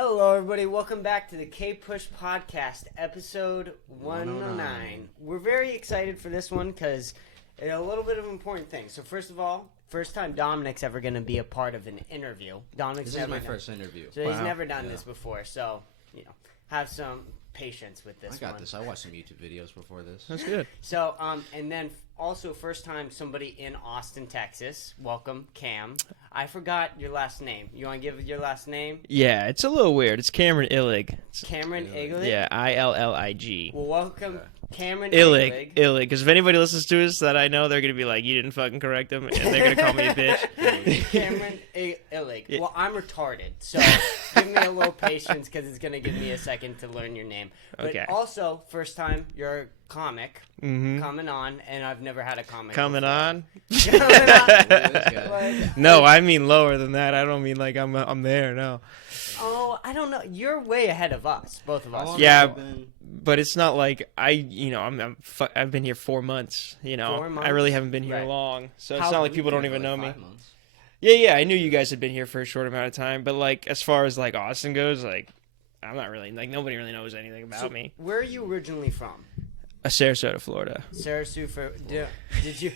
Hello, everybody. Welcome back to the Kpush Podcast, episode 109. We're very excited for this one because it's a little bit of an important thing. So, first of all, first time Dominic's ever going to be a part of an interview. This is my first interview. So he's never done this before. So, have some patience with this one. I got this. I watched some YouTube videos before this. That's good. So, and then also first time somebody in Austin, Texas. Welcome, Cam. I forgot your last name. You want to give your last name? Yeah, it's a little weird. It's Cameron Illig. Cameron Illig? Yeah, Illig. Well, welcome, Cameron Illig. Because if anybody listens to us that I know, they're going to be like, you didn't fucking correct them, and they're going to call me a bitch. Cameron Illig. Yeah. Well, I'm retarded, so give me a little patience because it's going to give me a second to learn your name. But okay. Also, first time you're a comic coming on, and I've never had a comic coming before. on? Like, no, I mean lower than that. I don't mean like I'm there, no. Oh, I don't know. You're way ahead of us, both of us. Yeah, but it's not like I've been here 4 months. 4 months? I really haven't been here long, so it's not like people don't even know me. 5 months. Yeah, I knew you guys had been here for a short amount of time, but like as far as like Austin goes, like I'm not really like nobody really knows anything about me. Where are you originally from? Sarasota, Florida. Sarasota. Did you?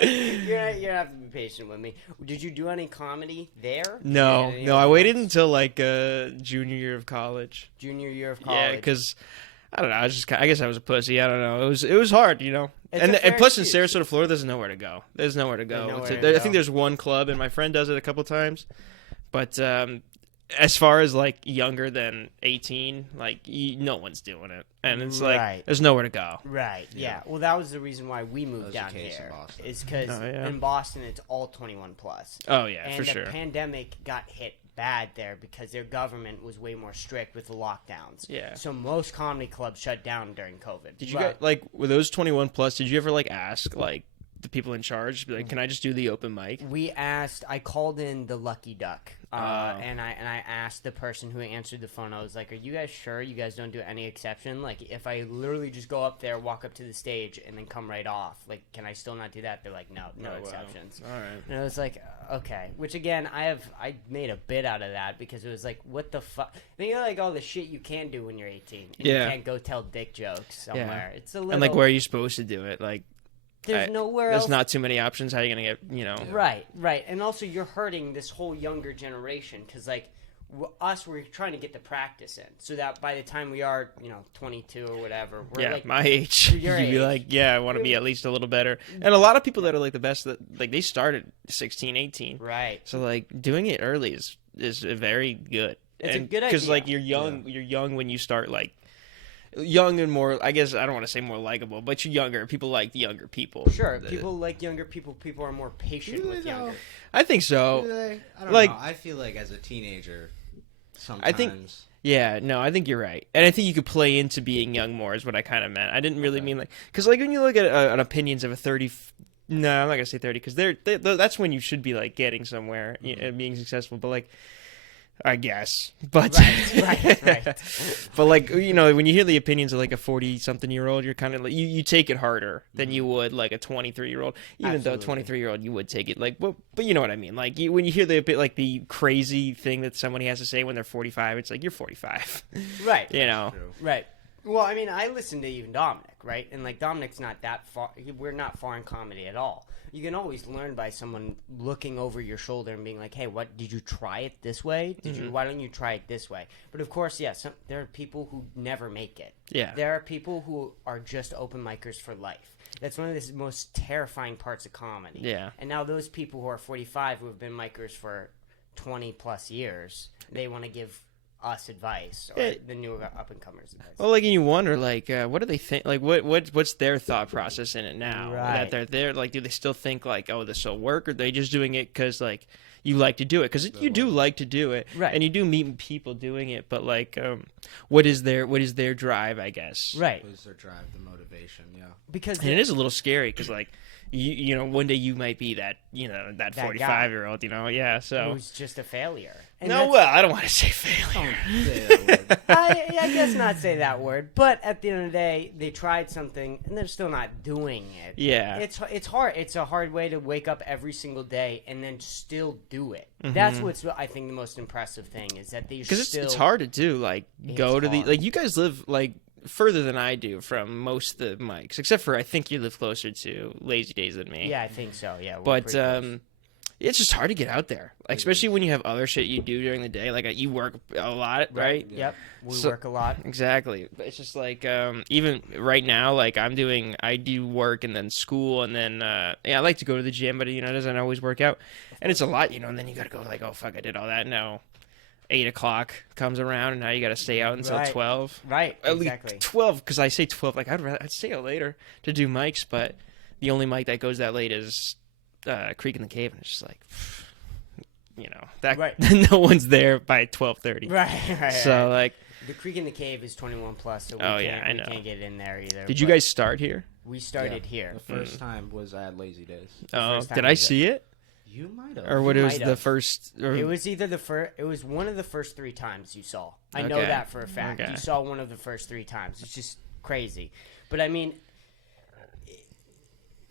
You're gonna have to be patient with me. Did you do any comedy there? No. I waited until like junior year of college. Junior year of college. Yeah, because I don't know. I guess I was a pussy. I don't know. It was hard, And plus in Sarasota, Florida, there's nowhere to go. I think there's one club, and my friend does it a couple times. But as far as like younger than 18, like no one's doing it, and it's like there's nowhere to go. Right. Yeah. Well, that was the reason why we moved down here. Is because in Boston it's all 21 plus. Oh yeah, and for sure. And the pandemic got hit bad there because their government was way more strict with the lockdowns. Yeah. So most comedy clubs shut down during COVID. Did you guys like with those 21 plus? Did you ever like ask like the people in charge, be like, can I just do the open mic? I called in the Lucky Duck, and I asked the person who answered the phone. I was like, "Are you guys sure you guys don't do any exception? Like, if I literally just go up there, walk up to the stage, and then come right off, like, can I still not do that?" They're like, "No exceptions." All right. And I was like, "Okay." Which again, I made a bit out of that because it was like, what the fuck? Then you're like all the shit you can do when you're 18, and you can't go tell dick jokes somewhere. It's a little and like where are you supposed to do it? Like. There's nowhere else. There's not too many options. How are you going to get, Right. And also you're hurting this whole younger generation because, like, we're trying to get the practice in so that by the time we are, 22 or whatever, we're like... my age. You'd be like, I want to be at least a little better. And a lot of people that are, like, the best, like, they start at 16, 18. Right. So, like, doing it early is very good. It's a good idea. Because, like, you're young when you start, like, young and more, I guess I don't want to say more likable, but you're younger. People like the younger people. Sure, people like younger people. People are more patient with younger. I think so. I don't know. I feel like as a teenager, sometimes. I think you're right. And I think you could play into being young more is what I kind of meant. I didn't really mean like, because like when you look at opinions of a 30, no, I'm not going to say 30, because that's when you should be like getting somewhere and being successful. But like, I guess, but right. But like when you hear the opinions of like a 40-something-year-old, you're kind of like you take it harder than you would like a 23-year-old. Even though a 23-year-old you would take it like, but you know what I mean. Like when you hear the crazy thing that somebody has to say when they're 45, it's like you're 45, right? Right. Well, I mean, I listen to even Dominic, right? And like Dominic's not that far. We're not far in comedy at all. You can always learn by someone looking over your shoulder and being like, "Hey, what did you try it this way? Why don't you try it this way?" But of course, there are people who never make it. Yeah. There are people who are just open micers for life. That's one of the most terrifying parts of comedy. Yeah. And now those people who are 45 who have been micers for 20 plus years, they want to give us advice or the new up and comers advice. Well, like, and you wonder, like, what do they think? Like, what's their thought process in it now? Right. That they're there. Like, do they still think like, oh, this will work, or are they just doing it because like you like to do it? Because you do like to do it, right? And you do meet people doing it, but like, what is their drive? I guess. Right. What is their drive? The motivation? Yeah. Because it is a little scary because like you know, one day you might be that, you know, that 45-year-old, you know, yeah. So it was just a failure. And no, well, I don't want to say failure. I guess not say that word, but at the end of the day, they tried something and they're still not doing it. Yeah, it's hard. It's a hard way to wake up every single day and then still do it. That's what's I think the most impressive thing is that they because it's hard to do. Like go to the like you guys live like further than I do from most of the mics, except for I think you live closer to Lazy Days than me. Yeah, I think so. Yeah, but it's just hard to get out there, like, especially when you have other shit you do during the day. Like you work a lot, right? Yep, we work a lot. Exactly. But it's just like even right now, like I do work and then school and then I like to go to the gym, but you know it doesn't always work out, and it's a lot, you know. And then you got to go like, oh fuck, I did all that now. 8 o'clock comes around and now you got to stay out until 12. Right, exactly. At least 12, because I say 12. Like I'd stay out later to do mics, but the only mic that goes that late is Creek in the Cave, and it's just like, you know, that no one's there by 12:30. Right. So like, the Creek in the Cave is 21 plus, so we can't get in there either. Did you guys start here? We started here. The first time was at Lazy Days. Oh, did I see it? You might have. Or what? It was the first. It was either the first. It was one of the first 3 times you saw. I know that for a fact. You saw one of the first 3 times. It's just crazy, but I mean.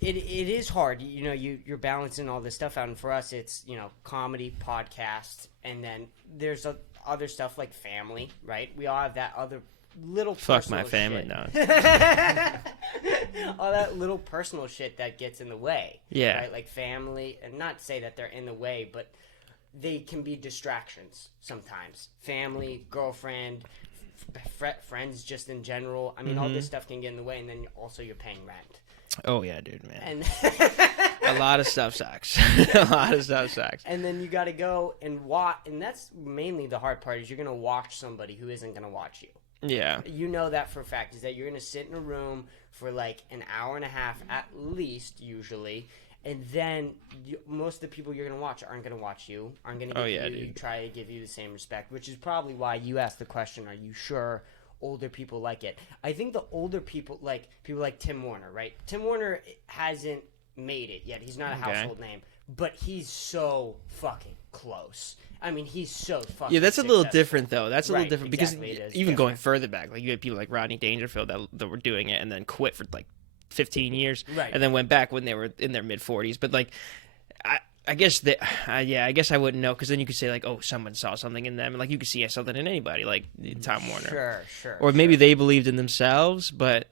It is hard, you know. You're balancing all this stuff out, and for us, it's, you know, comedy, podcast, and then there's other stuff like family, right? We all have that other little fuck my family now. All that little personal shit that gets in the way, yeah. Right? Like family, and not to say that they're in the way, but they can be distractions sometimes. Family, girlfriend, friends, just in general. I mean, all this stuff can get in the way, and then also you're paying rent. Oh yeah, dude, man. And a lot of stuff sucks. A lot of stuff sucks. And then you got to go and watch, and that's mainly the hard part, is you're going to watch somebody who isn't going to watch you. Yeah. You know that for a fact, is that you're going to sit in a room for like an hour and a half at least, usually, and then most of the people you're going to watch aren't going to watch you, aren't going to try to give you the same respect, which is probably why you asked the question, are you sure older people like it? I think the older people like Tim Warner, right? Tim Warner hasn't made it yet. He's not a household name, but he's so fucking close. I mean, he's so fucking that's a successful. little different, though. That's a little different because even going different. further back, like you had people like Rodney Dangerfield that were doing it and then quit for like 15 years, right? And then went back when they were in their mid 40s. But like, I guess that, I guess I wouldn't know, because then you could say like, oh, someone saw something in them, and like you could see something in anybody, like Tom Warner, sure, or maybe they believed in themselves, but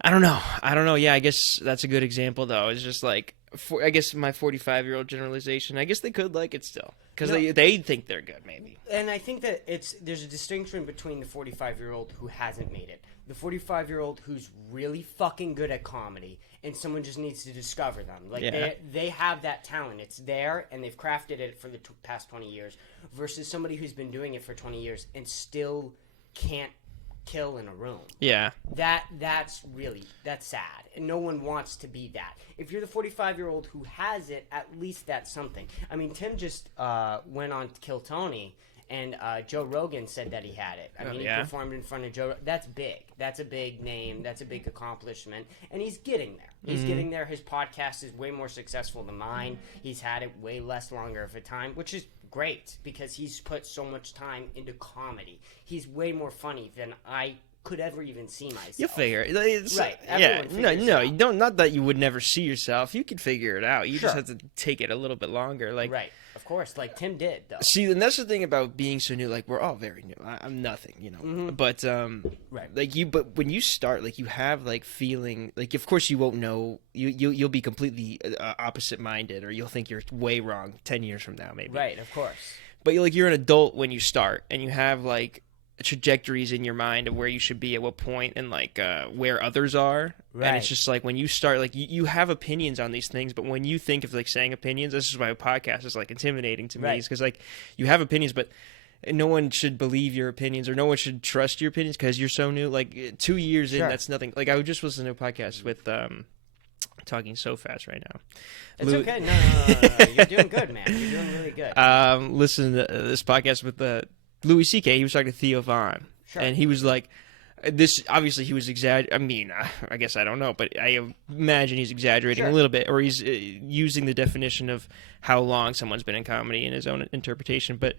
I don't know. Yeah, I guess that's a good example though. It's just like, I guess my 45-year-old generalization. I guess they could like it still because they think they're good, maybe. And I think that there's a distinction between the 45-year-old who hasn't made it, the 45-year-old who's really fucking good at comedy, and someone just needs to discover them. Like they have that talent. It's there, and they've crafted it for the past 20 years, versus somebody who's been doing it for 20 years and still can't kill in a room. Yeah. That's sad. And no one wants to be that. If you're the 45-year-old who has it, at least that's something. I mean, Tim just went on to Kill Tony, and Joe Rogan said that he had it. I mean, he performed in front of Joe. That's big. That's a big name. That's a big accomplishment. And he's getting there. He's getting there. His podcast is way more successful than mine. He's had it way less longer of a time, which is great because he's put so much time into comedy. He's way more funny than I could ever even see myself. You'll figure it. Right. No, you don't. Not that you would never see yourself. You could figure it out. You just have to take it a little bit longer. Like, right. Of course, like Tim did, though. See, and that's the thing about being so new. Like, we're all very new. I'm nothing, you know. Mm-hmm. But like but when you start, like, you have like feeling. Like, of course, you won't know. You'll be completely opposite minded, or you'll think you're way wrong 10 years from now, maybe. Right. Of course. But you're an adult when you start, and you have like trajectories in your mind of where you should be at what point, and like where others are. Right. And it's just like when you start, like you have opinions on these things, but when you think of like saying opinions, this is why a podcast is like intimidating to me, because like you have opinions, but no one should believe your opinions, or no one should trust your opinions because you're so new. Like 2 years in, that's nothing. Like I would just listen to a podcast with talking so fast right now. It's okay. No. You're doing good, man. You're doing really good. Listen to this podcast with Louis C.K. He was talking to Theo Von, and he was like, this obviously he was exaggerating. I mean, I guess I don't know, but I imagine he's exaggerating a little bit, or he's using the definition of how long someone's been in comedy in his own interpretation. But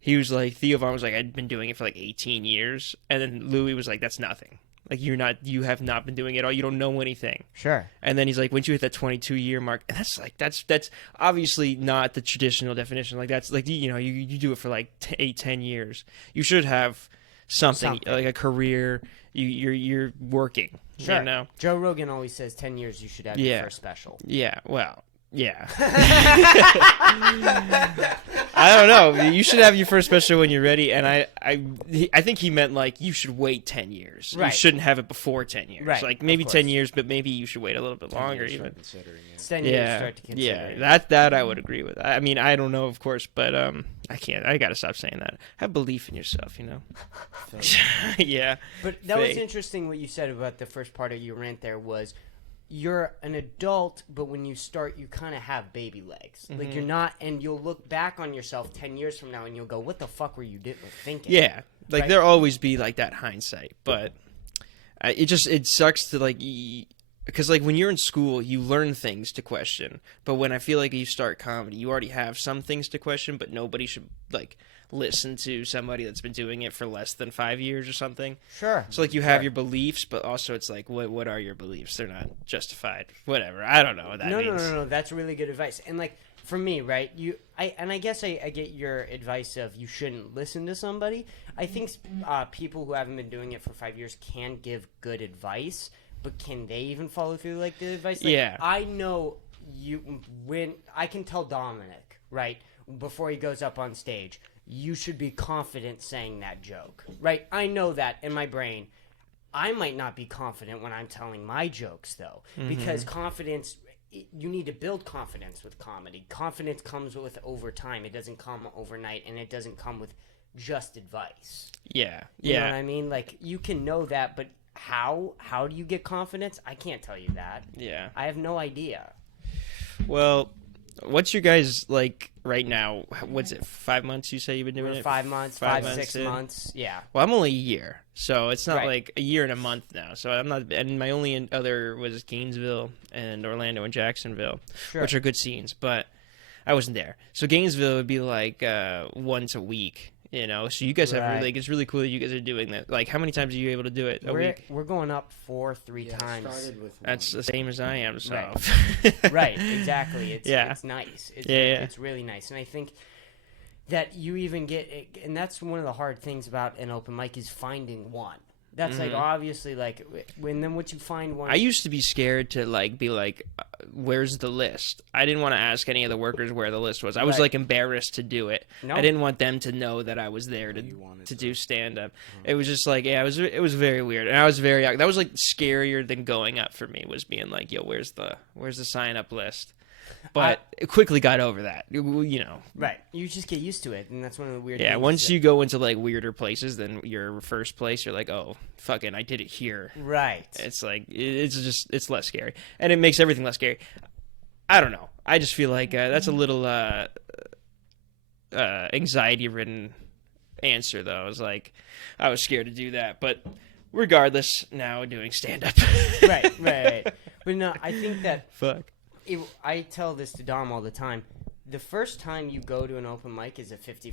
he was like, Theo Von was like, I'd been doing it for like 18 years, and then Louis was like, that's nothing. Like you have not been doing it all. You don't know anything. Sure. And then he's like, once you hit that 22-year mark, and that's obviously not the traditional definition. Like that's like you do it for like 10 years. You should have something like a career. You're working. Sure. You know? Joe Rogan always says 10 years you should have your first special. Yeah. Well. Yeah. I don't know. You should have your first special when you're ready, and I think he meant like you should wait 10 years. Right. You shouldn't have it before 10 years. Right. Like maybe 10 years, but maybe you should wait a little bit longer even. 10 years start to consider. Yeah. That I would agree with. I mean, I don't know, of course, but I can't. I got to stop saying that. Have belief in yourself, you know. Yeah. But that was interesting what you said about the first part of your rant there was you're an adult, but when you start, you kind of have baby legs. Mm-hmm. Like you're not, and you'll look back on yourself 10 years from now and you'll go, what the fuck were you thinking? Yeah. Like there'll always be like that hindsight, but it sucks to like, because like when you're in school, you learn things to question, but when I feel like you start comedy, you already have some things to question, but nobody should like listen to somebody that's been doing it for less than 5 years or something. Sure. So like you have your beliefs, but also it's like what are your beliefs? They're not justified. Whatever. I don't know what that means. No. That's really good advice. And like for me, right? I guess I get your advice of you shouldn't listen to somebody. I think people who haven't been doing it for 5 years can give good advice, but can they even follow through like the advice? Like, yeah. I know when I can tell Dominic, right, before he goes up on stage, you should be confident saying that joke, right? I know that in my brain. I might not be confident when I'm telling my jokes, though, because confidence, you need to build confidence with comedy. Confidence comes with over time. It doesn't come overnight, and it doesn't come with just advice. Yeah. You know what I mean? Like, you can know that, but how do you get confidence? I can't tell you that. Yeah. I have no idea. Well, what's your guys like right now? What's it? 5 months? You say you've been doing it? 5 months, 6 months. Yeah. Well, I'm only a year, so it's not like a year and a month now. So I'm not. And my only other was Gainesville and Orlando and Jacksonville, which are good scenes, but I wasn't there. So Gainesville would be like once a week. You know, so you guys have like it's really cool that you guys are doing that. Like, how many times are you able to do it a week? We're going up 3 times. That's the same as I am. So right, exactly. It's nice. It's really nice, and I think that you even get, and that's one of the hard things about an open mic is finding one. That's like obviously like once you find one. I used to be scared to like be like, where's the list? I didn't want to ask any of the workers where the list was. I was like embarrassed to do it. I didn't want them to know that I was there to do stand up. It was just like it was very weird, and I was that was like scarier than going up for me was being like, yo, where's the sign up list? But it quickly got over that, you know. Right. You just get used to it, and that's one of the weird things. Yeah, once you go into, like, weirder places than your first place, you're like, oh, fucking, I did it here. Right. It's like, it's less scary. And it makes everything less scary. I don't know. I just feel like that's a little anxiety-ridden answer, though. I was like, I was scared to do that. But regardless, now doing stand-up. Right. But no, I think that... Fuck. I tell this to Dom all the time. The first time you go to an open mic is a 50%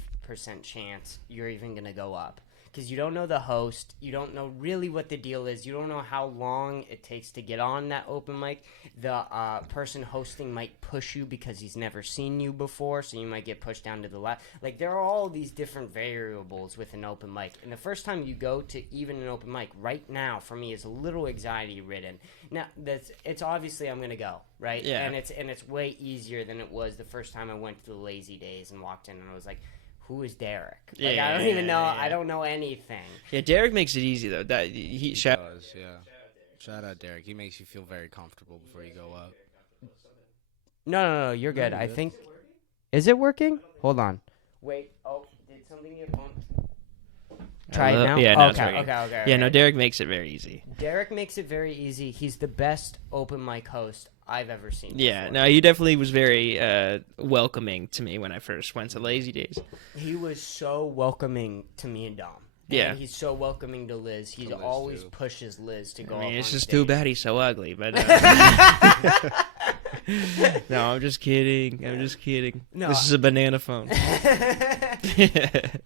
chance you're even going to go up. Because you don't know the host. You don't know really what the deal is. You don't know how long it takes to get on that open mic. The person hosting might push you because he's never seen you before, so you might get pushed down to the left. Like, there are all these different variables with an open mic. And the first time you go to even an open mic, right now, for me, is a little anxiety-ridden. Now, it's obviously I'm going to go, right? Yeah. And it's way easier than it was the first time I went to the Lazy Days and walked in and I was like, who is Derek? Like, I don't even know. I don't know anything. Yeah, Derek makes it easy though. He does. Yeah. Shout out Derek. He makes you feel very comfortable before you go up. No. You're good. I think. Is it working? Hold on. Wait. Oh, did something get bumped? Try it now? Yeah, no, okay. Yeah, no, Derek makes it very easy. Derek makes it very easy. He's the best open mic host I've ever seen. Yeah, no, he definitely was very welcoming to me when I first went to Lazy Days. He was so welcoming to me and Dom. Yeah. And he's so welcoming to Liz. He always pushes Liz to go up on it's just stage. too bad he's so ugly, but... No, I'm just kidding. No, this is a banana phone.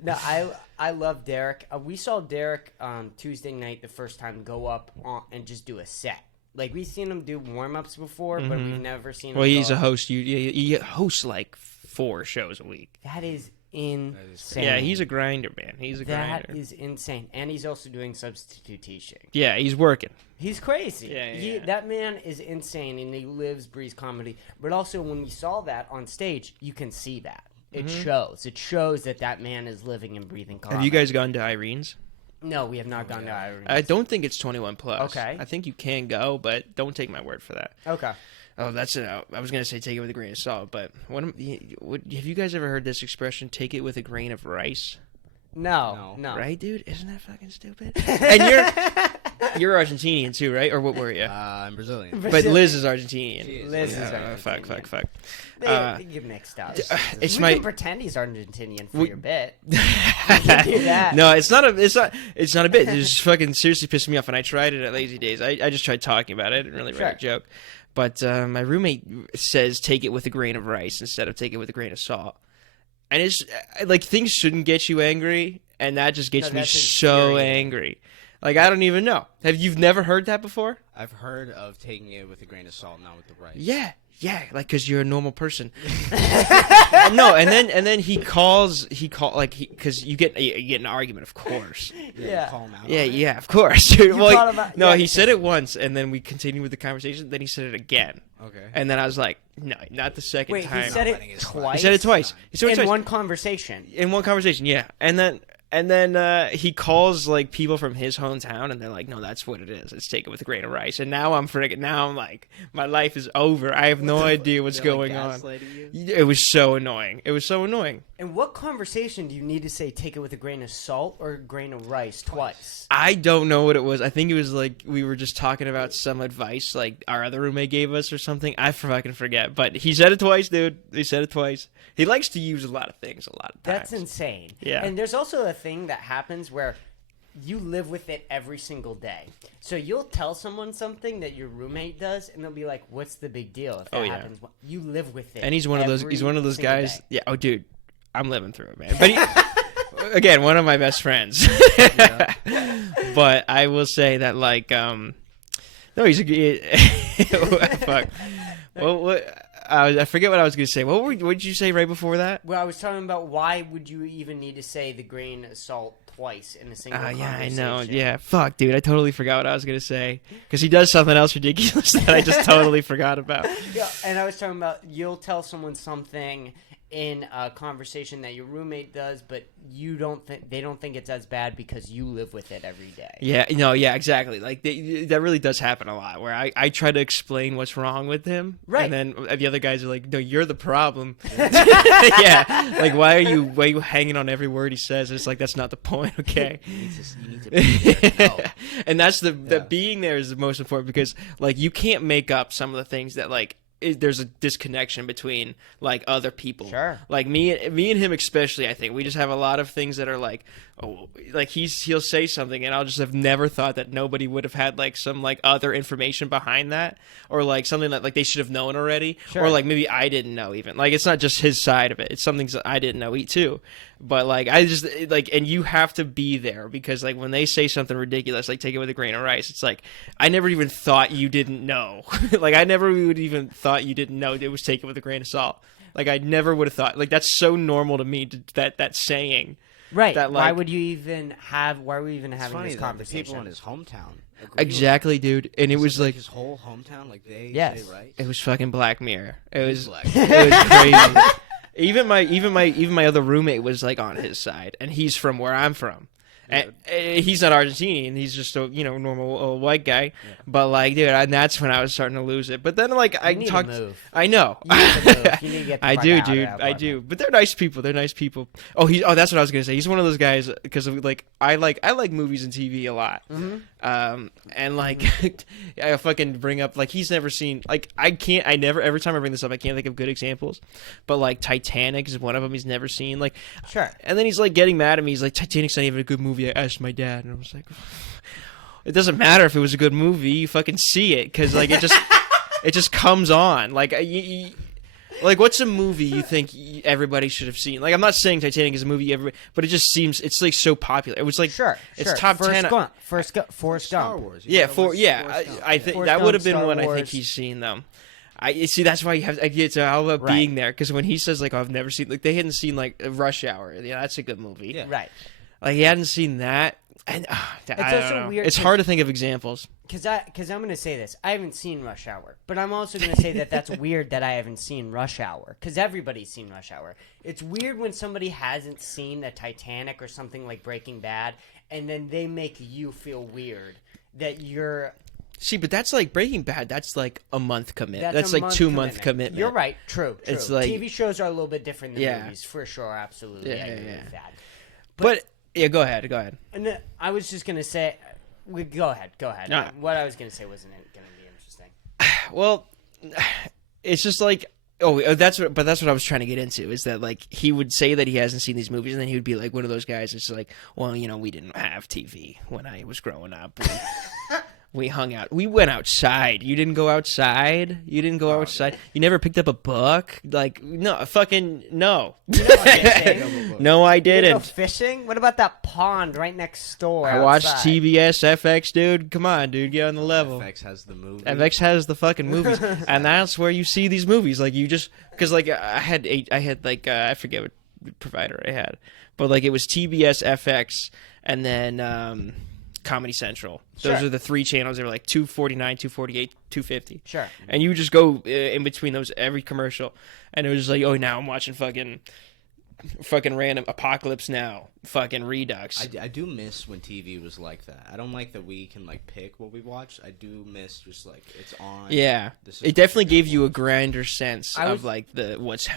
No, I love Derek. We saw Derek Tuesday night the first time go up and just do a set. Like, we've seen him do warm-ups before, but we've never seen him he's a host. He hosts like 4 shows a week. That is insane. Yeah, he's a grinder, man. He's a grinder. That is insane. And he's also doing substitute teaching. Yeah, he's working. He's crazy. Yeah. That man is insane, and he lives, breathes comedy. But also, when we saw that on stage, you can see that. It shows. It shows that man is living and breathing comedy. Have you guys gone to Irene's? No, we have not gone to Irene's. I don't think it's 21 plus. Okay. I think you can go, but don't take my word for that. Okay. Oh, that's it. I was gonna say take it with a grain of salt, but have you guys ever heard this expression? Take it with a grain of rice. No. Right, dude? Isn't that fucking stupid? And you're Argentinian too, right? Or what were you? I'm Brazilian. But Liz is Argentinian. Liz is Argentinian. Fuck. They get mixed up. We can pretend he's Argentinian for your bit. We can do that. No, it's not a bit. It just fucking seriously pissed me off, and I tried it at Lazy Days. I just tried talking about it. I didn't really write a joke. But my roommate says take it with a grain of rice instead of take it with a grain of salt. And it's like things shouldn't get you angry, and that just gets me so angry. Like, I don't even know. You've never heard that before? I've heard of taking it with a grain of salt, not with the rice. Yeah, like, because you're a normal person. No, and then because you get an argument, of course. Yeah. Call him out. Yeah, of course. Dude. He said it once, and then we continued with the conversation. Then he said it again. Okay. And then I was like, no, not the second time. Wait, he said it twice? He said it twice. In one conversation? In one conversation, yeah. And then he calls like people from his hometown, and they're like, "No, that's what it is. It's take it with a grain of rice." And now I'm like, my life is over. I have no idea what's going on. It was so annoying. In what conversation do you need to say take it with a grain of salt or a grain of rice twice? I don't know what it was. I think it was like we were just talking about some advice like our other roommate gave us or something. I fucking forget. But he said it twice, dude. He said it twice. He likes to use a lot of things a lot of times. That's insane. Yeah. And there's also a thing that happens where you live with it every single day. So you'll tell someone something that your roommate does, and they'll be like, "What's the big deal if that happens?" You live with it. And he's one of those guys. Day. Yeah. Oh, dude, I'm living through it, man. But again, one of my best friends. But I will say that, like, no, he's a fuck. Well, what? I forget what I was going to say. What did you say right before that? Well, I was talking about why would you even need to say the grain of salt twice in a single conversation. Yeah, I know. Yeah, fuck, dude. I totally forgot what I was going to say. Because he does something else ridiculous that I just totally forgot about. Yeah, and I was talking about you'll tell someone something in a conversation that your roommate does, but they don't think it's as bad because you live with it every day. Yeah, no, yeah, exactly. Like that really does happen a lot. Where I try to explain what's wrong with him, right? And then the other guys are like, "No, you're the problem." Yeah, like why are you hanging on every word he says? And it's like that's not the point, okay? You need to be there. And that's that being there is the most important because like you can't make up some of the things that like. There's a disconnection between like other people. Sure. Like me and him especially, I think we just have a lot of things that are like, oh, like he'll say something and I'll just have never thought that nobody would have had like some like other information behind that, or like something that like they should have known already, sure. Or like maybe I didn't know even. Like it's not just his side of it; it's something that I didn't know too. But like I just like, and you have to be there because like when they say something ridiculous, like take it with a grain of rice. It's like I never even thought you didn't know. Like I never would even thought you didn't know it was taken with a grain of salt. Like I never would have thought. Like that's so normal to me that saying. Right. That, like, why are we even having this conversation? The people in his hometown. Exactly, dude. And it was like his whole hometown. Like they yes. say right. It was fucking Black Mirror. It was crazy. Even my other roommate was like on his side, and he's from where I'm from. And he's not Argentinian. He's just a normal old white guy. Yeah. But like, dude, and that's when I was starting to lose it. But then like I talked. I know. You need to move. You need to get the I fuck do, out dude. of that I do. But they're nice people. Oh, that's what I was gonna say. He's one of those guys because like I like movies and TV a lot. Mm-hmm. And like I fucking bring up like he's never seen like I never every time I bring this up I can't think of good examples, but like Titanic is one of them he's never seen. Like sure. And then he's like getting mad at me. He's like Titanic's not even a good movie. movie. I asked my dad, and I was like, it doesn't matter if it was a good movie. You fucking see it because like it just comes on. Like like what's a movie you think everybody should have seen? Like I'm not saying Titanic is a movie but it just seems it's like so popular. It was like it's top 10. Forrest Gump. Star Wars. Yeah, I think Forrest that would have Gump, been Star one I Wars. think he's seen though. I see. That's why you have. It's all about being there. Because when he says like, "I've never seen," like they hadn't seen like Rush Hour. Yeah, that's a good movie. Yeah. Right. Like he hadn't seen that. And It's also weird. It's hard to think of examples. Because I'm going to say this. I haven't seen Rush Hour. But I'm also going to say that that's weird that I haven't seen Rush Hour. Because everybody's seen Rush Hour. It's weird when somebody hasn't seen a Titanic or something like Breaking Bad, and then they make you feel weird that you're... See, but that's like Breaking Bad. That's like a month commitment. That's a like 2 month commitment. You're right. True. It's like TV shows are a little bit different than movies, for sure. Absolutely. I agree with that. But yeah, go ahead. And I was just gonna say, go ahead. No. What I was gonna say wasn't gonna be interesting. Well, it's just like that's what I was trying to get into is that like he would say that he hasn't seen these movies and then he would be like one of those guys that's like, well, you know, we didn't have TV when I was growing up. We hung out. We went outside. You didn't go outside. You never picked up a book. Like no, fucking no. You know what I'm saying? No, I didn't. You go fishing? What about that pond right next door? I watched TBS FX, dude. Come on, dude, get on the level. FX has the movie. FX has the fucking movies, and that's where you see these movies. Like you just because like I had like I forget what provider I had, but like it was TBS FX, and then Comedy Central. Those are the three channels. They were like 249, 248, 250. Sure. And you would just go in between those every commercial, and it was just like, oh, now I'm watching fucking random Apocalypse Now, fucking Redux. I do miss when TV was like that. I don't like that we can like pick what we watch. I do miss just like it's on. Yeah, it definitely gave you a grander sense of like the what's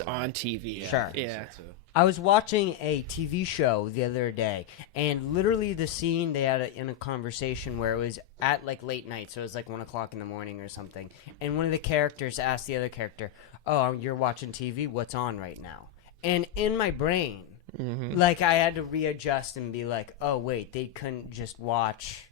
on TV. Sure. Yeah. I was watching a TV show the other day, and literally the scene they had in a conversation where it was at like late night, so it was like 1 o'clock in the morning or something, and one of the characters asked the other character, "Oh, you're watching TV? What's on right now?" And in my brain, like I had to readjust and be like, "Oh wait, they couldn't just watch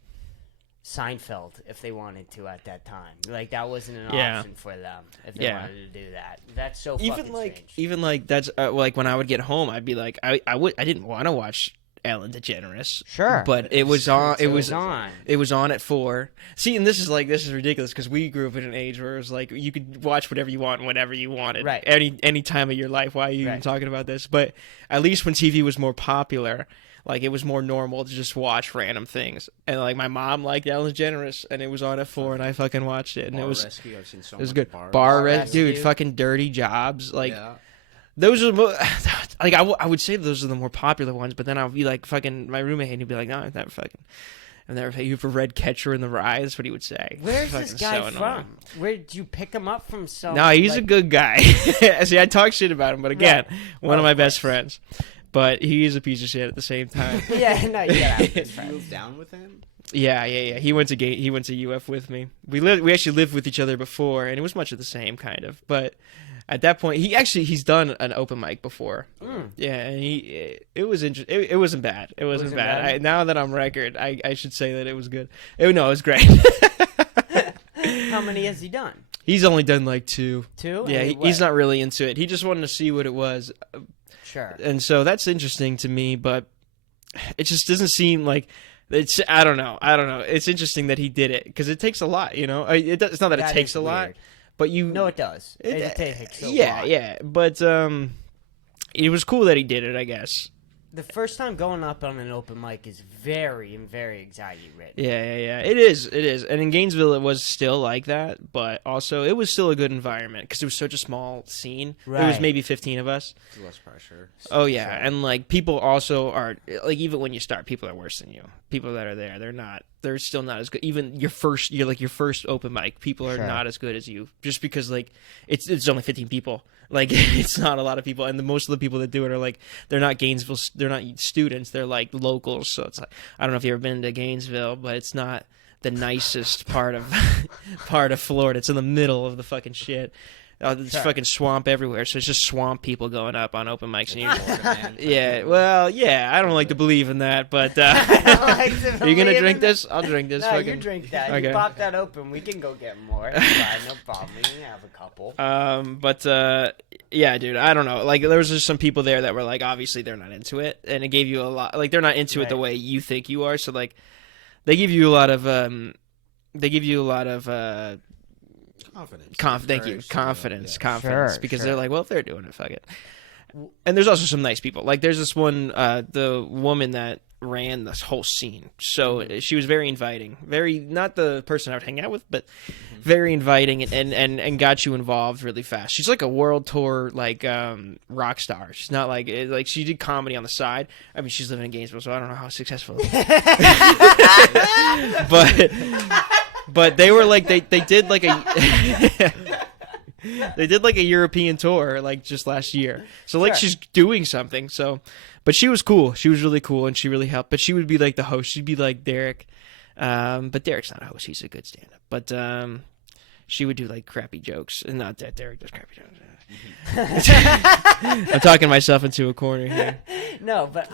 Seinfeld if they wanted to at that time. Like that wasn't an option for them if they wanted to do that." That's so fucking strange. Even like that's like when I would get home, I'd be like, I didn't want to watch Ellen DeGeneres. Sure, but it was on. It was on. It was on at 4. See, and this is ridiculous because we grew up in an age where it was like you could watch whatever you want whenever you wanted, right? Any time of your life. Why are you even talking about this? But at least when TV was more popular, like it was more normal to just watch random things. And like my mom liked Ellen DeGeneres, and it was on at 4, and I fucking watched it, and it was Rescue. I've seen so it was much good. Bar Rescue, dude, fucking Dirty Jobs, like. Yeah. Those are like I would say those are the more popular ones, but then I'll be like fucking my roommate and he'd be like, "No, I've never you ever read Catcher in the Rye?" That's what he would say. Where's this guy from? Where did you pick him up from? No, he's a good guy. See, I talk shit about him, but again, one of my best friends. But he is a piece of shit at the same time. Yeah, no, yeah. Did you move down with him? Yeah. He went to UF with me. We actually lived with each other before, and it was much of the same kind of. But at that point, he's done an open mic before. Yeah, and it was interesting. It wasn't bad. It wasn't bad. Now that I'm record, I should say that it was good. It was great. How many has he done? He's only done like 2. 2? Yeah, he's not really into it. He just wanted to see what it was. Sure. And so that's interesting to me, but it just doesn't seem like it's. I don't know. It's interesting that he did it because it takes a lot. You know, it's not that it takes a lot, but you. No, it does. It takes a lot. Yeah. But it was cool that he did it, I guess. The first time going up on an open mic is very, very anxiety ridden. Yeah. It is. And in Gainesville, it was still like that, but also it was still a good environment because it was such a small scene. Right. There was maybe 15 of us. It's less pressure. Oh yeah, and like people also are like even when you start, people are worse than you. People that are there, they're still not as good. Even your first open mic, people are not as good as you just because like it's only 15 people. Like it's not a lot of people, and most of the people that do it are like they're not Gainesville, they're not students, they're like locals. So it's like I don't know if you've ever been to Gainesville, but it's not the nicest part of Florida. It's in the middle of the fucking shit. There's fucking swamp everywhere, so it's just swamp people going up on open mics. And Yeah, well, yeah, I don't like to believe in that, but are you gonna drink this? I'll drink this. No, fucking... you drink that. Okay. You pop that open. We can go get more. It's fine, no problem. We can have a couple. Yeah, dude, I don't know. Like, there was just some people there that were like, obviously they're not into it, and it gave you a lot. Like, they're not into it the way you think you are. So like, they give you a lot of confidence. Confidence. Sure, because they're like, well, if they're doing it, fuck it. And there's also some nice people. Like, there's this one, the woman that ran this whole scene. So she was very inviting. Very, not the person I would hang out with, but very inviting and got you involved really fast. She's like a world tour, like, rock star. She's not like she did comedy on the side. I mean, she's living in Gainesville, so I don't know how successful. But they were like, they did like a... They did like a European tour like just last year. So like she's doing something. So, but she was cool. She was really cool and she really helped. But she would be like the host. She'd be like Derek. But Derek's not a host. He's a good stand-up. But she would do like crappy jokes. And not that Derek does crappy jokes. I'm talking myself into a corner here. No, but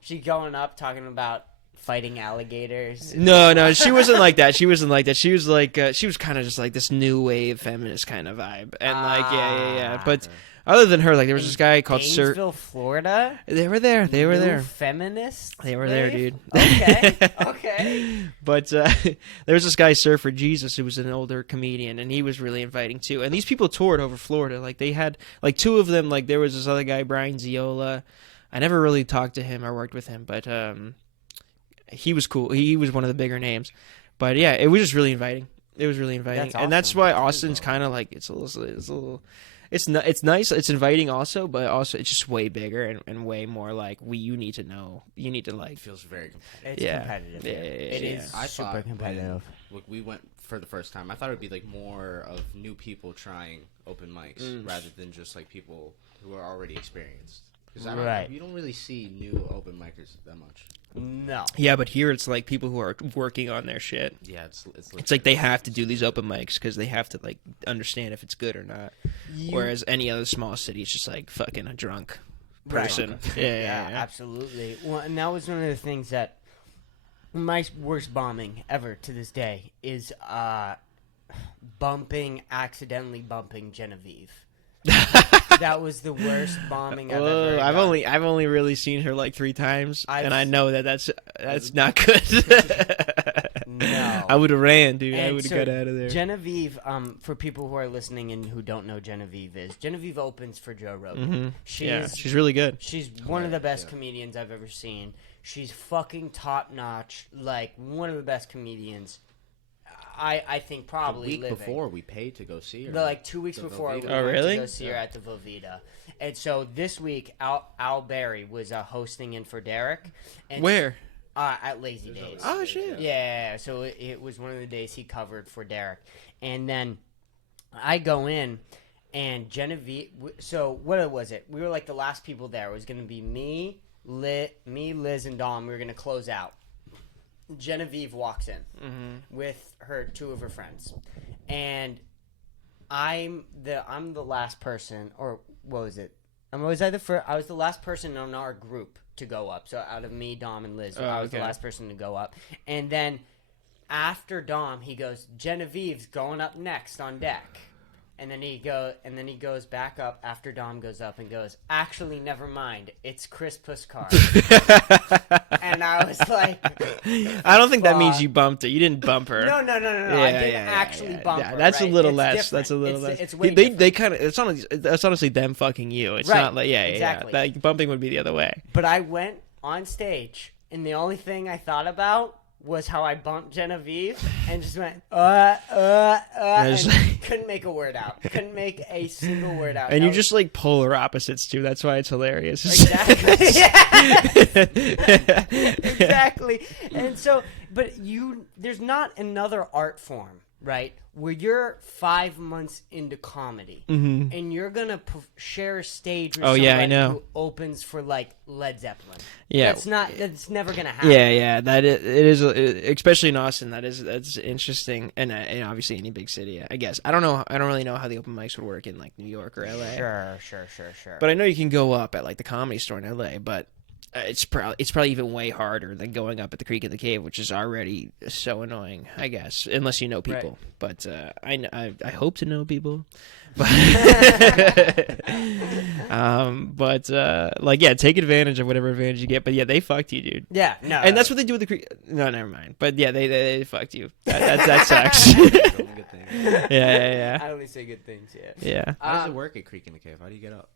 she going up talking about fighting alligators. No, she wasn't like that. She wasn't like that. She was like, she was kind of just like this new wave feminist kind of vibe. And like, yeah. But other than her, like there was this guy called Gainesville, Florida. They were there. They were there. Feminists. They were there, dude. Okay. But there was this guy, Surfer Jesus, who was an older comedian, and he was really inviting too. And these people toured over Florida. Like they had like two of them. Like there was this other guy, Brian Ziola. I never really talked to him or worked with him, but he was cool. He was one of the bigger names. But yeah, it was just really inviting. It was really inviting. That's awesome. And that's why Austin's kind of like, it's nice. It's inviting also, but also it's just way bigger and way more like you need to know. You need to like. It feels very competitive. It's competitive. Yeah, it is super competitive. When we went for the first time, I thought it would be like more of new people trying open mics rather than just like people who are already experienced. Because you don't really see new open micers that much. No. Yeah, but here it's like people who are working on their shit. Yeah, it's like they have to do these open mics because they have to like understand if it's good or not. Whereas any other small city is just like fucking a drunk person. Right. Yeah, absolutely. Well, and that was one of the things that my worst bombing ever to this day is accidentally bumping Genevieve. That was the worst bombing I've ever done. I've only really seen her like 3 times, and I know that's not good. No, I would have ran, dude. I would have got out of there. Genevieve, for people who are listening and who don't know Genevieve opens for Joe Rogan. Mm-hmm. She's really good. She's one of the best comedians I've ever seen. She's fucking top notch, like one of the best comedians. I think probably the week before we paid to go see her. Like 2 weeks before we went to go see her at the Velveeta. And so this week, Al Berry was hosting in for Derek. And where? At Lazy Days. Oh, shit. Yeah, so it was one of the days he covered for Derek. And then I go in, and Genevieve... So what was it? We were like the last people there. It was going to be me, Liz, and Dom. We were going to close out. Genevieve walks in with her 2 of her friends, and I'm the last person, or what was it? I was the last person in our group to go up. So out of me, Dom, and Liz, I was the last person to go up. And then after Dom, he goes, Genevieve's going up next on deck. And then he goes back up after Dom goes up and goes, actually, never mind. It's Chris Puskar. And I was like, I don't think that means you bumped her. You didn't bump her. No. I didn't actually bump her. That's right? a little It's less. different. That's a little less. It's way they kind of. That's honestly them fucking you. It's not like exactly. Like, bumping would be the other way. But I went on stage, and the only thing I thought about was how I bumped Genevieve and just went, and couldn't make a word out. Couldn't make a single word out. And you're just like polar opposites too. That's why it's hilarious. Exactly. Exactly. And so, but there's not another art form right? Where you're 5 months into comedy, and you're gonna share a stage with somebody who opens for like Led Zeppelin. Yeah, that's never gonna happen. Yeah, it is, especially in Austin. That's interesting, and obviously any big city, I guess. I don't really know how the open mics would work in like New York or LA. Sure. But I know you can go up at like the Comedy Store in LA, but. It's probably even way harder than going up at the Creek in the Cave, which is already so annoying, I guess, unless you know people. Right. But I hope to know people. But take advantage of whatever advantage you get. But yeah, they fucked you, dude. Yeah, no. And that's what they do with the Creek. No, never mind. But yeah, they fucked you. That sucks. Yeah. I only say good things. Yeah. How does it work at Creek in the Cave? How do you get up?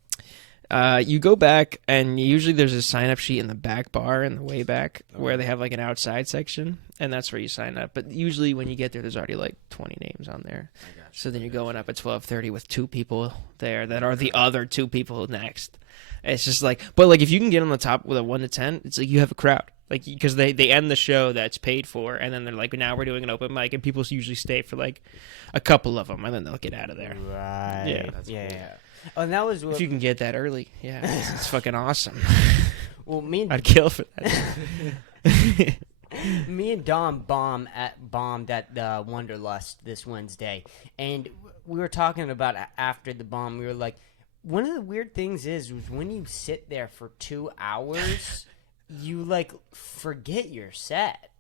You go back, and usually there's a sign-up sheet in the back bar in the way back where they have like an outside section, and that's where you sign up. But usually when you get there, there's already like 20 names on there. So then you're going up at 12:30 with 2 people there that are the other 2 people next. It's just like, but like if you can get on the top with a 1 to 10, it's like you have a crowd. Like because they end the show that's paid for, and then they're like, now we're doing an open mic, and people usually stay for like a couple of them, and then they'll get out of there. Right. Yeah. That's cool. Oh, and that was if you can get that early. Yeah, it's fucking awesome. Well, I'd kill for that. Me and Dom bombed at Wanderlust this Wednesday, and we were talking about after the bomb. We were like, one of the weird things was when you sit there for 2 hours, you like forget your set.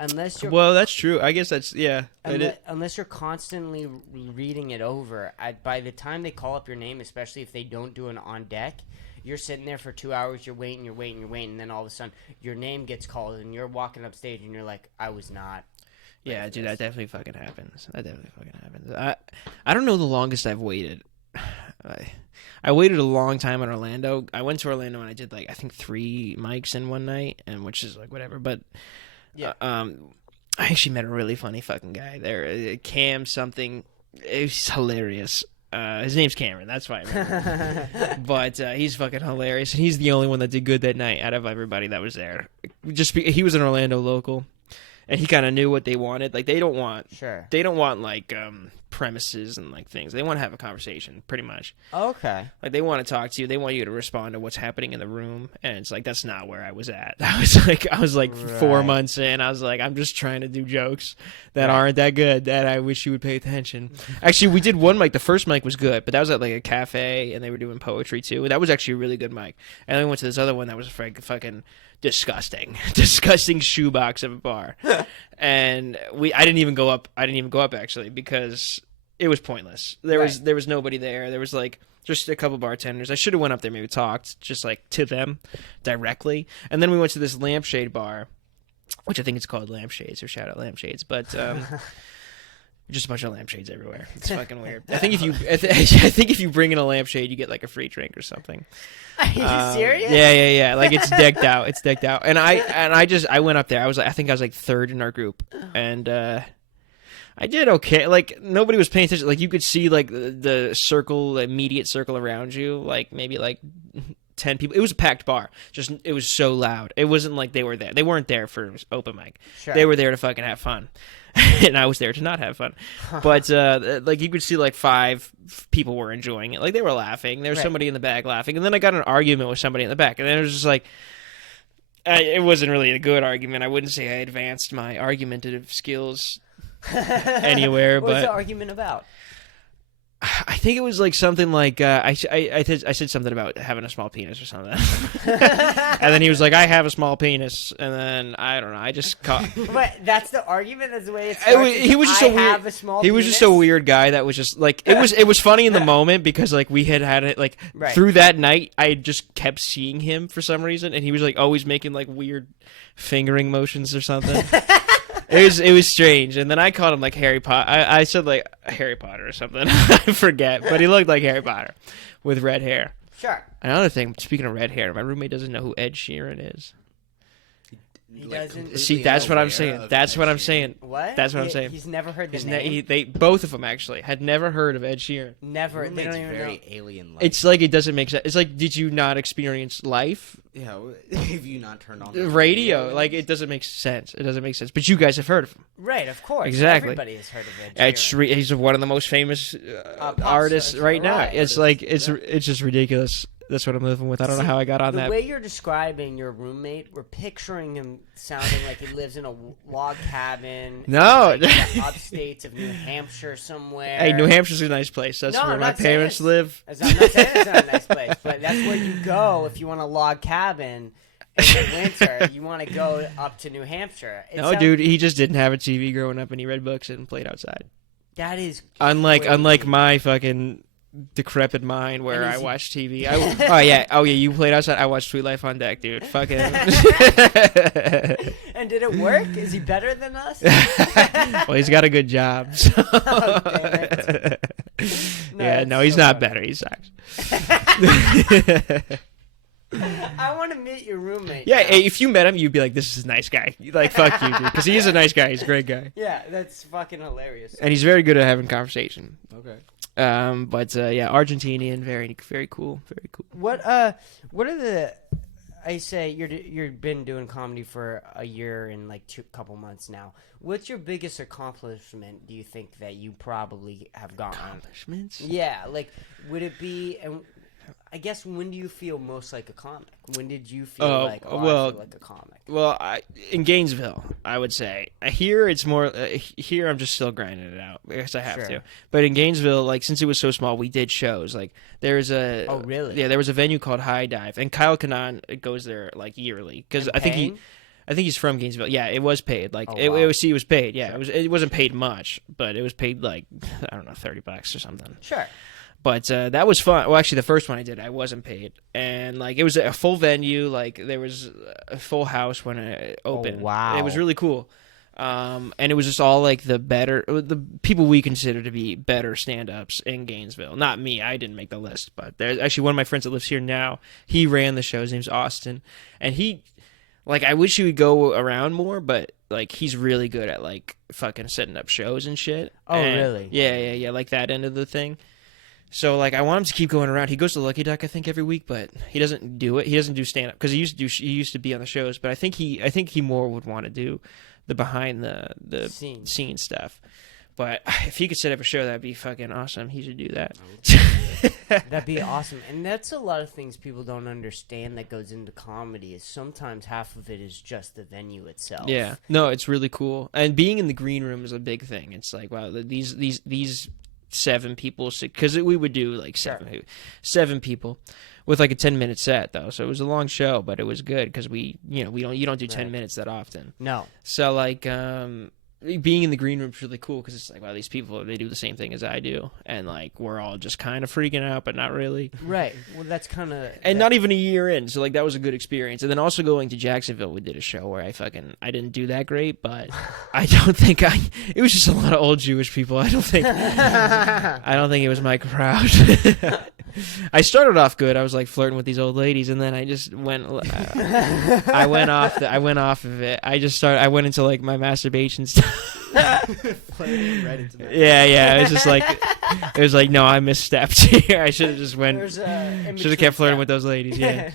Unless you're that's true. I guess that's unless you're constantly reading it over. By the time they call up your name, especially if they don't do an on deck, you're sitting there for 2 hours. You're waiting, and then all of a sudden your name gets called, and you're walking up stage, and you're like, I was not. Yeah, dude, that definitely fucking happens. I don't know the longest I've waited. I waited a long time in Orlando. I went to Orlando and I did like I think 3 mics in one night, and which is like whatever, but. Yeah. I actually met a really funny fucking guy there. Cam something. It was hilarious. His name's Cameron. That's why I remember. But he's fucking hilarious, and he's the only one that did good that night out of everybody that was there. He was an Orlando local, and he kind of knew what they wanted. Like they don't want like premises and like things. They want to have a conversation, pretty much. Okay. Like they want to talk to you. They want you to respond to what's happening in the room, and it's like that's not where I was at. I was like right. 4 months in. I was like, I'm just trying to do jokes that aren't that good. That I wish you would pay attention. Actually, we did one mic. The first mic was good, but that was at like a cafe, and they were doing poetry too. That was actually a really good mic. And then we went to this other one that was fucking disgusting shoebox of a bar. And I didn't even go up actually because it was pointless. There was nobody there. There was like just a couple bartenders. I should have went up there, maybe talked just like to them directly. And then we went to this lampshade bar, which I think it's called Lampshades, or shout out Lampshades, but just a bunch of lampshades everywhere. It's fucking weird. I think if you bring in a lampshade, you get like a free drink or something. Are you serious? Yeah. Like it's decked out. And I went up there. I think I was like 3rd in our group, and I did okay. Like nobody was paying attention. Like you could see like the circle, the immediate circle around you, like maybe like 10 people. It was a packed bar. Just it was so loud. It wasn't like they were there. They weren't there for open mic. Sure. They were there to fucking have fun. And I was there to not have fun. But like you could see like 5 people were enjoying it. Like they were laughing. There was somebody in the back laughing. And then I got an argument with somebody in the back. And then it was just like it wasn't really a good argument. I wouldn't say I advanced my argumentative skills anywhere. What was the argument about? I think it was like something like I said something about having a small penis or something, and then he was like, "I have a small penis," and then I don't know. I just caught. But that's the argument. That's the way it starts. He was just so weird. He was just a weird guy that was just like it was funny in the moment because like we had it like through that night. I just kept seeing him for some reason, and he was like always making like weird fingering motions or something. It was strange, and then I called him like Harry Potter. I said like Harry Potter or something. I forget, but he looked like Harry Potter with red hair. Sure. Another thing, speaking of red hair, my roommate doesn't know who Ed Sheeran is. He doesn't. See, that's what I'm saying. That's what I'm saying. What? That's what I'm saying. He's never heard the name. They both of them actually had never heard of Ed Sheeran. Never. They don't even very know. alien-like. It's like it doesn't make sense. It's like, did you not experience life? Yeah, have you not turned on the radio? Like, it doesn't make sense. It doesn't make sense. But you guys have heard of him, right? Of course, exactly. Everybody has heard of Ed Sheeran. He's one of the most famous artists right now. It's like it's just ridiculous. That's what I'm living with. I don't know how I got on that. The way you're describing your roommate, we're picturing him sounding like he lives in a log cabin. No. In, like, the upstates of New Hampshire somewhere. Hey, New Hampshire's a nice place. That's where my parents live. I'm not saying it's not a nice place, but that's where you go if you want a log cabin in the winter. You want to go up to New Hampshire. Dude, he just didn't have a TV growing up, and he read books and played outside. That is unlike my fucking decrepit mind where I watch TV. Oh yeah, you played outside. I watched Sweet Life on Deck, dude. Fucking. And did it work? Is he better than us? Well, he's got a good job. So. Oh, damn it. Yeah, no, he's not better. He sucks. I want to meet your roommate. Yeah, if you met him, you'd be like, "This is a nice guy." You'd like, "Fuck you, dude," because he is a nice guy. He's a great guy. Yeah, that's fucking hilarious. And he's very good at having conversation. Okay. But Argentinian, very, very cool, very cool. What are the? I say you've been doing comedy for a year and like couple months now. What's your biggest accomplishment? Do you think that you probably have gotten? Accomplishments? Yeah, like would it be? And I guess when do you feel most like a comic? When did you feel I feel like a comic? Well, in Gainesville, I would say. Here it's more. Here I'm just still grinding it out because I have to. But in Gainesville, like since it was so small, we did shows. Like there's a. Oh really? Yeah, there was a venue called High Dive, and Kyle Kanan goes there like yearly because I think he's from Gainesville. Yeah, it was paid. Like it was paid. Yeah, it wasn't paid much, but it was paid like I don't know $30 or something. Sure. But that was fun. Well, actually, the first one I did, I wasn't paid, and like it was a full venue. Like there was a full house when it opened. Oh, wow! It was really cool, and it was just all like the people we consider to be better stand-ups in Gainesville. Not me, I didn't make the list, but there's actually one of my friends that lives here now. He ran the show. His name's Austin, and he, like, I wish he would go around more, but like he's really good at like fucking setting up shows and shit. Oh, really? Yeah, like that end of the thing. So, like, I want him to keep going around. He goes to Lucky Duck, I think, every week, but he doesn't do it. He doesn't do stand-up because he used to be on the shows. But I think he more would want to do the behind the scene stuff. But if he could set up a show, that'd be fucking awesome. He should do that. That'd be awesome. And that's a lot of things people don't understand that goes into comedy. Is sometimes half of it is just the venue itself. Yeah, no, it's really cool. And being in the green room is a big thing. It's like, wow, these 7 people, because we would do like seven people with like a 10-minute set though, so it was a long show, but it was good because you don't do 10 minutes that often. No. So like being in the green room is really cool because it's like, wow, these people, they do the same thing as I do, and like we're all just kind of freaking out, but not really. Right. Well, that's kind of not even a year in, so like that was a good experience. And then also going to Jacksonville, we did a show where I didn't do that great, but I don't think it was just a lot of old Jewish people. I don't think it was my crowd. I started off good. I was like flirting with these old ladies, and then I just went. I went off of it. I went into like my masturbation stuff. Flirting right into that. Yeah. It was like, no, I misstepped here. I should have just should have kept flirting with those ladies. Yeah,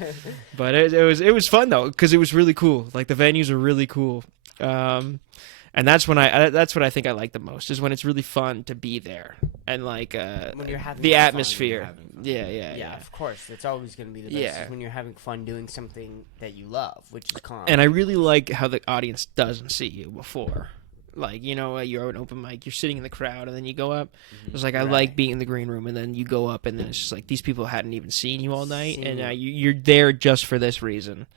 but it was fun though because it was really cool. Like the venues are really cool. And that's what I think I like the most is when it's really fun to be there and like when you're having the atmosphere. Fun. Yeah. Of course, it's always going to be the best is when you're having fun doing something that you love, which is comedy. And I really like how the audience doesn't see you before. Like, you're an open mic, you're sitting in the crowd, and then you go up. Mm-hmm. It's like, I like being in the green room, and then you go up, and then it's just like, these people hadn't even seen you all night, and you're there just for this reason.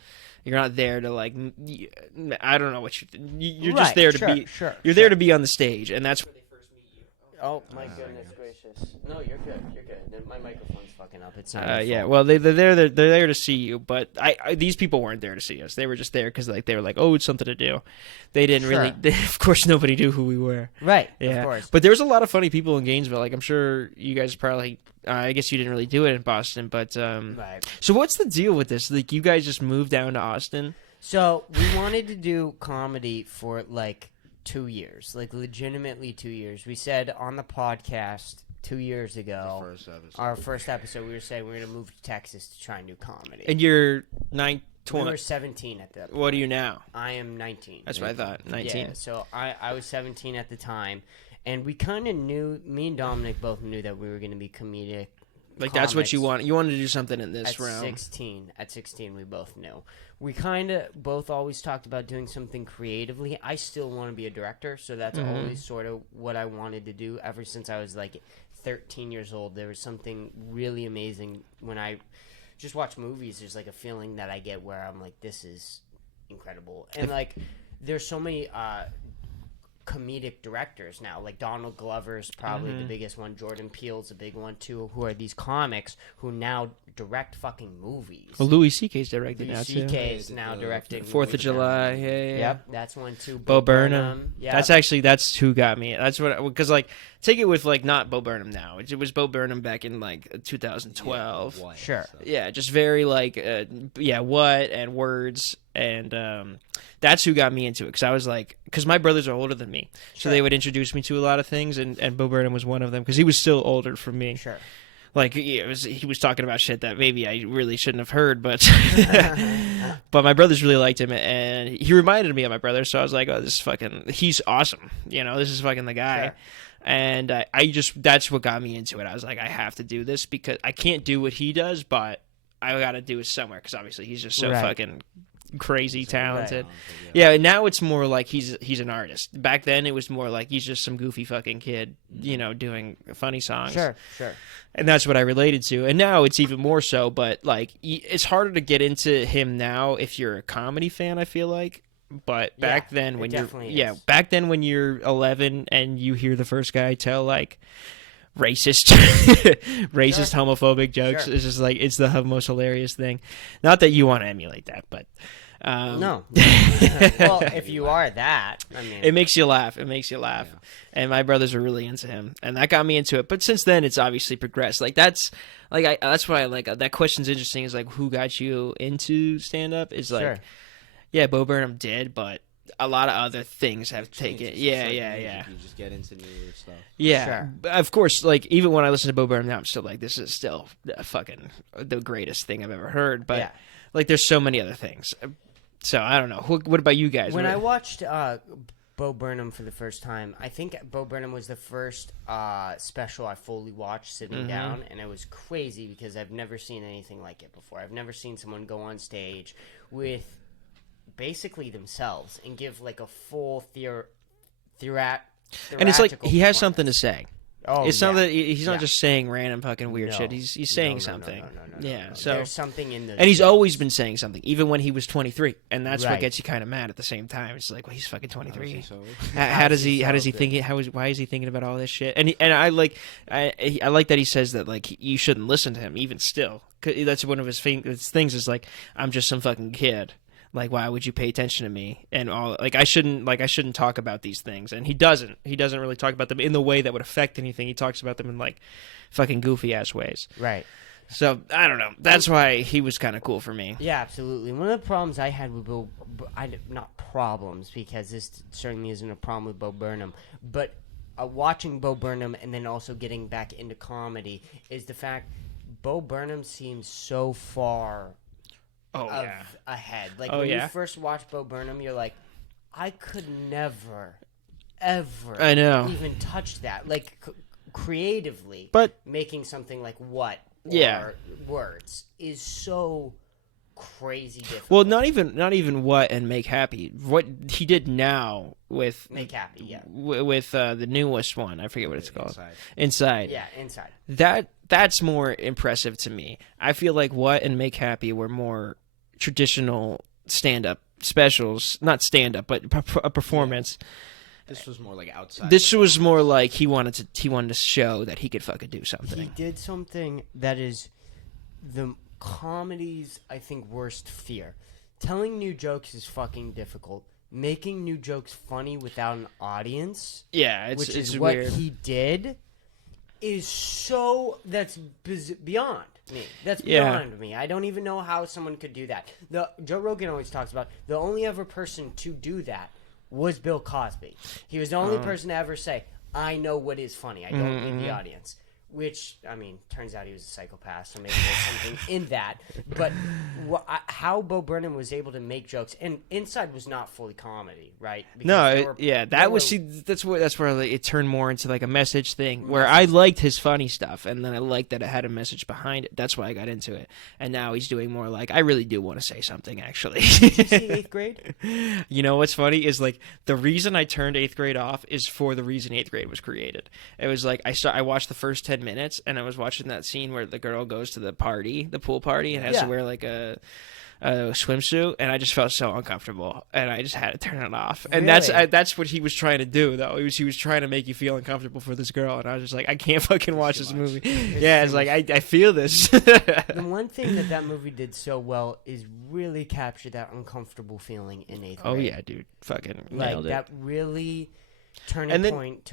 You're not there to like, I don't know what you're just there to be. You're there to be on the stage, and that's where they first meet you. Oh my goodness gracious! No, you're good. You're good. My microphone's fucking up. It's not. Yeah. Well, they're there to see you, but these people weren't there to see us. They were just there because like they were like, oh, it's something to do. They didn't really. Of course, nobody knew who we were. Right. Yeah. Of course. But there was a lot of funny people in Gainesville. Like I'm sure you guys probably. I guess you didn't really do it in Boston, but right. So what's the deal with this? Like you guys just moved down to Austin? So we wanted to do comedy for like 2 years, like legitimately 2 years. We said on the podcast 2 years ago, our first episode, we were saying we're going to move to Texas to try and do comedy. And you're 20. We were 17 at that point. What are you now? I am 19. That's what I thought, 19. Yeah, so I was 17 at the time, and we kind of knew, me and Dominic both knew that we were going to be comedic. Like, that's what you want. You wanted to do something in this realm. At 16, we both knew. We kind of both always talked about doing something creatively. I still want to be a director, so that's always sort of what I wanted to do ever since I was like 13 years old. There was something really amazing when I just watch movies. There's like a feeling that I get where I'm like, this is incredible. And like, there's so many comedic directors now. Like Donald Glover's probably the biggest one. Jordan Peele's a big one too. Who are these comics who now direct fucking movies? Well, Louis C.K.'s directing now too. Louis C.K. is now directing 4th of July. Yeah. Yep, that's one too. Bo Burnham. Yeah, that's who got me. That's what, because like, take it with like not Bo Burnham now. It was Bo Burnham back in like 2012. Yeah, sure. Yeah, just very like what and words, and that's who got me into it, because I was like, because my brothers are older than me, so they would introduce me to a lot of things, and Bo Burnham was one of them, because he was still older from me. Sure. Like, he was talking about shit that maybe I really shouldn't have heard, but but my brothers really liked him, and he reminded me of my brother, so I was like, oh, he's awesome. This is fucking the guy. Sure. And I just, that's what got me into it. I was like, I have to do this, because I can't do what he does, but I got to do it somewhere, because obviously he's just so fucking crazy talented. Yeah, and now it's more like he's an artist. Back then it was more like he's just some goofy fucking kid, doing funny songs. Sure. And that's what I related to. And now it's even more so, but like, it's harder to get into him now if you're a comedy fan, I feel like. But back then when back then when you're 11 and you hear the first guy tell like racist homophobic jokes, it's just like, it's the most hilarious thing. Not that you want to emulate that, but no. Well, if you are that, I mean, it makes you laugh. Yeah. And my brothers were really into him, and that got me into it. But since then, it's obviously progressed. Like, that's like, that's why I like that question's interesting. Is like, who got you into stand up? Is like, yeah, Bo Burnham did, but a lot of other things have taken. Yeah. You just get into newer stuff. Yeah, of course. Like, even when I listen to Bo Burnham now, I'm still like, this is still fucking the greatest thing I've ever heard. But like, there's so many other things. So I don't know. What about you guys? When I watched Bo Burnham for the first time, I think Bo Burnham was the first special I fully watched sitting down, and it was crazy because I've never seen anything like it before. I've never seen someone go on stage with basically themselves and give like a full and it's like he has something to say. Oh, it's not that he's not just saying random fucking weird shit. He's saying something. No. So there's something in this. And he's always been saying something, even when he was 23, and that's what gets you kind of mad at the same time. It's like, well, he's fucking 23. How does he think? Why is he thinking about all this shit? And I like that he says that like you shouldn't listen to him even still. 'Cause that's one of his things is like, I'm just some fucking kid. Like, why would you pay attention to me? And all, like, I shouldn't talk about these things. And he doesn't really talk about them in the way that would affect anything. He talks about them in like fucking goofy ass ways. Right. So I don't know. That's why he was kind of cool for me. Yeah, absolutely. One of the problems I had with Bo, not problems, because this certainly isn't a problem with Bo Burnham, but watching Bo Burnham and then also getting back into comedy is the fact Bo Burnham seems so far ahead. Like, when you first watch Bo Burnham, you're like, I could never, ever even touch that. Like, creatively, but making something like what or words is so crazy difficult. Well, not even what and Make Happy. What he did now with Make Happy, with the newest one, I forget what it's called. Inside. Yeah, Inside. That's more impressive to me. I feel like What and Make Happy were more traditional stand-up specials, not stand-up, but a performance. This was more like outside. This was more like he wanted to show that he could fucking do something. He did something that is the comedy's, I think, worst fear. Telling new jokes is fucking difficult. Making new jokes funny without an audience, it's what weird. he did, is so that's beyond. me. That's beyond me. I don't even know how someone could do that. Joe Rogan always talks about the only ever person to do that was Bill Cosby. He was the only person to ever say, I know what is funny. I don't need the audience. Which, I mean, turns out he was a psychopath, so maybe there's something in that. But how Bo Burnham was able to make jokes, and Inside was not fully comedy, right? That's where like, it turned more into like a message thing, where I liked his funny stuff, and then I liked that it had a message behind it. That's why I got into it. And now he's doing more like, I really do want to say something, actually. Did you see 8th grade? You know what's funny is like, the reason I turned 8th grade off is for the reason 8th grade was created. It was like, I watched the first 10 minutes, and I was watching that scene where the girl goes to the pool party, and has to wear like a swimsuit, and I just felt so uncomfortable, and I just had to turn it off. And that's what he was trying to do, though. He was trying to make you feel uncomfortable for this girl, and I was just like, I can't fucking watch this movie. It's like I feel this. The one thing that movie did so well is really capture that uncomfortable feeling in 8th grade. Oh yeah, dude, fucking nailed it. That really turning point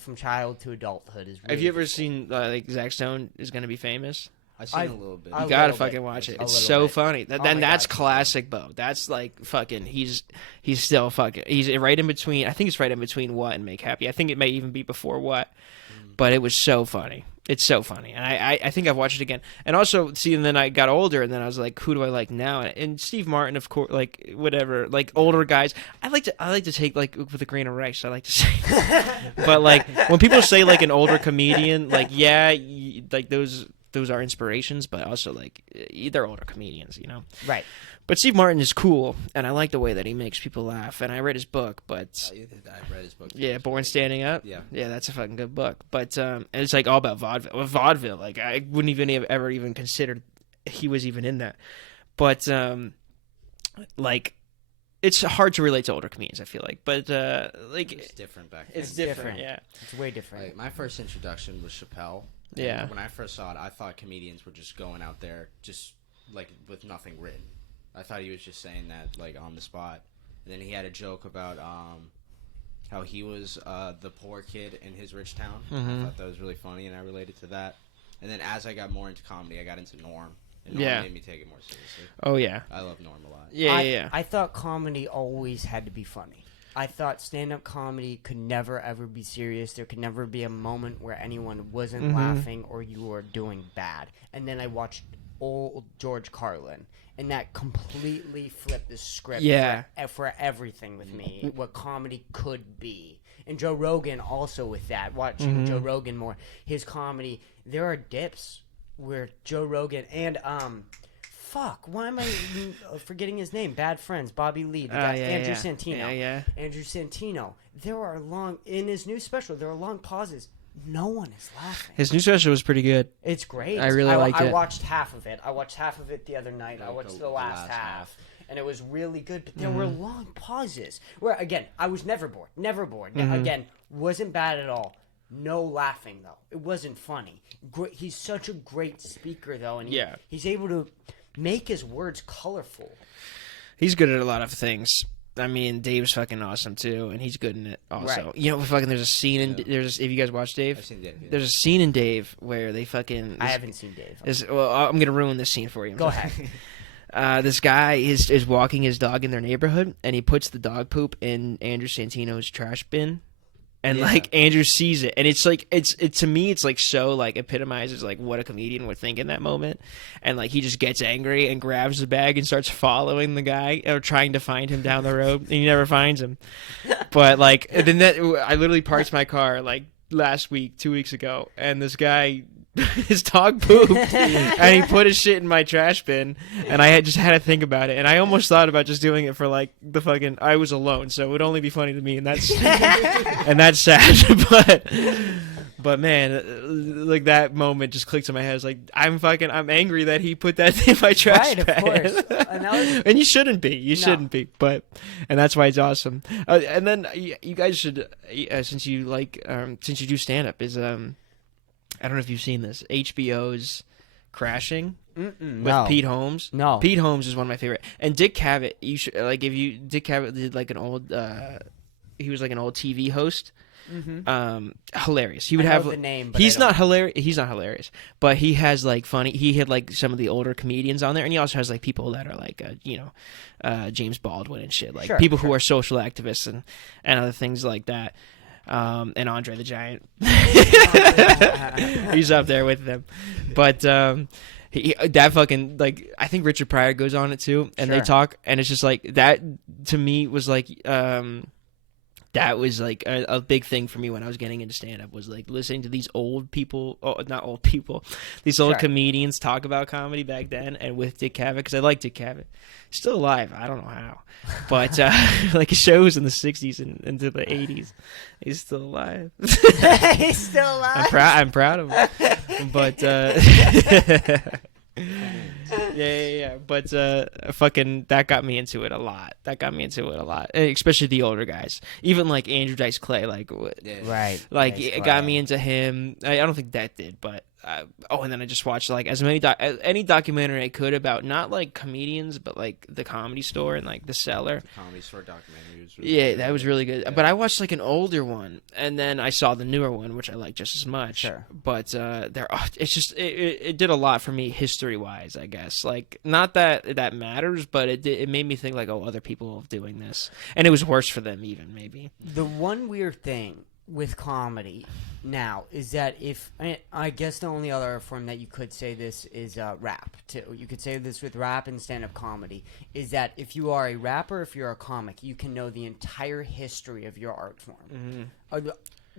from child to adulthood is really have you ever seen like Zack Stone is Gonna Be Famous? I've seen a little bit. You gotta fucking watch it. It's so funny. That's classic Bo. That's like fucking. He's still fucking. He's right in between. I think it's right in between What and Make Happy. I think it may even be before What. But it was so funny. It's so funny, and I think I've watched it again. And also, see, and then I got older, and then I was like, who do I like now? And Steve Martin, of course, like whatever, like older guys. I like to take like with a grain of rice. I like to say, but like when people say like an older comedian, like like those are inspirations, but also like they're older comedians, you know? Right. But Steve Martin is cool, and I like the way that he makes people laugh. And I read his book, but I read his book. Yeah, Born Standing Up. Yeah, that's a fucking good book. But and it's like all about vaudeville. Like I wouldn't even have ever even considered he was even in that. But like it's hard to relate to older comedians, I feel like. But like it's different back then. It's different. Yeah, it's way different. Like, my first introduction was Chappelle. Yeah. When I first saw it, I thought comedians were just going out there just like with nothing written. I thought he was just saying that like on the spot. And then he had a joke about how he was the poor kid in his rich town. I thought that was really funny, and I related to that. And then as I got more into comedy, I got into Norm. And Norm made me take it more seriously. Oh, yeah. I love Norm a lot. Yeah. I thought comedy always had to be funny. I thought stand-up comedy could never, ever be serious. There could never be a moment where anyone wasn't laughing or you were doing bad. And then I watched old George Carlin, and that completely flipped the script for everything with me, what comedy could be. And Joe Rogan also with that, watching Joe Rogan more, his comedy, there are dips where Joe Rogan and why am I forgetting his name? Bad Friends, Bobby Lee, the guy, Andrew Santino. Andrew Santino. There are in his new special, there are long pauses. No one is laughing. His new special was pretty good. It's great. I really liked it. I watched half of it. I watched half of it the other night. I watched the last half. And it was really good. But there were long pauses. Where, again, I was never bored. Never bored. Again, wasn't bad at all. No laughing, though. It wasn't funny. He's such a great speaker, though. And he's able to make his words colorful. He's good at a lot of things. I mean, Dave's fucking awesome too, and he's good in it also. Right. You know, fucking there's a scene in if you guys watch Dave, I've seen Dave. Yeah. There's a scene in Dave where they fucking. I haven't seen Dave. I'm gonna ruin this scene for you. Go ahead. This guy is walking his dog in their neighborhood, and he puts the dog poop in Andrew Santino's trash bin. And like Andrew sees it, and it's like it's to me it's like so like epitomizes like what a comedian would think in that moment, and like he just gets angry and grabs the bag and starts following the guy or trying to find him down the road, and he never finds him. But like then I literally parked my car like last week, 2 weeks ago, and this guy. His dog pooped, and he put his shit in my trash bin, and I just had to think about it, and I almost thought about just doing it for like the fucking. I was alone, so it would only be funny to me, and that's and that's sad, but man, like that moment just clicked in my head. It's like I'm angry that he put that in my trash bin. Of course. And you shouldn't be, but and that's why it's awesome. And then you guys should, since you do stand up, is I don't know if you've seen this. HBO's Crashing with Pete Holmes. No, Pete Holmes is one of my favorite. And Dick Cavett, you should Dick Cavett did like an old he was like an old TV host. Mm-hmm. Hilarious. He would have the name, but he's not hilarious. He's not hilarious, but he has like funny. He had like some of the older comedians on there, and he also has like people that are like James Baldwin and shit, like people who are social activists and other things like that. And Andre the Giant, he's up there with them, but that fucking like I think Richard Pryor goes on it too, and they talk, and it's just like that to me was like that was like a big thing for me when I was getting into stand-up, was like listening to these old people, not old people, these old comedians talk about comedy back then, and with Dick Cavett, because I like Dick Cavett. He's still alive. I don't know how. But like shows in the 60s and into the 80s, he's still alive. He's still alive? I'm proud of him. But yeah. But fucking that got me into it a lot. Especially the older guys. Even like Andrew Dice Clay, like right. Like it got me into him. I don't think that did, but and then I just watched like as many any documentary I could about not like comedians, but like the Comedy Store and like the Cellar. The Comedy Store documentary was really good. That was really good. Yeah. But I watched like an older one, and then I saw the newer one, which I like just as much. Sure. But it's just it did a lot for me history wise, I guess. Like not that matters, but it made me think like, other people are doing this, and it was worse for them even maybe. The one weird thing with comedy now is that I guess the only other form that you could say this is rap too. You could say this with rap and stand-up comedy, is that if you are a rapper, if you're a comic, you can know the entire history of your art form. Mm-hmm.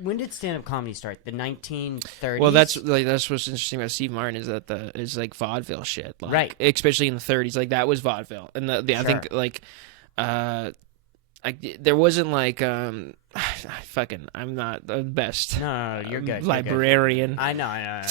When did stand-up comedy start? The 1930s? Well, that's what's interesting about Steve Martin, is that is like vaudeville shit, like, right? Especially in the 30s, like that was vaudeville, and I think like there wasn't like I'm not the best. No, you're good. Librarian. You're good. I know.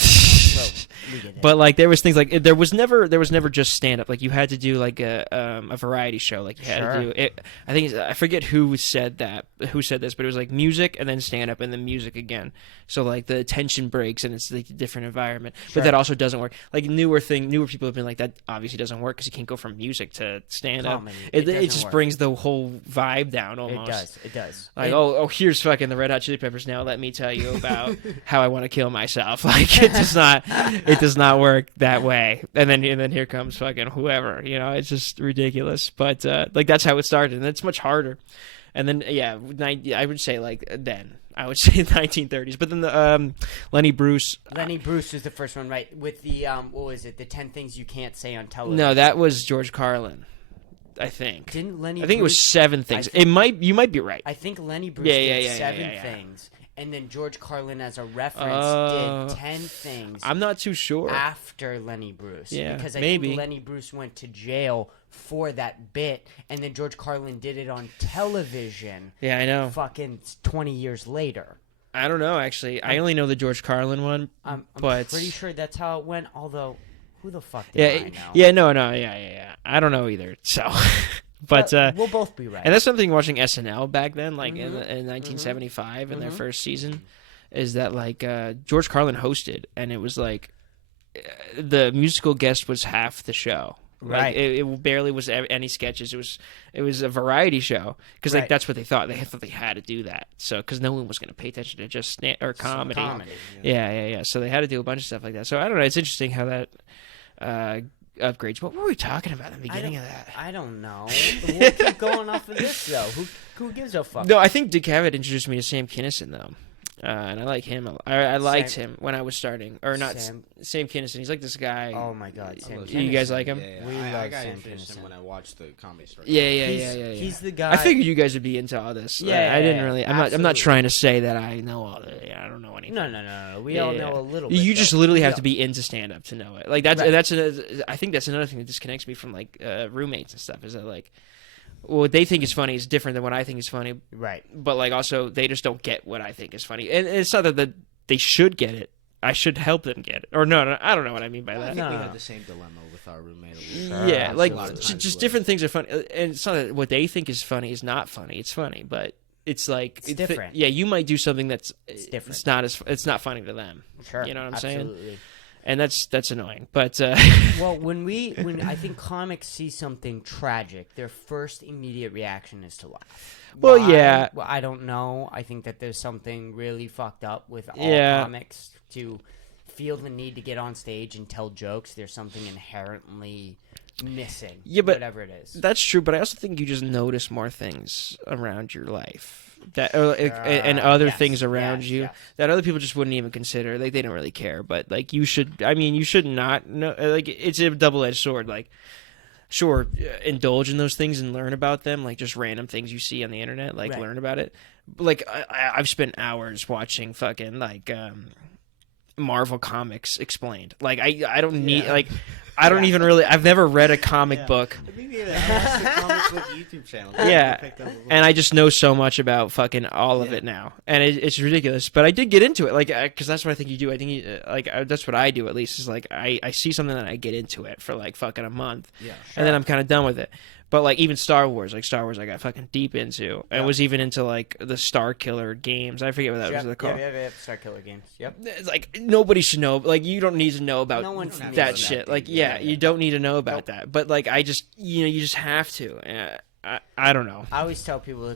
Well, we get it. But like there was things like there was never just stand up. Like you had to do like a variety show. Like you had to do it. I think I forget who said this, but it was like music and then stand up and then music again. So like the tension breaks and it's like a different environment. But that also doesn't work. Like newer people have been like, that obviously doesn't work because you can't go from music to stand up. It just brings the whole vibe down almost. It does. Like here's fucking the Red Hot Chili Peppers. Now let me tell you about how I want to kill myself. Like it does not work that way. And then here comes fucking whoever. It's just ridiculous. But like that's how it started, and it's much harder. And then I would say like then. I would say 1930s, but then the Lenny Bruce. Lenny Bruce was the first one, right? With the what was it? The 10 things you can't say on television. No, that was George Carlin. I think. Didn't Lenny? I think Bruce, it was 7 things. You might be right. I think Lenny Bruce did 7 things, and then George Carlin, as a reference, did 10 things. I'm not too sure. After Lenny Bruce, because I maybe. think Lenny Bruce went to jail for that bit, and then George Carlin did it on television. Yeah, I know. Fucking 20 years later. I don't know, actually. I only know the George Carlin one. I'm but pretty sure that's how it went, although who the fuck do I know? Yeah, no, yeah. I don't know either, so... But we'll both be right. And that's something watching SNL back then, like in 1975 in their first season, is that like George Carlin hosted, and it was like the musical guest was half the show. Right. Like, it barely was any sketches. It was a variety show because like that's what they thought. They thought they had to do that. So because no one was going to pay attention to just comedy. Yeah. So they had to do a bunch of stuff like that. So I don't know. It's interesting how that upgrades. What were we talking about in the beginning of that? I don't know. We'll keep going off of this though. Who gives a fuck? No, I think Dick Cavett introduced me to Sam Kinison though. And I like him. I liked him when I was starting, or not Sam Kinison. He's like this guy. Oh my god, Sam Kinison. You guys like him? Yeah. I got introduced him when I watched the Comedy Store. Yeah. He's the guy. I figured you guys would be into all this. Yeah, I didn't really. I'm not trying to say that I know all the. I don't know anything. No. We all know a little bit. You just literally have to be into stand up to know it. Like that's I think that's another thing that disconnects me from like roommates and stuff. Is that like. What they think is funny is different than what I think is funny. Right. But, like, also, they just don't get what I think is funny. And it's not that they should get it. I should help them get it. Or, no, I don't know what I mean by that. I think we had the same dilemma with our roommate. Yeah, like, just different things are funny. And it's not that what they think is funny is not funny. It's funny, but it's like... It's different. You might do something that's... It's different. It's not funny to them. Sure. You know what I'm saying? saying? And that's annoying. But well, when I think comics see something tragic, their first immediate reaction is to laugh. Well, Why? yeah. Well, I don't know. I think that there's something really fucked up with all comics to feel the need to get on stage and tell jokes. There's something inherently missing. Yeah, but whatever it is. That's true. But I also think you just notice more things around your life and other things around you that other people just wouldn't even consider. Like, they don't really care. But like, you should not know. Like, it's a double-edged sword. Like, sure, indulge in those things and learn about them. Like, just random things you see on the internet. Like, learn about it. But, like, I've spent hours watching fucking like Marvel comics explained. Like, I don't need like. I don't even really. I've never read a comic book. Me neither. I watched the comic book YouTube channel. And I just know so much about fucking all of it now, and it's ridiculous. But I did get into it, like, because that's what I think you do. I think that's what I do at least. Is like I see something and I get into it for like fucking a month, and then I'm kind of done with it. But like even Star Wars, I got fucking deep into, and was even into like the Star Killer games. I forget what that was called. Yeah, Star Killer games. Yep. It's like nobody should know. Like, you don't need to know about that shit. Like, you don't need to know about that. But like, I just you just have to. I don't know. I always tell people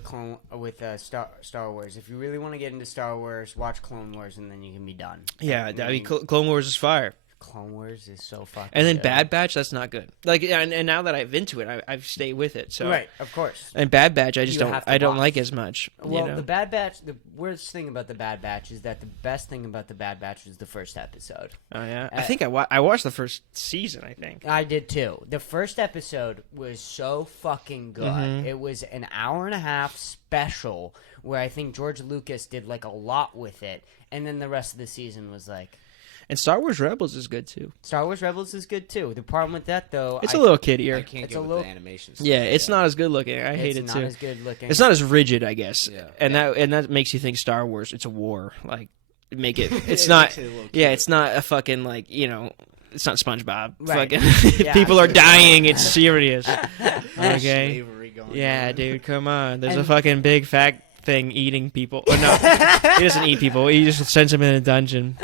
with Star Wars, if you really want to get into Star Wars, watch Clone Wars, and then you can be done. Yeah, Clone Wars is fire. Clone Wars is so fucking And then good. Bad Batch, that's not good. Like, and now that I've into it, I stay with it. So right, of course. And Bad Batch, I don't like as much. Well, the Bad Batch, the worst thing about the Bad Batch is that the best thing about the Bad Batch was the first episode. Oh yeah, I think I watched the first season. I think I did too. The first episode was so fucking good. Mm-hmm. It was an hour and a half special where I think George Lucas did like a lot with it, and then the rest of the season was like. And Star Wars Rebels is good too. Star Wars Rebels is good too. The problem with that though, it's a little kiddier. I can't get with the animations. Yeah, it's not as good looking. I hate it too. It's not as good looking. It's not as rigid, I guess. Yeah. And that makes you think Star Wars. It's a war. Like, make it. It's not. It's not a fucking like It's not SpongeBob. Right. Fucking people are dying. It's serious. Okay. Yeah, dude. Come on. There's a fucking big fat thing eating people. Oh, no, he doesn't eat people. He just sends them in a dungeon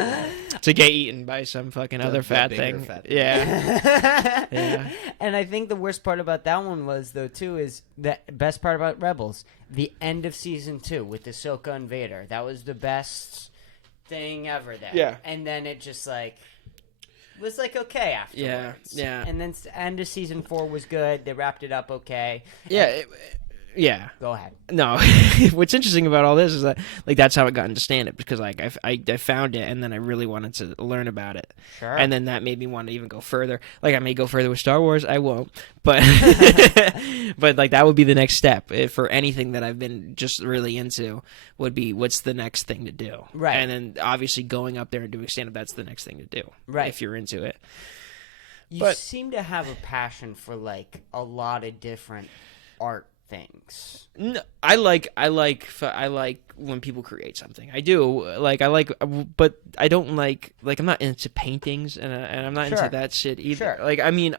to get eaten by some fucking other fat thing. Yeah. Yeah. And I think the worst part about that one was, though, too, is the best part about Rebels, the end of season 2 with Ahsoka and Vader. That was the best thing ever there. Yeah. And then it just was okay afterwards. Yeah. And then end of season 4 was good. They wrapped it up okay. Yeah. Yeah. Go ahead. No, what's interesting about all this is that that's how I got into stand-up, because I found it and then I really wanted to learn about it. Sure. And then that made me want to even go further. Like, I may go further with Star Wars. I won't. But but that would be the next step for anything that I've been just really into, would be what's the next thing to do. Right. And then obviously going up there and doing stand-up, that's the next thing to do. Right. If you're into it. You seem to have a passion for a lot of different art things. No, I like when people create something. I do but I don't like I'm not into paintings, and I'm not into that shit either. Sure. Like, I mean,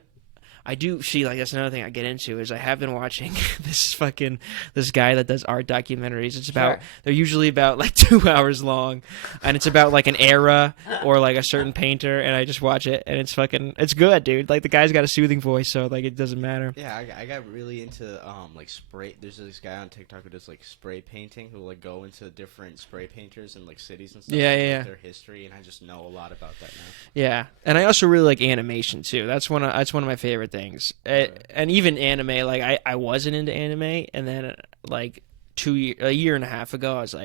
I do see, that's another thing I get into is I have been watching this guy that does art documentaries. It's about they're usually about 2 hours long, and it's about an era or a certain painter, and I just watch it, and it's good, dude. The guy's got a soothing voice, so it doesn't matter. Yeah, I got really into spray. There's this guy on TikTok who does spray painting, who will go into different spray painters in cities and stuff. Yeah. Their history, and I just know a lot about that now. Yeah, and I also really like animation too. That's one of my favorite things. And even anime, I wasn't into anime, and then a year and a half ago, I was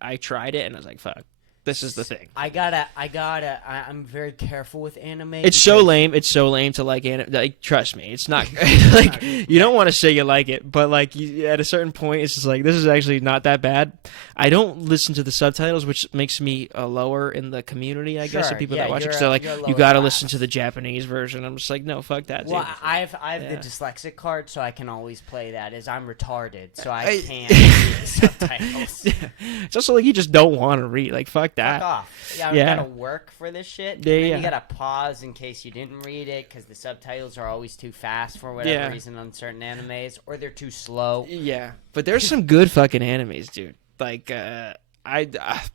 I tried it, and I was fuck, this is the thing. I'm very careful with anime. It's so lame to like anime. Trust me, it's not you don't want to say you like it, but at a certain point, it's just this is actually not that bad. I don't listen to the subtitles, which makes me lower in the community, I guess, of people that watch it. So you got to listen to the Japanese version. I'm just no, fuck that. Well, I have the dyslexic card, so I can always play that. As I'm retarded, so I can't read the subtitles. It's also you just don't want to read. Fuck that. Fuck off. Yeah, you gotta work for this shit. You gotta pause in case you didn't read it, because the subtitles are always too fast for whatever reason on certain animes, or they're too slow. Yeah, but there's some good fucking animes, dude.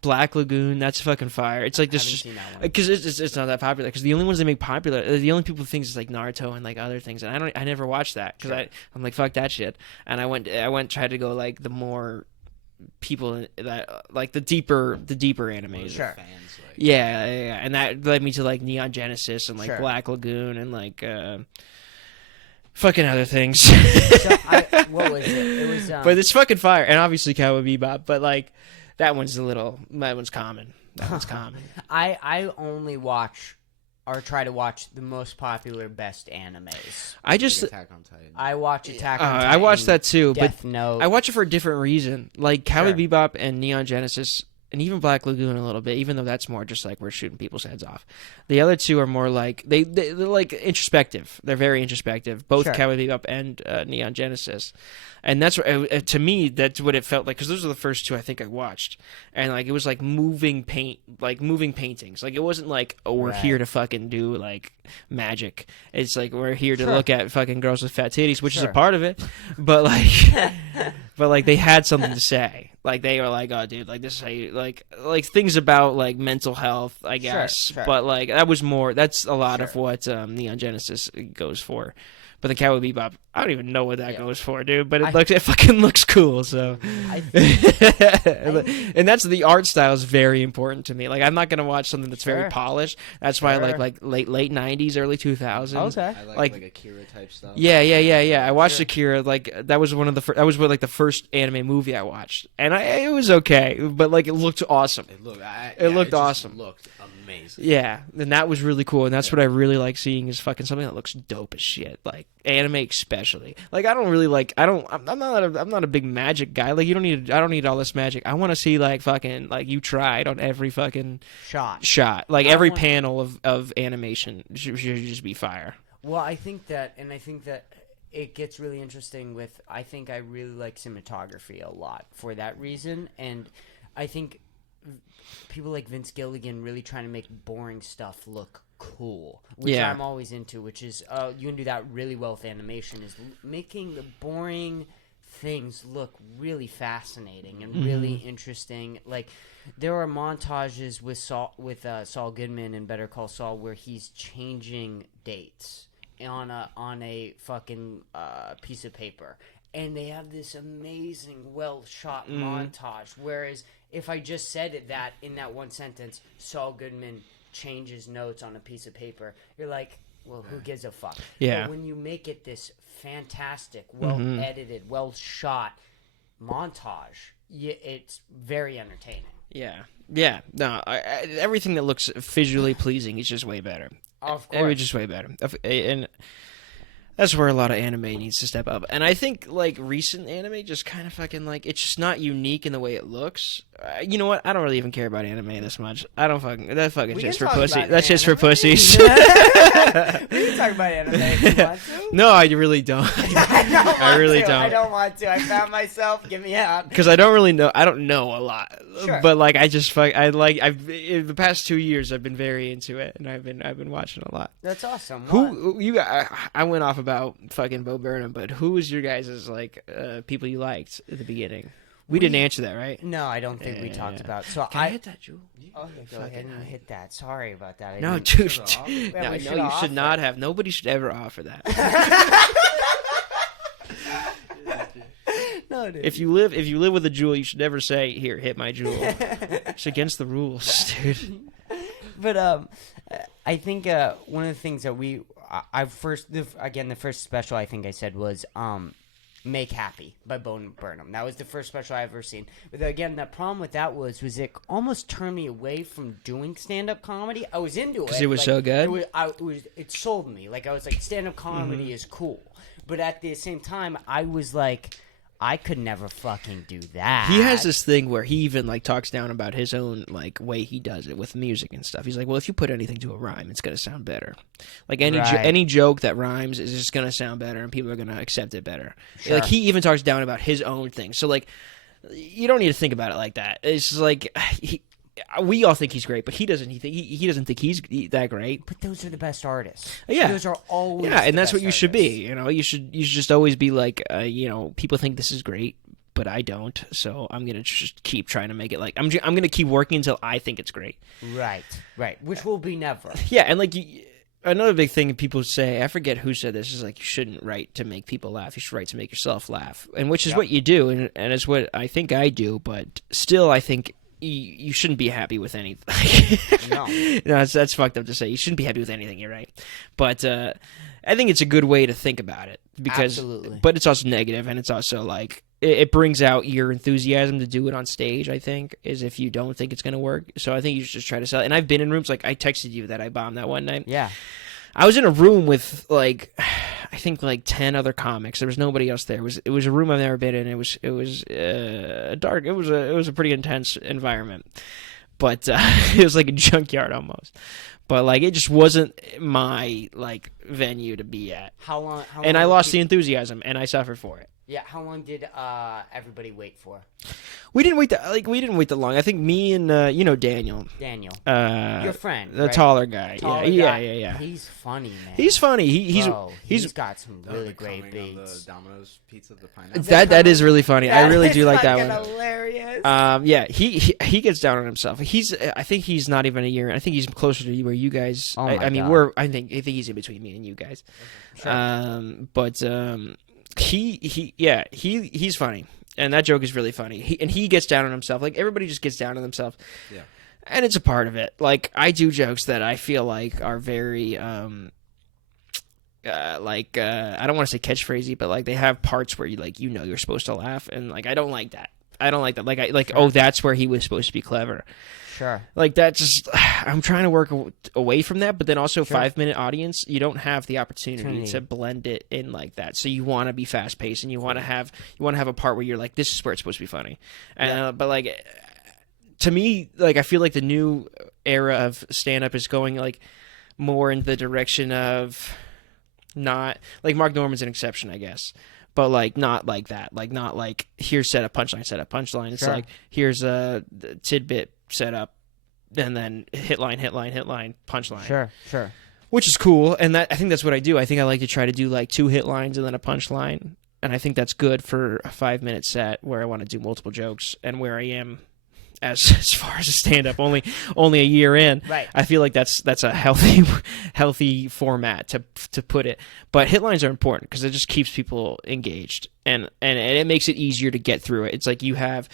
Black Lagoon, that's fucking fire. It's like this, because it's not that popular. Because the only ones they make popular, the only people think is like Naruto and like other things, and I never watched that because I'm like fuck that shit. And I went tried to go like the more people that like the deeper animes. Sure. Fans, like, Yeah, and that led me to like Neon Genesis and like Sure. Black Lagoon and like fucking other things. So what was it? It was. But it's fucking fire, and obviously Cowboy Bebop. But like that one's common. That one's common. I only watch or try to watch the most popular best animes. I just Attack on Titan. I watch Attack on Titan. I watched that too, Death but Note. I watch it for a different reason. Like Cowboy Sure. Bebop and Neon Genesis. And even Black Lagoon a little bit, even though that's more just like we're shooting people's heads off. The other two are more like they're like introspective. They're very introspective. Both Sure. Cowboy Bebop and Neon Genesis, and that's what to me that's what it felt like because those are the first two I think I watched, and like it was like moving paintings. Like it wasn't like we're Right. here to fucking do like magic. It's like we're here to Sure. look at fucking girls with fat titties, which is a Sure. part of it, but like they had something to say. Like they were like, oh, dude, like this is how you like things about like mental health, I guess. Sure. But like that's a lot of Sure. what Neon Genesis goes for. But the Cowboy Bebop, I don't even know what that goes for, dude. But it fucking looks cool. So, and that's the art style is very important to me. Like I'm not gonna watch something that's very Sure. polished. That's why I Sure. like late '90s, early 2000s. Okay. I like- like Akira type stuff. Yeah. I watched Sure. Akira. Like that was like the first anime movie I watched, and it was okay, but like it looked awesome. It looked just awesome. Looked amazing. Yeah, and that was really cool, and that's what I really like seeing is fucking something that looks dope as shit, like anime especially. Like I'm not a big magic guy. Like I don't need all this magic. I want to see like fucking like you tried on every fucking shot. Like every panel of animation should just be fire. Well, I think that it gets really interesting with. I think I really like cinematography a lot for that reason, and I think people like Vince Gilligan really trying to make boring stuff look cool, which Yeah. I'm always into. Which is you can do that really well with animation. Is making the boring things look really fascinating and really interesting. Like there are montages with Saul Goodman in Better Call Saul where he's changing dates on a fucking piece of paper, and they have this amazing, well shot montage. Whereas if I just said that in that one sentence, Saul Goodman changes notes on a piece of paper, you're like, well, who gives a fuck? Yeah. But when you make it this fantastic, well edited, well shot montage, it's very entertaining. Yeah. No, everything that looks visually pleasing is just way better. Of It was course. just way better, and that's where a lot of anime needs to step up. And I think like recent anime just kind of fucking like it's just not unique in the way it looks. You know what? I don't really even care about anime this much. I don't fucking that fucking We shit's can for talk pussy. about That's just for anime. pussies. We can talk about anime if you want to. No, I really don't. I really don't. I don't want to. I found myself. Get me out. Because I don't really know. I don't know a lot, Sure. but like I've in the past 2 years I've been very into it, and I've been watching a lot. That's awesome. I went off about fucking Bo Burnham, but who was your guys' like people you liked at the beginning? We didn't answer that, right? No, I don't think we talked about. So Can I hit that, Jewel? Oh, yeah, go ahead and hit that. Sorry about that. I No, didn't- dude. Yeah, No, we you should should not offer. have. Nobody should ever offer that. No, dude. If you live with a jewel, you should never say, "Here, hit my jewel." It's against the rules, dude. But I think one of the things that the first special I think I said was Make Happy by Bo Burnham. That was the first special I ever seen. But again, the problem with that was it almost turned me away from doing stand-up comedy. I was into it. Because it was so good? It sold me. Like, I was like, stand-up comedy is cool. But at the same time, I was like, I could never fucking do that. He has this thing where he even like talks down about his own like way he does it with music and stuff. He's like, well, if you put anything to a rhyme, it's gonna sound better. Like any joke that rhymes is just gonna sound better, and people are gonna accept it better. Sure. Like he even talks down about his own thing. So like, you don't need to think about it like that. It's just like we all think he's great, but he doesn't. He doesn't think he's that great. But those are the best artists. Yeah, those are always and the that's what best you should artists. be. You know, you should just always be like, people think this is great, but I don't. So I'm gonna just keep trying to make it like I'm gonna keep working until I think it's great. Right, which will be never. Yeah, and like another big thing people say, I forget who said this, is like you shouldn't write to make people laugh. You should write to make yourself laugh, and which is what you do, and it's what I think I do. But still, I think you shouldn't be happy with anything. No, that's fucked up to say. You shouldn't be happy with anything. You're right, but I think it's a good way to think about it because, absolutely. But it's also negative, and it's also like it brings out your enthusiasm to do it on stage. I think is if you don't think it's gonna work. So I think you should just try to sell it. And I've been in rooms like I texted you that I bombed that one night. Yeah, I was in a room with like I think like 10 other comics. There was nobody else there. It was a room I've never been in. It was dark. It was a pretty intense environment, but it was like a junkyard almost. But like it just wasn't my like venue to be at. How long and I lost the enthusiasm, and I suffered for it. Yeah, how long did everybody wait for? We didn't wait that long. I think me and Daniel. Your friend, the right? taller guy. Yeah. He's funny, man. He's funny. He's got some really great beats. On the Domino's pizza, the pineapple. That is really funny. I really do like that one. Hilarious. Yeah, he gets down on himself. I think he's not even a year. I think he's closer to where you guys. Oh I mean, God. I think he's in between me and you guys. Okay. Sure. He's funny, and that joke is really funny. He gets down on himself. Like everybody just gets down on themselves. Yeah. And it's a part of it. Like I do jokes that I feel like are very I don't want to say catchphrasey, but like they have parts where you're supposed to laugh, and like I don't like that. Sure. Oh, that's where he was supposed to be clever. Sure. Like that just I'm trying to work away from that, but then also sure. 5-minute audience, you don't have the opportunity to blend it in like that. So you want to be fast paced, and you want to have a part where you're like, this is where it's supposed to be funny. But like to me, like I feel like the new era of stand up is going like more in the direction of not like Mark Norman's an exception, I guess. But like not like that. Like not like here's set up punchline. It's like here's a tidbit set up, and then hit line, punchline. Sure. Which is cool, and I think that's what I do. I think I like to try to do like 2 hit lines and then a punchline, and I think that's good for a 5-minute set where I want to do multiple jokes, and where I am as far as a stand-up only a year in. Right. I feel like that's a healthy format to put it. But hit lines are important because it just keeps people engaged, and it makes it easier to get through it. It's like you have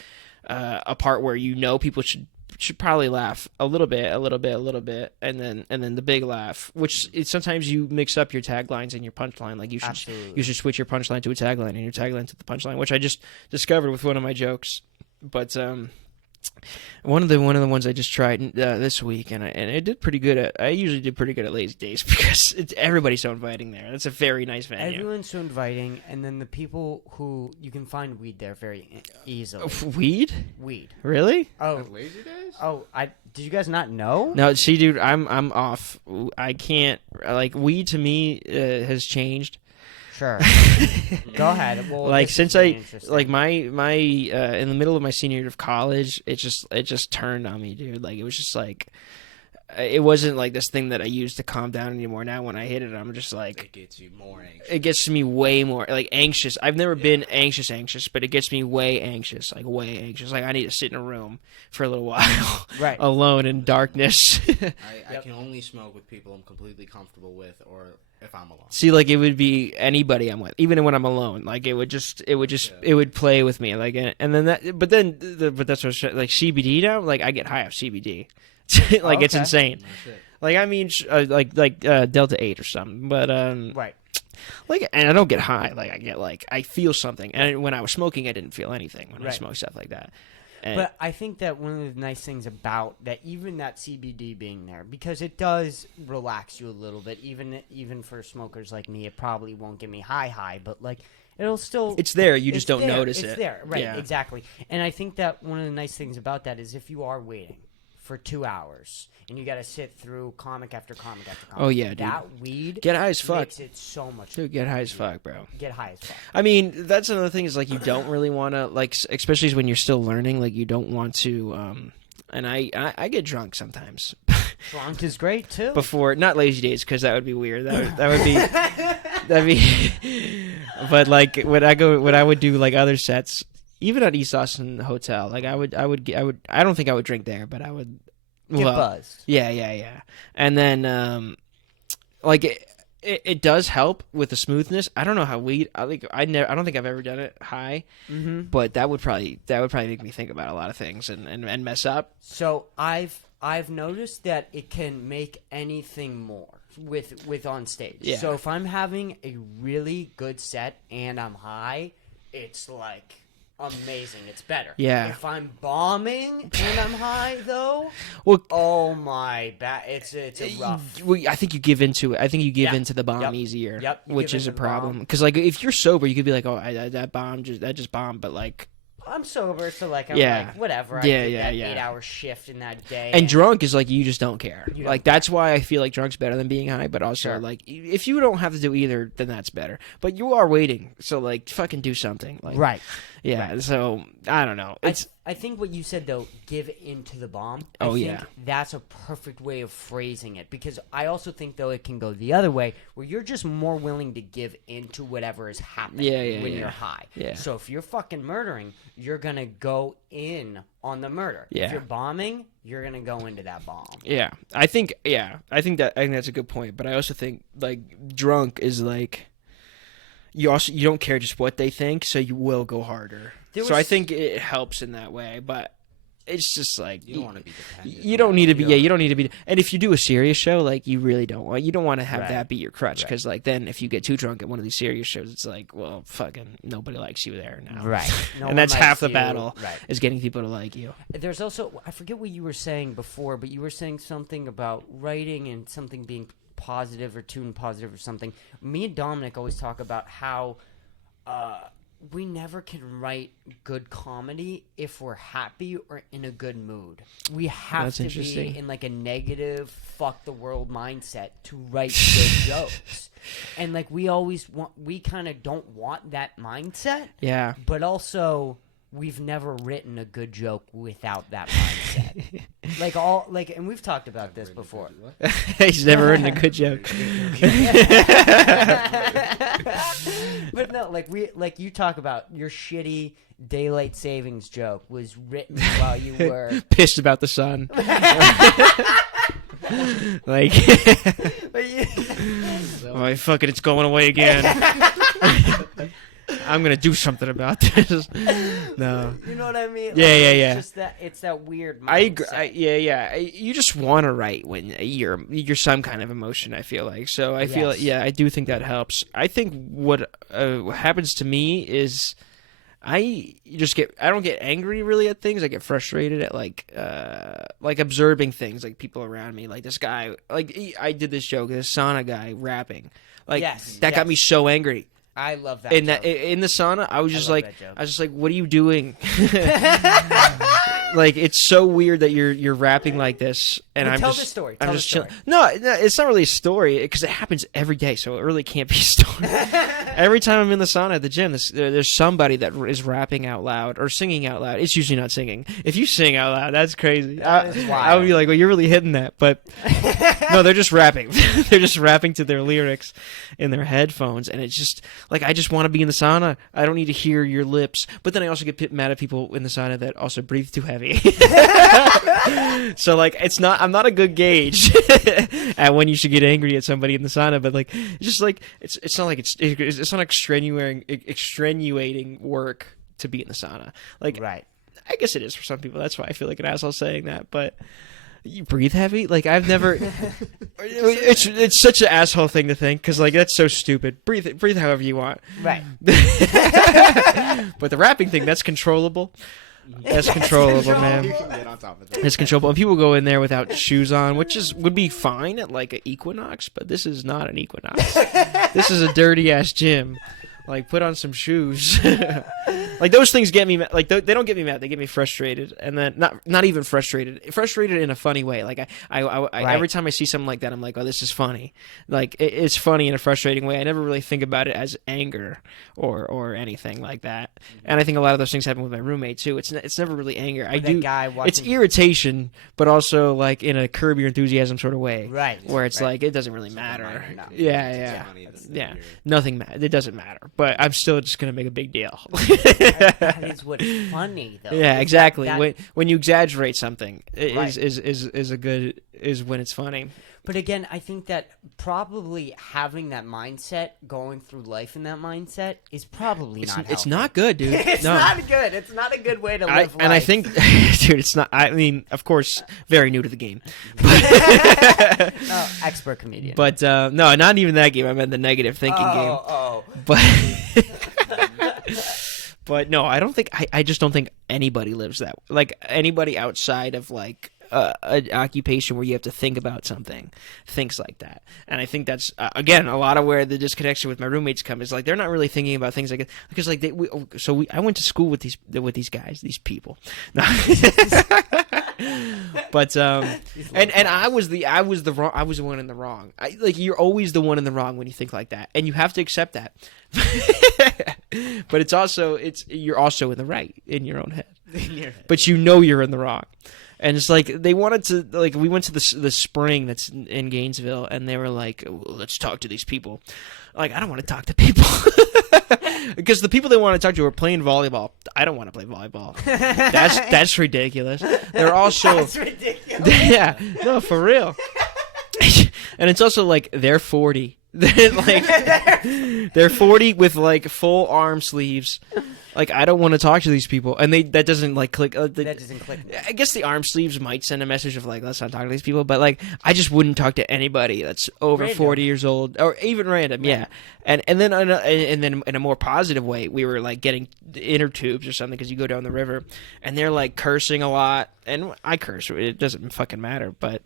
a part where people should probably laugh a little bit, and then the big laugh, which is sometimes you mix up your taglines and your punchline. Like you should switch your punchline to a tagline and your tagline to the punchline, which I just discovered with one of my jokes. But one of the ones I just tried this week, and it did pretty good. I usually did pretty good at Lazy Days because everybody's so inviting there. That's a very nice venue. Everyone's so inviting, and then the people who you can find weed there very easily. Weed? Really? Oh, at Lazy Days? Oh, did you guys not know? No, see, dude, I'm off. I can't weed to me has changed. Sure. Go ahead. Well, like since my in the middle of my senior year of college, it just turned on me, dude. Like it was just like it wasn't like this thing that I used to calm down anymore. Now when I hit it, I'm just like it gets you more anxious. It gets me way more like anxious. I've never been anxious, but it gets me way anxious. Like I need to sit in a room for a little while, right, alone in darkness. I can only smoke with people I'm completely comfortable with, or if I'm alone. See, like it would be anybody I'm with, even when I'm alone. Like it would play with me. Like, and then but that's what like CBD now. Like I get high off CBD. Like it's insane. Like I mean, like Delta 8 or something. But right. Like, and I don't get high. Like I get I feel something. And when I was smoking, I didn't feel anything when I smoked stuff like that. But I think that one of the nice things about that, even that CBD being there, because it does relax you a little bit. Even for smokers like me, it probably won't get me high, but like it'll still. It's there. You just don't notice it. It's there, right? Yeah. Exactly. And I think that one of the nice things about that is if you are waiting for 2 hours and you got to sit through comic after comic after comic. Oh yeah, dude. That weed get high as fuck makes it so much. Dude, get high as fuck, bro. Get high as fuck. I mean, that's another thing is like you don't really want to like, especially when you're still learning. Like you don't want to. And I get drunk sometimes. Drunk is great too. Before not Lazy Days because that would be weird. That would be. But like when I would do like other sets. even at East Austin Hotel, like I don't think I would drink there, but I would get buzzed. Yeah. And then like it does help with the smoothness. I don't know how weed. I don't think I've ever done it high, but that would probably make me think about a lot of things and mess up. So I've noticed that it can make anything more with on stage. Yeah. So if I'm having a really good set and I'm high, it's like amazing. It's better. Yeah. If I'm bombing and I'm high though, well, oh my it's a rough. I think you give into it. I think you give into the bomb easier. Yep. Which is a problem because like if you're sober, you could be like, oh, that just bombed, but like. I'm sober, so like I'm like whatever. I did that 8-hour shift in that day. And drunk is like you just don't care. Like that's why I feel like drunk's better than being high. But also like if you don't have to do either, then that's better. But you are waiting, so like fucking do something. Like, right. Yeah. Right. So I don't know. I think what you said though, give into the bomb. I think yeah. That's a perfect way of phrasing it because I also think though it can go the other way where you're just more willing to give into whatever is happening when you're high. Yeah. So if you're fucking murdering, you're gonna go in on the murder. Yeah. If you're bombing, you're gonna go into that bomb. Yeah. I think that's a good point. But I also think like drunk is like you don't care just what they think, so you will go harder. So I think it helps in that way, but it's just like you don't want to be dependent. You don't need to be. Yeah, you don't need to be. And if you do a serious show, like you really don't want. You don't want to have that be your crutch because, like, then if you get too drunk at one of these serious shows, it's like, well, fucking nobody likes you there now. Right. And that's half the battle is getting people to like you. There's also I forget what you were saying before, but you were saying something about writing and something being positive or tune positive or something. Me and Dominic always talk about how we never can write good comedy if we're happy or in a good mood. We have to be in like a negative, fuck the world mindset to write good jokes. And like we kind of don't want that mindset. Yeah. But also we've never written a good joke without that mindset. And we've talked about this before. He's never written a good joke. But no, like you talk about your shitty daylight savings joke was written while you were pissed about the sun. Like, oh, fuck it, it's going away again. I'm gonna do something about this. No, you know what I mean? Yeah. It's just it's that weird mindset. I agree. You just want to write when you're some kind of emotion. I feel like so. I feel I do think that helps. I think what happens to me is I don't get angry really at things. I get frustrated at like observing things like people around me. Like this guy, like I did this joke, this sauna guy rapping. Like that got me so angry. I love that. In the sauna, I was just like, what are you doing? Like, it's so weird that you're rapping like this, and tell the story. I'm just chilling. No, it's not really a story because it happens every day, so it really can't be a story. Every time I'm in the sauna at the gym, there's somebody that is rapping out loud or singing out loud. It's usually not singing. If you sing out loud, that's crazy. I would be like, well, you're really hitting that, but no, they're just rapping. They're just rapping to their lyrics in their headphones, and it's just like I just want to be in the sauna. I don't need to hear your lips, but then I also get mad at people in the sauna that also breathe too heavy. So like I'm not a good gauge at when you should get angry at somebody in the sauna, but like it's just like it's not like it's not extenuating work to be in the sauna. Like I guess it is for some people. That's why I feel like an asshole saying that, but you breathe heavy? Like I've never. It's such an asshole thing to think because like that's so stupid. Breathe however you want. Right. But the rapping thing, that's controllable. That's controllable, man. You can get on top of that. It's controllable. And people go in there without shoes on, which would be fine at like an Equinox, but this is not an Equinox. This is a dirty ass gym. Like, put on some shoes. Like, those things get me mad. Like, they don't get me mad. They get me frustrated. And then, not even frustrated. Frustrated in a funny way. Like, I every time I see something like that, I'm like, oh, this is funny. Like, it's funny in a frustrating way. I never really think about it as anger or anything like that. And I think a lot of those things happen with my roommate, too. It's never really anger. It's irritation, but also, like, in a Curb Your Enthusiasm sort of way. Right. Where it's like, it doesn't really matter. Yeah. Nothing matters. It doesn't matter. but I'm still just gonna make a big deal. That is what's funny, though. Yeah, exactly. That... When you exaggerate something, Right. is when it's funny. But again, I think that probably having that mindset, going through life in that mindset, is probably not healthy. It's not good, dude. It's not good. It's not a good way to live life. And I think, dude, it's not. I mean, of course, very new to the game. No, expert comedian. But no, not even that game. I meant the negative thinking game. Oh. But but no, I don't think. I just don't think anybody lives that. Like anybody outside of like an occupation where you have to think about something thinks like that. And I think that's again a lot of where the disconnection with my roommates come is like they're not really thinking about things like because like I went to school with these guys, these people. No. But and I was the one in the wrong. Like you're always the one in the wrong when you think like that, and you have to accept that. But you're also in the right in your own head. But you know you're in the wrong. And it's like they wanted to like we went to the spring that's in Gainesville, and they were like, let's talk to these people. Like I don't want to talk to people because the people they want to talk to are playing volleyball. I don't want to play volleyball. That's ridiculous. They're also That's ridiculous. Yeah, no, for real. And it's also like they're 40. They're 40 with like full arm sleeves. Like I don't want to talk to these people, and that doesn't like click. That doesn't click. I guess the arm sleeves might send a message of like let's not talk to these people, but like I just wouldn't talk to anybody that's over random. 40 years old or even random. Yeah, and then in a more positive way, we were like getting inner tubes or something because you go down the river, and they're like cursing a lot, and I curse. It doesn't fucking matter, but.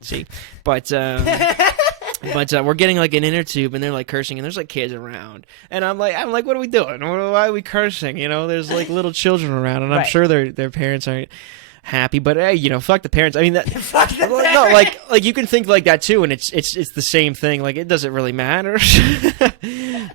But we're getting like an inner tube, and they're like cursing, and there's like kids around, and I'm like, what are we doing? Why are we cursing? You know, there's like little children around, and I'm sure their parents aren't happy, but hey, you know, fuck the parents. I mean, that no, like you can think like that too, and it's the same thing. Like it doesn't really matter,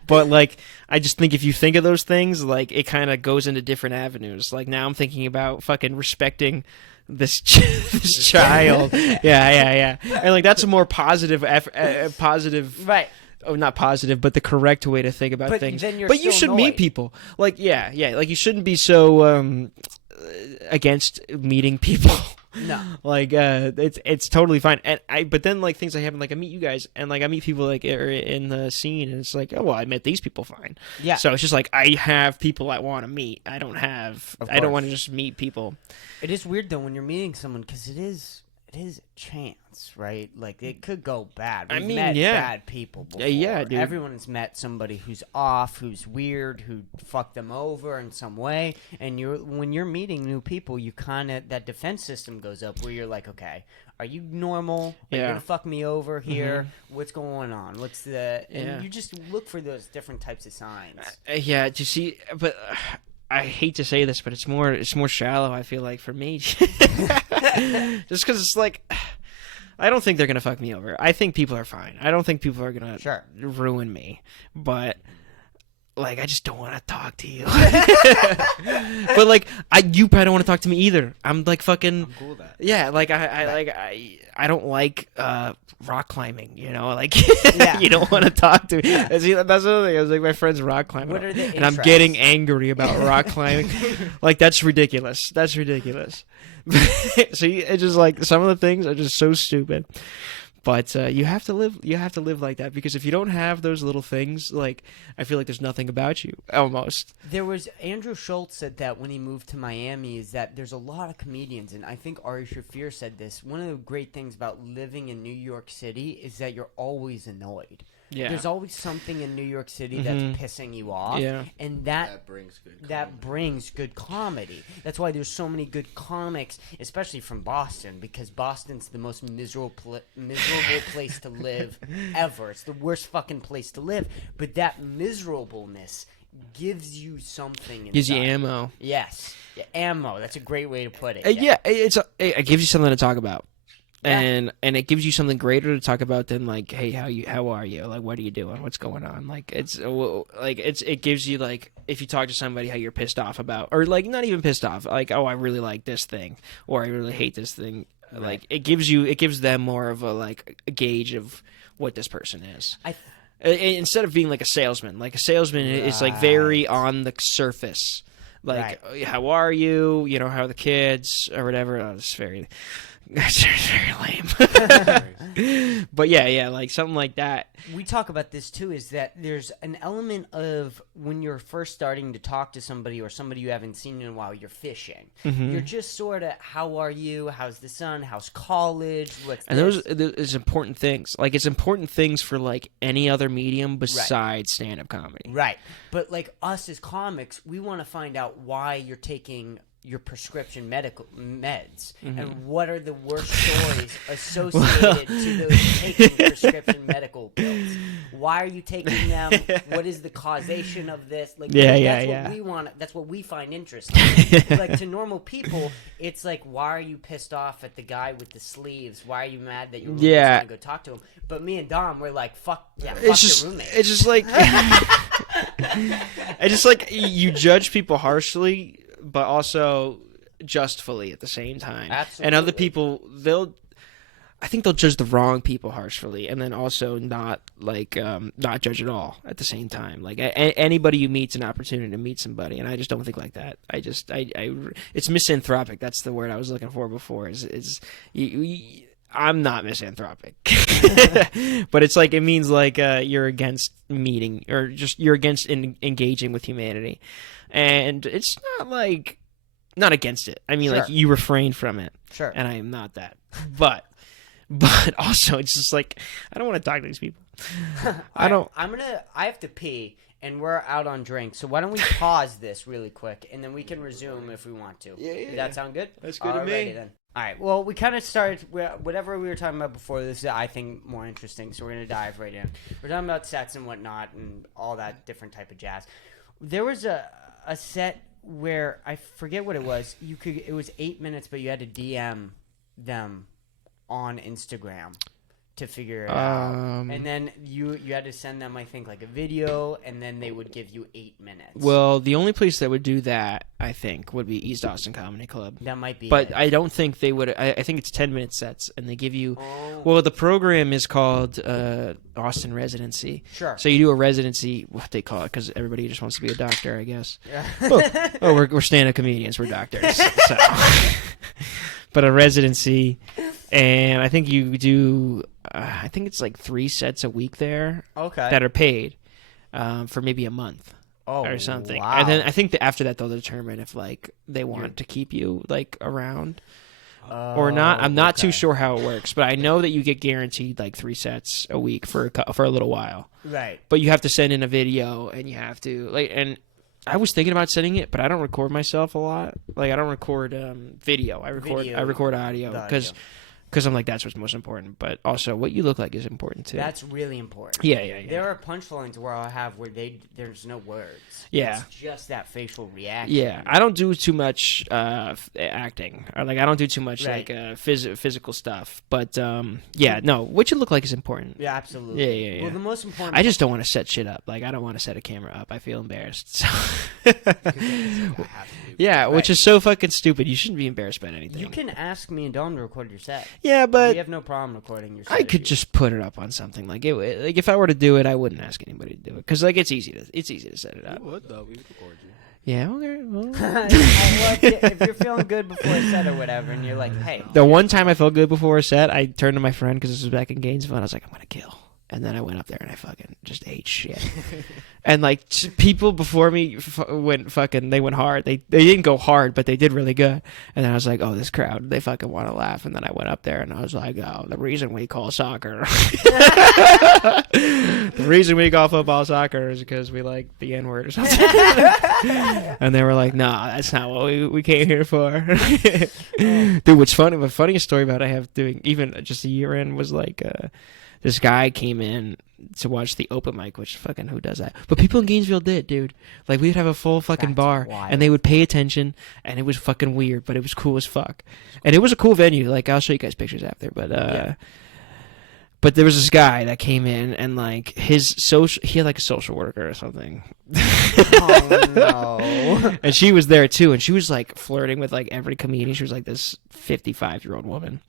but like I just think if you think of those things, like it kind of goes into different avenues. Like now I'm thinking about fucking respecting this child. Yeah. And like that's a more positive positive. Right. Oh, not positive, but the correct way to think about things. But you should meet people. Like yeah. Like you shouldn't be so against meeting people. No. Like it's totally fine. And but then like things like happen, like I meet you guys, and like I meet people like in the scene, and it's like, oh well, I met these people fine. Yeah. So it's just like I have people I want to meet. I don't want to just meet people. It is weird though when you're meeting someone because it is chance, right? Like it could go bad. We've met bad people before. Yeah, dude. Everyone's met somebody who's off, who's weird, who fucked them over in some way. And when you're meeting new people, you kind of that defense system goes up where you're like, okay, are you normal? Are you gonna fuck me over here? Mm-hmm. What's going on? And you just look for those different types of signs. Yeah, to see, but. I hate to say this, but it's more shallow, I feel like, for me. Just because it's like, I don't think they're going to fuck me over. I think people are fine. I don't think people are going to ruin me. But, like, I just don't want to talk to you. But, like, you probably don't want to talk to me either. I'm, like, fucking... I'm cool with that. Yeah, like, I don't like rock climbing, you know? Like, you don't want to talk to me. See, that's another thing. I was like, my friend's rock climbing. What are the and I'm getting angry about rock climbing. Like, that's ridiculous. So it's just like, some of the things are just so stupid. But you have to live like that, because if you don't have those little things, like, I feel like there's nothing about you, almost. There was, Andrew Schultz said that when he moved to Miami, is that there's a lot of comedians, and I think Ari Shaffir said this, one of the great things about living in New York City is that you're always annoyed. Yeah. There's always something in New York City that's pissing you off, and that brings good comedy. That's why there's so many good comics, especially from Boston, because Boston's the most miserable place to live ever. It's the worst fucking place to live, but that miserableness gives you something inside. Gives you ammo. Yes, ammo. That's a great way to put it. It gives you something to talk about. And it gives you something greater to talk about than like, hey, how are you? Like, what are you doing? What's going on? Like, it gives you, like, if you talk to somebody how you're pissed off about, or like not even pissed off, like, oh, I really like this thing, or I really hate this thing. Right. Like, it gives them more of a, like, a gauge of what this person is. instead of being like a salesman is like very on the surface. Like, how are you? You know, how are the kids or whatever? Oh, it's very lame. But yeah, like something like that. We talk about this too, is that there's an element of when you're first starting to talk to somebody or somebody you haven't seen in a while, you're fishing. Mm-hmm. You're just sort of, how are you? How's the son? How's college? Those is important things. Like, it's important things for like any other medium besides stand-up comedy. Right. But like us as comics, we want to find out why you're taking your prescription medical meds, and what are the worst stories associated to those taking prescription medical pills? Why are you taking them? What is the causation of this? Like, that's what we want. That's what we find interesting. Like, to normal people, it's like, why are you pissed off at the guy with the sleeves? Why are you mad that your roommate's gonna go talk to him? But me and Dom, we're like, fuck your roommate. It's just like, it's just like you judge people harshly, but also justfully at the same time. Absolutely. And other people, I think they'll judge the wrong people harshly, and then also not judge at all at the same time. Like, anybody you meet's an opportunity to meet somebody, and I just don't think like that. It's misanthropic. That's the word I was looking for before. I'm not misanthropic, but it's like, it means like you're against meeting, or just you're against engaging with humanity, and it's not against it. I mean, like, you refrain from it. Sure. And I am not that, but also it's just like, I don't want to talk to these people. I have to pee, and we're out on drinks, so why don't we pause this really quick, and then we can resume if we want to. Yeah. Does that sound good? That's good to me. Then. All right. Well, we kind of started whatever we were talking about before. This is, I think, more interesting. So we're gonna dive right in. We're talking about sets and whatnot, and all that different type of jazz. There was a set where I forget what it was. It was 8 minutes, but you had to DM them on Instagram to figure it out, and then you had to send them, I think, like a video, and then they would give you 8 minutes. Well, the only place that would do that, I think, would be East Austin Comedy Club. That might be, but I don't think they would. I think it's 10-minute sets, and they give you. Well, the program is called Austin Residency. Sure. So you do a residency, what they call it, because everybody just wants to be a doctor, I guess. Yeah. We're stand-up comedians. We're doctors. So. But a residency, and I think you do. I think it's like 3 sets a week there. Okay. That are paid for maybe a month. Or something. Wow. And then I think after that they'll determine if like they want to keep you like around or not. I'm not too sure how it works, but I know that you get guaranteed like 3 sets a week for a little while. Right. But you have to send in a video, and you have to and I was thinking about sending it, but I don't record myself a lot. Like, I don't record video. I record audio because I'm like, that's what's most important. But also, what you look like is important too. That's really important. Yeah. There are punchlines where I'll have where there's no words. Yeah. It's just that facial reaction. Yeah, I don't do too much acting, or like I don't do too much like physical stuff. But what you look like is important. Yeah, absolutely. Yeah. Well, the most important. I just don't want to set shit up. Like, I don't want to set a camera up. I feel embarrassed. So. Yeah, which is so fucking stupid. You shouldn't be embarrassed by anything. You can ask me and Dom to record your set. Yeah, but we have no problem recording your set. I could just put it up on something. Like if I were to do it, I wouldn't ask anybody to do it because like it's easy to set it up. You would though. We would record you. Yeah, okay. Well. If you're feeling good before a set or whatever, and you're like, hey. The one time I felt good before a set, I turned to my friend because this was back in Gainesville, and I was like, I'm gonna kill. And then I went up there and I fucking just ate shit. And like people before me went hard. They didn't go hard, but they did really good. And then I was like, oh, this crowd, they fucking want to laugh. And then I went up there and I was like, oh, the reason we call soccer, the reason we call football soccer is because we like the N-word or something. And they were like, nah, that's not what we came here for. Dude, what's funny? The funniest story about I have doing even just a year in was like. This guy came in to watch the open mic, which fucking who does that? But people in Gainesville did, dude. Like, we'd have a full fucking bar, and they would pay attention, and it was fucking weird, but it was cool as fuck. And it was a cool venue. Like, I'll show you guys pictures after, but But there was this guy that came in and like he had like a social worker or something. Oh no. And she was there too, and she was like flirting with like every comedian. She was like this 55-year-old woman.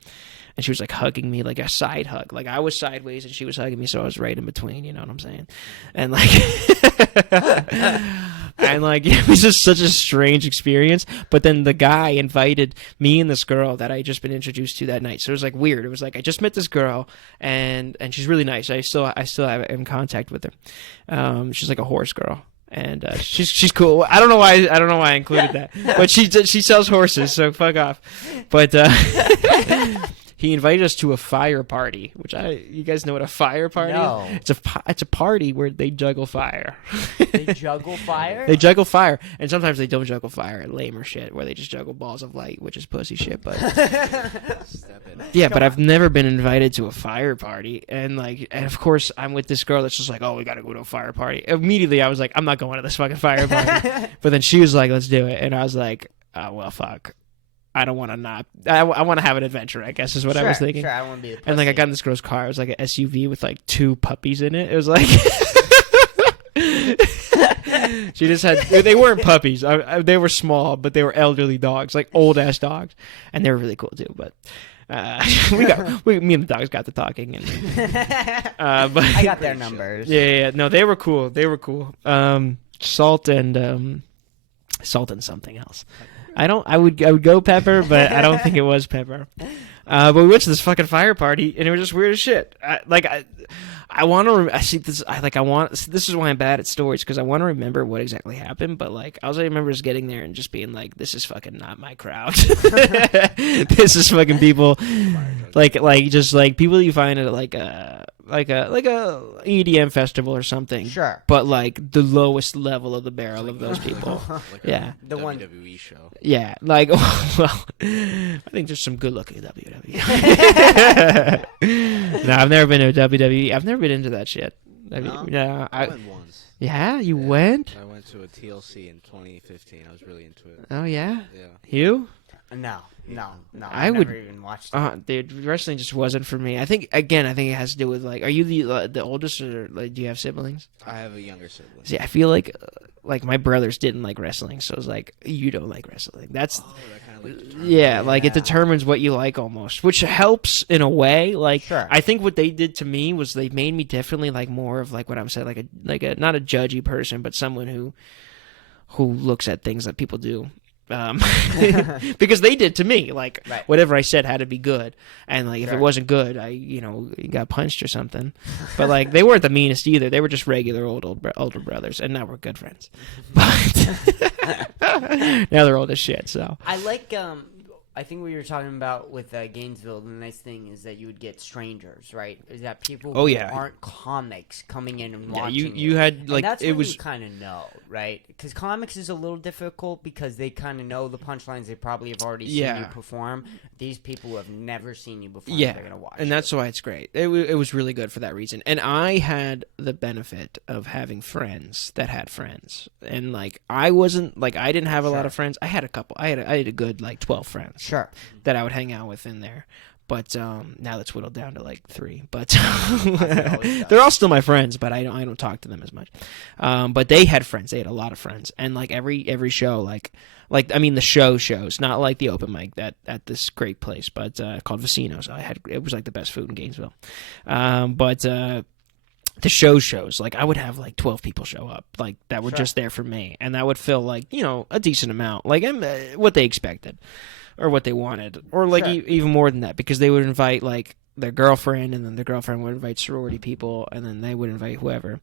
And she was like hugging me like a side hug. Like I was sideways and she was hugging me, so I was right in between, you know what I'm saying? And like and like it was just such a strange experience. But then the guy invited me and this girl that I had just been introduced to that night. So it was like weird. It was like I just met this girl and she's really nice. I still have in contact with her. She's like a horse girl. And she's cool. I don't know why I included that. But she sells horses, so fuck off. But he invited us to a fire party, which you guys know what a fire party is? No. It's a party where they juggle fire. They juggle fire? They juggle fire, and sometimes they don't juggle fire, lamer shit, where they just juggle balls of light, which is pussy shit. But yeah, but I've never been invited to a fire party, and of course I'm with this girl that's just like, oh, we gotta go to a fire party. Immediately I was like, I'm not going to this fucking fire party. But then she was like, let's do it, and I was like, oh well, fuck. I don't want to not. I want to have an adventure, I guess, is what I was thinking. Sure, I want to be the pussy. And like I got in this girl's car. It was like an SUV with like 2 puppies in it. It was like she just had. They weren't puppies. They were small, but they were elderly dogs, like old ass dogs, and they were really cool too. But me and the dogs got to talking, and but I got their numbers. Yeah. No, they were cool. Salt and something else. I would go Pepper, but I don't think it was Pepper. But we went to this fucking fire party, and it was just weird as shit. I want to see this. This is why I'm bad at stories, because I want to remember what exactly happened. But like, all I remember is getting there and just being like, "This is fucking not my crowd." This is fucking people, just people you find at like a EDM festival or something. Sure. But like the lowest level of the barrel of those people. Yeah. The WWE show. Yeah. Like, well, I think there's some good looking WWE. No, I've never been to a WWE. I've never been into that shit. I went once. Yeah, you went? I went to a TLC in 2015. I was really into it. Oh yeah. Yeah. You? No. I would would never even watched it. Dude, wrestling just wasn't for me. I think it has to do with like, are you the oldest, or like, do you have siblings? I have a younger sibling. See, I feel like my brothers didn't like wrestling, so it's like, you don't like wrestling. That's that kind of it determines what you like almost, which helps in a way. Like, sure. I think what they did to me was they made me definitely like more of like what I'm saying, like a not a judgy person, but someone who looks at things that people do. Because they did to me, like, right. Whatever I said had to be good, and like if Sure. it wasn't good, I got punched or something. But like they weren't the meanest either. They were just regular older brothers, and now we're good friends. But now they're old as shit. So I like I think what you were talking about with Gainesville, the nice thing is that you would get strangers, right? Is that people who aren't comics coming in and watching you had like, and that's it when was you kind of know, right? Because comics is a little difficult because they kind of know the punchlines. They probably have already seen you perform. These people who have never seen you before, they're gonna watch. And that's why it's great. It was really good for that reason. And I had the benefit of having friends that had friends, and like I wasn't like I didn't have a lot of friends. I had a couple. I had a good like 12 friends. Sure. That I would hang out with in there. But now that's whittled down to like 3. But they're all still my friends, but I don't talk to them as much. But they had friends. They had a lot of friends. And like every show, like I mean the shows, not like the open mic that at this great place, but called Vecinos. It was like the best food in Gainesville. But the shows, like I would have like 12 people show up, like that were just there for me, and that would fill like a decent amount, like what they expected or what they wanted, or like even more than that, because they would invite like their girlfriend, and then their girlfriend would invite sorority people, and then they would invite whoever,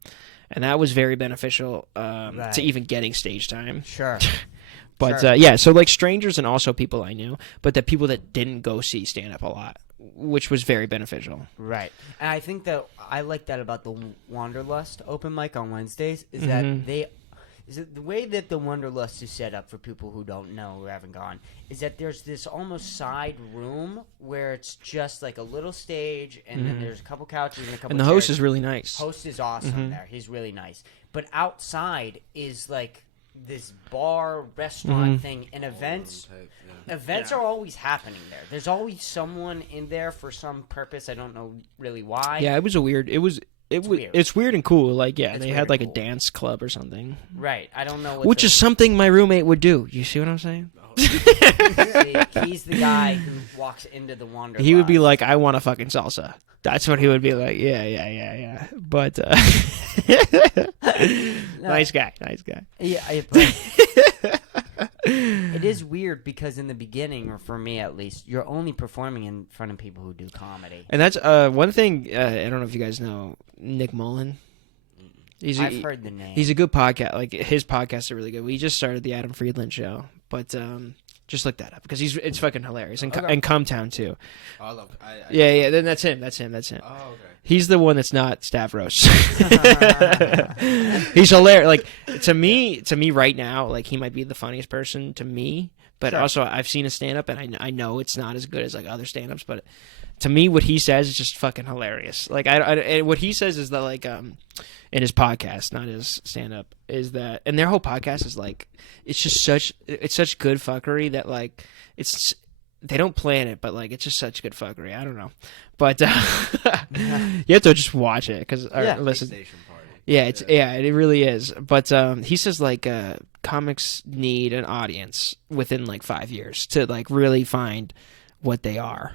and that was very beneficial to even getting stage time. Sure. But so like strangers and also people I knew, but the people that didn't go see stand up a lot, which was very beneficial. Right. And I think that I like that about the Wanderlust open mic on Wednesdays is that the way that the Wanderlust is set up for people who don't know or haven't gone is that there's this almost side room where it's just like a little stage, and then there's a couple couches and a couple And the chairs. host is really nice. Host is awesome there. He's really nice. But outside is like this bar restaurant thing, and events are always happening there. There's always someone in there for some purpose. I don't know really why. Yeah, it was weird. It's weird and cool. Like, yeah, they had like a dance club or something. Right. I don't know. Which is something my roommate would do. You see what I'm saying? See, he's the guy who walks into the Wanderlust. He would be like, I want a fucking salsa. That's what he would be like. Yeah. But nice guy. Yeah, it is weird because in the beginning, or for me at least, you're only performing in front of people who do comedy. And that's one thing. I don't know if you guys know Nick Mullen. I've heard the name. He's a good podcast. Like, his podcasts are really good. We just started the Adam Friedland show, but just look that up because it's fucking hilarious. And Cumtown too. Oh, I love. Yeah. Then that's him. Oh, okay. He's the one that's not Stavros. He's hilarious. Like, to me right now, like, he might be the funniest person to me. But also, I've seen his stand up, and I know it's not as good as like other stand ups. But to me, what he says is just fucking hilarious. Like, what he says is that, like, in his podcast, not his stand up, is that, and their whole podcast is like, it's such good fuckery that, like, they don't plan it, but like, it's just such good fuckery. I don't know, but you have to just watch it listen. Yeah, it really is. But he says, like, comics need an audience within like 5 years to like really find what they are,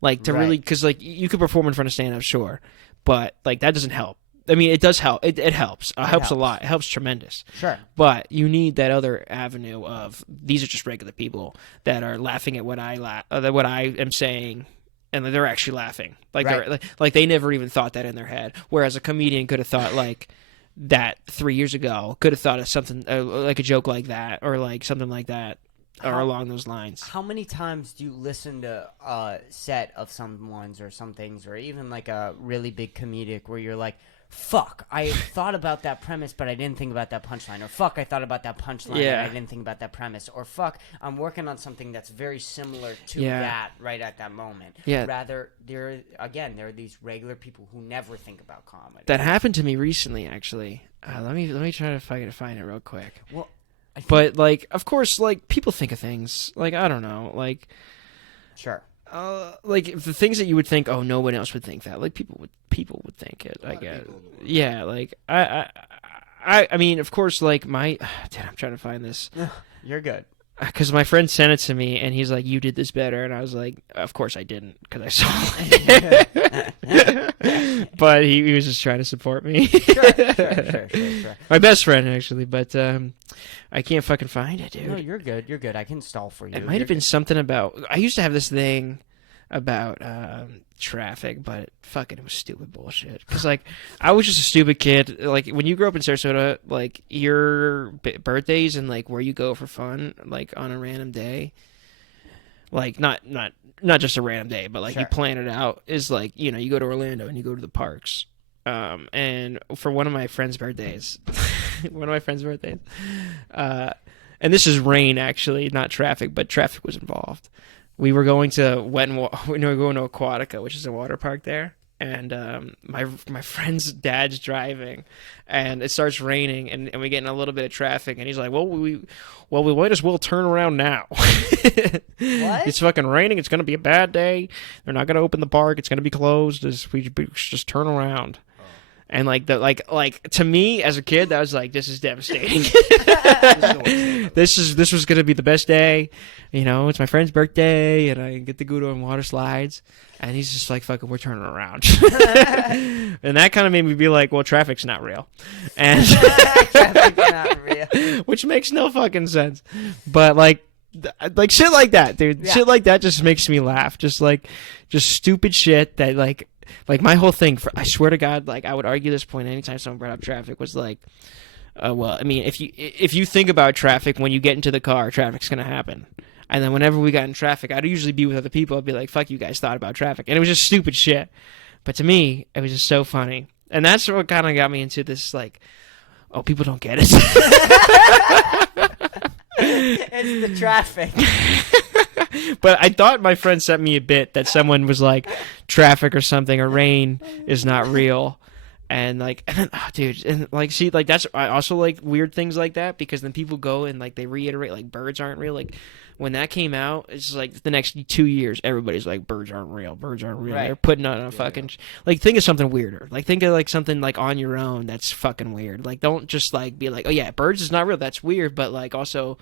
like, to really, because like you could perform in front of stand up, sure, but like that doesn't help. I mean, it does help. It helps. It helps a lot. It helps tremendous. Sure. But you need that other avenue of, these are just regular people that are laughing at what I am saying, and they're actually laughing. Like, like they never even thought that in their head. Whereas a comedian could have thought like that 3 years ago. Could have thought of something like a joke like that, or like something like that, or along those lines. How many times do you listen to a set of someone's or some things, or even like a really big comedic where you're like, fuck, I thought about that premise, but I didn't think about that punchline. Or fuck, I thought about that punchline, and I didn't think about that premise. Or fuck, I'm working on something that's very similar to that right at that moment. Yeah. Rather, there are these regular people who never think about comedy. That happened to me recently, actually. Let me try to find it real quick. Well, but like, of course, like, people think of things. Like, I don't know, like, sure. Like, the things that you would think, oh, no one else would think that. Like, people would think it. I guess. Yeah. Like, I mean, of course, like, I'm trying to find this. You're good. Because my friend sent it to me, and he's like, "You did this better," and I was like, "Of course I didn't," because I saw it. But he was just trying to support me. Sure. My best friend, actually, but I can't fucking find it, dude. No, you're good. I can stall for you. It might have been something about. I used to have this thing about traffic, but fucking, it was stupid bullshit. Because, like, I was just a stupid kid. Like, when you grow up in Sarasota, like, your birthdays and, like, where you go for fun, like, on a random day, like, not just a random day, but, like, you plan it out, is, like, you know, you go to Orlando and you go to the parks. And for one of my friends' birthdays, and this is rain, actually, not traffic, but traffic was involved. We were going to Aquatica, which is a water park there, and my friend's dad's driving, and it starts raining, and we get in a little bit of traffic, and he's like, "Well, we might as well turn around now." What? It's fucking raining. It's gonna be a bad day. They're not gonna open the park. It's gonna be closed. We just turn around. And like to me as a kid, that was like, this is devastating. This was gonna be the best day, you know. It's my friend's birthday, and I get to go to him water slides, and he's just like, "Fucking, we're turning around." And that kind of made me be like, "Well, traffic's not real," and traffic's not real, which makes no fucking sense. But like shit like that, dude. Yeah. Shit like that just makes me laugh. Just stupid shit that like my whole thing, I swear to God, like, I would argue this point anytime someone brought up traffic, was like, well, I mean, if you think about traffic, when you get into the car, traffic's going to happen. And then whenever we got in traffic, I'd usually be with other people. I'd be like, fuck, you guys thought about traffic. And it was just stupid shit. But to me, it was just so funny. And that's what kind of got me into this, like, oh, people don't get it. It's the traffic. But I thought my friend sent me a bit that someone was like, traffic or something, or rain is not real. And like, dude, and like, see, like that's I also like weird things like that because then people go and like they reiterate like birds aren't real. Like when that came out, it's like the next 2 years, everybody's like birds aren't real. Birds aren't real. Right. They're putting on a fucking like think of something weirder. Like think of like something like on your own that's fucking weird. Like don't just like be like, oh yeah, birds is not real. That's weird. But like also.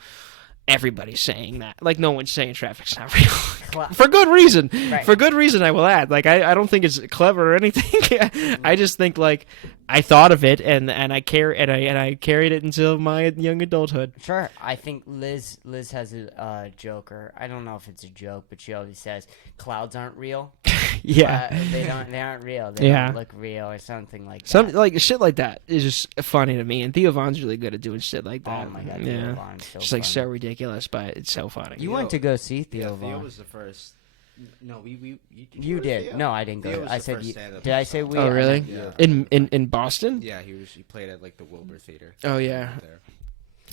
Everybody's saying that. Like, no one's saying traffic's not real. For good reason. Right. For good reason, I will add. Like, I don't think it's clever or anything. I just think, like, I thought of it, and I carried it until my young adulthood. Sure. I think Liz has a joke, or I don't know if it's a joke, but she always says, clouds aren't real. Yeah. They aren't real. They don't look real or something like that. Something like shit like that is just funny to me. And Theo Von's really good at doing shit like that. Oh my god, Theo Von's so just like so ridiculous, but it's so funny. You went to go see Theo Von. Theo was the first. No, you did. Theo? No, I didn't go. I said you. Did I say we? Oh really? Yeah. In Boston? Yeah, he played at like the Wilbur Theater. Oh yeah.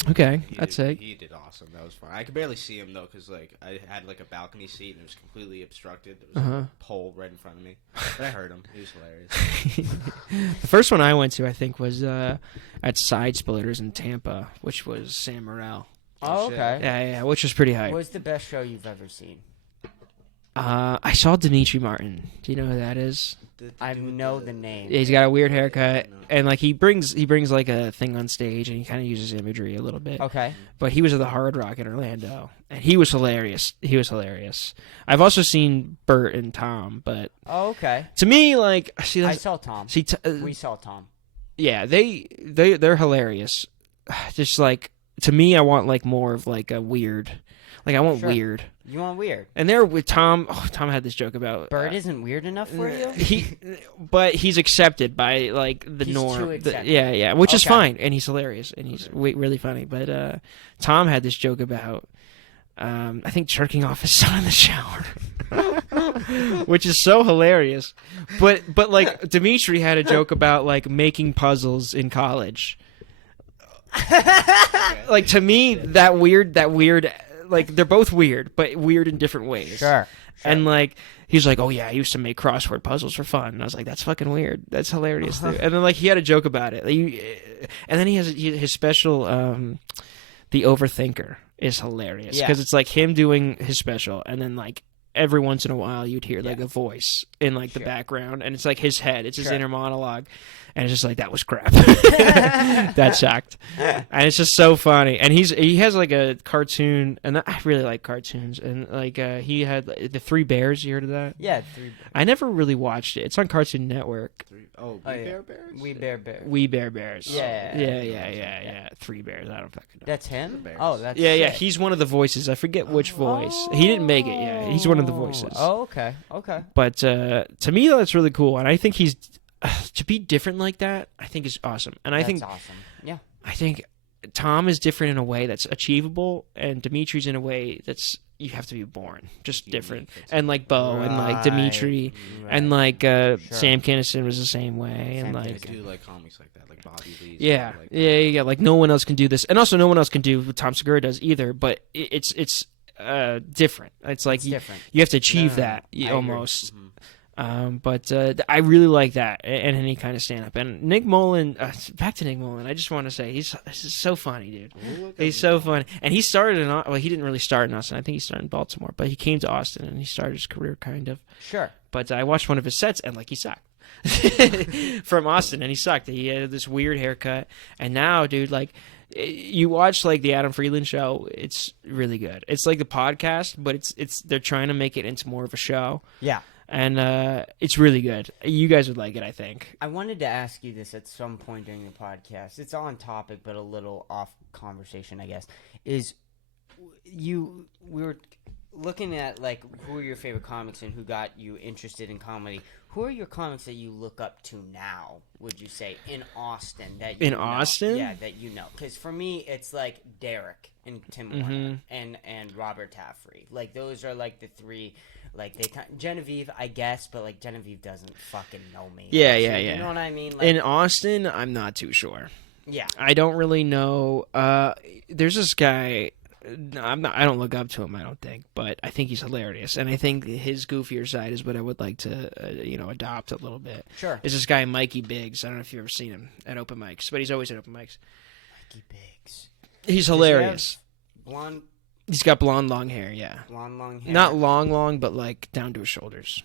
Okay, that's it. He did awesome. That was fun. I could barely see him though, because like I had like a balcony seat and it was completely obstructed. There was a pole right in front of me, but I heard him. He was hilarious. The first one I went to, I think, was at Side Splitters in Tampa, which was Sam Morril. Oh, okay. Yeah, which was pretty hype. What was the best show you've ever seen? I saw Dimitri Martin. Do you know who that is? I know the name. He's got a weird haircut, and like he brings like a thing on stage, and he kind of uses imagery a little bit. Okay. But he was at the Hard Rock in Orlando, and he was hilarious. I've also seen Bert and Tom, but okay. To me, like, see, I saw Tom. We saw Tom. Yeah, they're hilarious. Just like to me, I want like more of like a weird. Like I want weird. You want weird. And there with Tom, Tom had this joke about Bert isn't weird enough for you. But he's accepted by like the norm. Which is fine, and he's hilarious, and he's really funny. But Tom had this joke about, I think jerking off his son in the shower, which is so hilarious. But like Dimitri had a joke about like making puzzles in college. Like to me, that weird. Like they're both weird, but weird in different ways. Sure. And like he's like, oh yeah, I used to make crossword puzzles for fun. And I was like, that's fucking weird. That's hilarious. And then like he had a joke about it. And then he has his special, The Overthinker is hilarious because it's like him doing his special, and then like every once in a while you'd hear like a voice in like the background, and it's like his head. It's his inner monologue. And it's just like, that was crap. That sucked. And it's just so funny. And he has like a cartoon, and I really like cartoons. And like he had the Three Bears. You heard of that? Yeah, Three Bears. I never really watched it. It's on Cartoon Network. Bear Bears? We Bear Bears. We Bear Bears. Yeah. Three Bears. I don't fucking know. That's him? Oh, that's Yeah. He's one of the voices. I forget which voice. He didn't make it. Yeah, he's one of the voices. Oh, okay. But to me, that's really cool. And I think he's... to be different like that, I think is awesome. And that's awesome. Yeah. I think Tom is different in a way that's achievable, and Dimitri's in a way that's you have to be born just different. And like Bo and like Dimitri and like Sam Kinison was the same way. And like I do like comics like that, like Bobby Lee. Yeah. Like no one else can do this, and also no one else can do what Tom Segura does either. But it's different. It's like you have to achieve that almost. But I really like that and any kind of stand-up. And Nick Mullen, back to Nick Mullen, I just want to say he's so funny, dude. He's so funny. And he started he didn't really start in Austin. I think he started in Baltimore, but he came to Austin and he started his career kind of. Sure. But I watched one of his sets and like he sucked. From Austin, and he sucked. He had this weird haircut, and now, dude, like you watch like the Adam Friedland show, it's really good. It's like the podcast, but it's they're trying to make it into more of a show. Yeah. And it's really good. You guys would like it, I think. I wanted to ask you this at some point during the podcast. It's on topic, but a little off conversation, I guess. We were looking at like who are your favorite comics and who got you interested in comedy. Who are your comics that you look up to now? Would you say in Austin that you know? Austin? Yeah, that you know. Because for me, it's like Derek and Tim Warner and Robert Taffrey. Like those are like the three. Like Genevieve, I guess, but like Genevieve doesn't fucking know me. Yeah. You know what I mean? Like, in Austin, I'm not too sure. Yeah. I don't really know. There's this guy I'm not. I don't look up to him. I don't think, but I think he's hilarious, and I think his goofier side is what I would like to, adopt a little bit. Sure. Is this guy Mikey Biggs? I don't know if you've ever seen him at open mics, but he's always at open mics. Mikey Biggs. He's hilarious. Blonde. He's got blonde, long hair. Yeah. Blonde, long hair. Not long, but like down to his shoulders.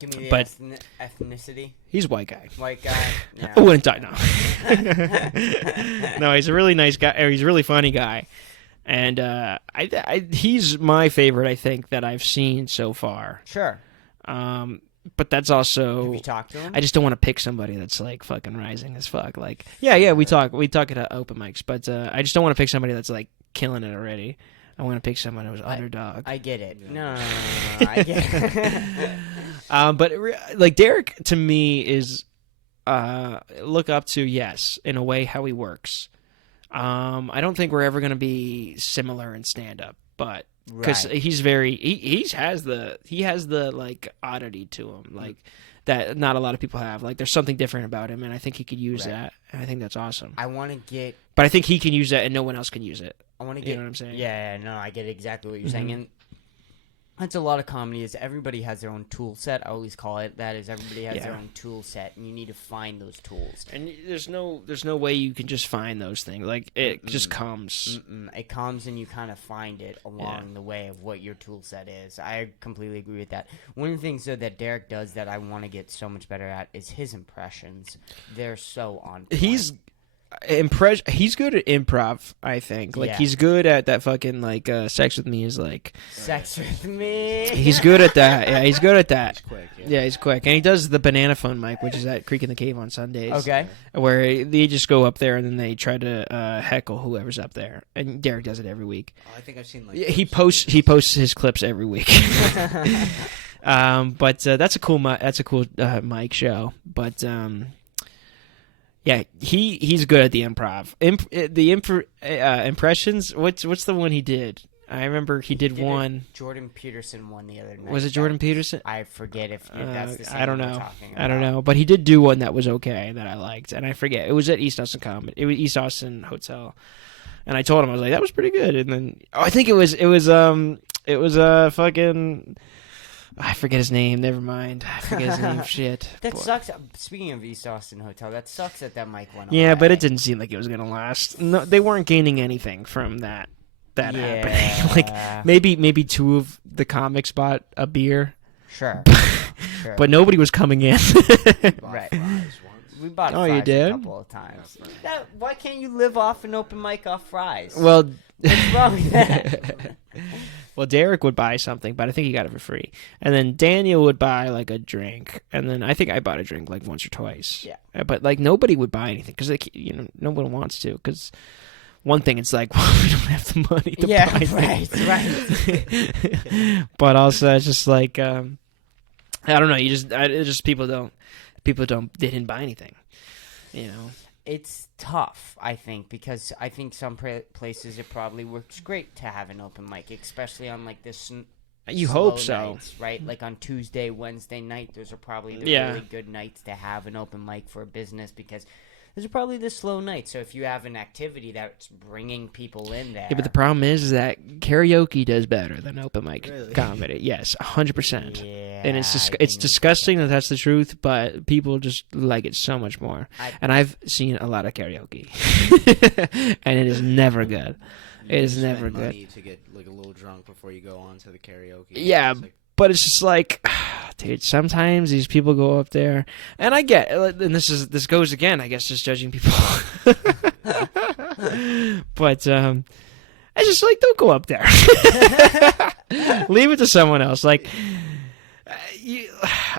Give me the ethnicity. He's a white guy. White guy. Yeah. I wouldn't die. No. No, he's a really nice guy. Or he's a really funny guy, and he's my favorite. I think that I've seen so far. Sure. But that's also. Have you talked to him? I just don't want to pick somebody that's like fucking rising as fuck. Like, yeah, we talk at open mics, but I just don't want to pick somebody that's like killing it already. I want to pick someone who's underdog. I get it. No, I get it. But like Derek to me is look up to, yes, in a way how he works. I don't think we're ever going to be similar in stand up, but because he's very he has the like oddity to him, like that not a lot of people have. Like there's something different about him, and I think he could use that, and I think that's awesome. But I think he can use that, and no one else can use it. I want to get. You know what I'm saying? Yeah, no, I get exactly what you're saying, and that's a lot of comedy. Is everybody has their own tool set. I always call it that. Is everybody has their own tool set, and you need to find those tools. And there's no way you can just find those things. Like it just comes. It comes, and you kind of find it along the way of what your tool set is. I completely agree with that. One of the things though that Derek does that I want to get so much better at is his impressions. They're so on point. He's good at improv, I think. Like he's good at that fucking like sex with me is like sex with me. He's good at that. Yeah, he's good at that. He's quick. Yeah, he's quick. And he does the banana phone mic, which is at Creek in the Cave on Sundays. Okay. Where they just go up there and then they try to heckle whoever's up there. And Derek does it every week. Oh, I think I've seen like he posts his clips every week. But that's a cool mic show. But yeah, he's good at the improv. Impressions. What's the one he did? I remember he did one. Jordan Peterson won the other night. Was it Jordan Peterson? I forget if that's the same. I don't know. We're talking about. I don't know, but he did do one that was okay that I liked, and I forget. It was at East Austin Comedy. It was East Austin Hotel, and I told him I was like, that was pretty good. And then I think it was fucking. I forget his name. Never mind. I forget his name. Shit. That sucks. Speaking of East Austin Hotel, that sucks that mic went away. Yeah, but it didn't seem like it was gonna last. No, they weren't gaining anything from that happening. Like maybe two of the comics bought a beer. Sure. But nobody was coming in. Right. We bought fries a couple of times. Why can't you live off an open mic off fries? Well, what's wrong with that? Well, Derek would buy something, but I think he got it for free. And then Daniel would buy like a drink, and then I think I bought a drink like once or twice. Yeah. But like nobody would buy anything because no one wants to. Because one thing, it's like, well, we don't have the money to buy things. Right. But also, it's just like I don't know. It's just people didn't buy anything. You know. It's tough, I think, because I think some places it probably works great to have an open mic, especially on like this. You hope so, nights, right? Like on Tuesday, Wednesday night, those are probably the really good nights to have an open mic for a business because those are probably the slow nights. So if you have an activity that's bringing people in there, but the problem is that karaoke does better than open mic comedy. Yes, 100%. Yeah, and it's disgusting that's the truth, but people just like it so much more. And I've seen a lot of karaoke, and it is never good. It is never good. Money to get like a little drunk before you go on to the karaoke. Yeah. But it's just like, dude, sometimes these people go up there, and I get, and this goes again, I guess, just judging people. But it's just like, don't go up there. Leave it to someone else. Like,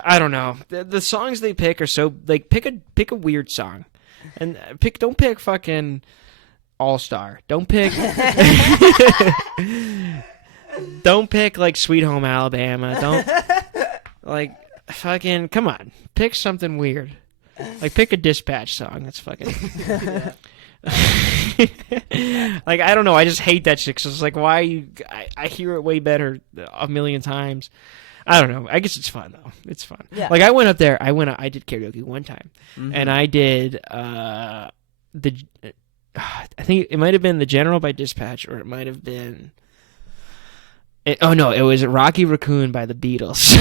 I don't know. The songs they pick are so like pick a weird song, and don't pick fucking All Star. Don't pick. Don't pick like Sweet Home Alabama. Don't like fucking come on. Pick something weird. Like pick a Dispatch song. That's fucking like I don't know. I just hate that shit. 'Cause it's like why you? I hear it way better a million times. I don't know. I guess it's fun though. It's fun. Yeah. Like I went up there. I did karaoke one time, and I did I think it might have been The General by Dispatch, or it might have been. It was Rocky Raccoon by the Beatles.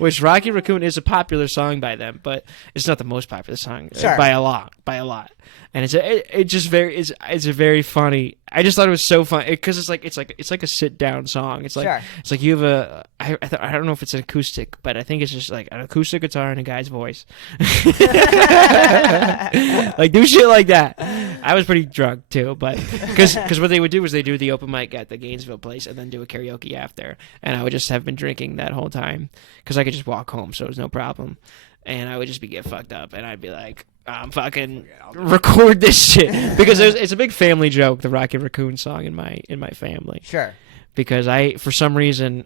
Which Rocky Raccoon is a popular song by them, but it's not the most popular song by a lot. And it's a very funny. I just thought it was so fun because it's like a sit down song. It's like it's like you have I don't know if it's an acoustic, but I think it's just like an acoustic guitar and a guy's voice. Like do shit like that. I was pretty drunk too, but because what they would do is they do the open mic at the Gainesville place and then do a karaoke after, and I would just have been drinking that whole time because I could just walk home, so it was no problem. And I would just get fucked up, and I'd be like, I'm fucking record this shit because it's a big family joke. The Rocky Raccoon song in my family. Sure. Because I, for some reason,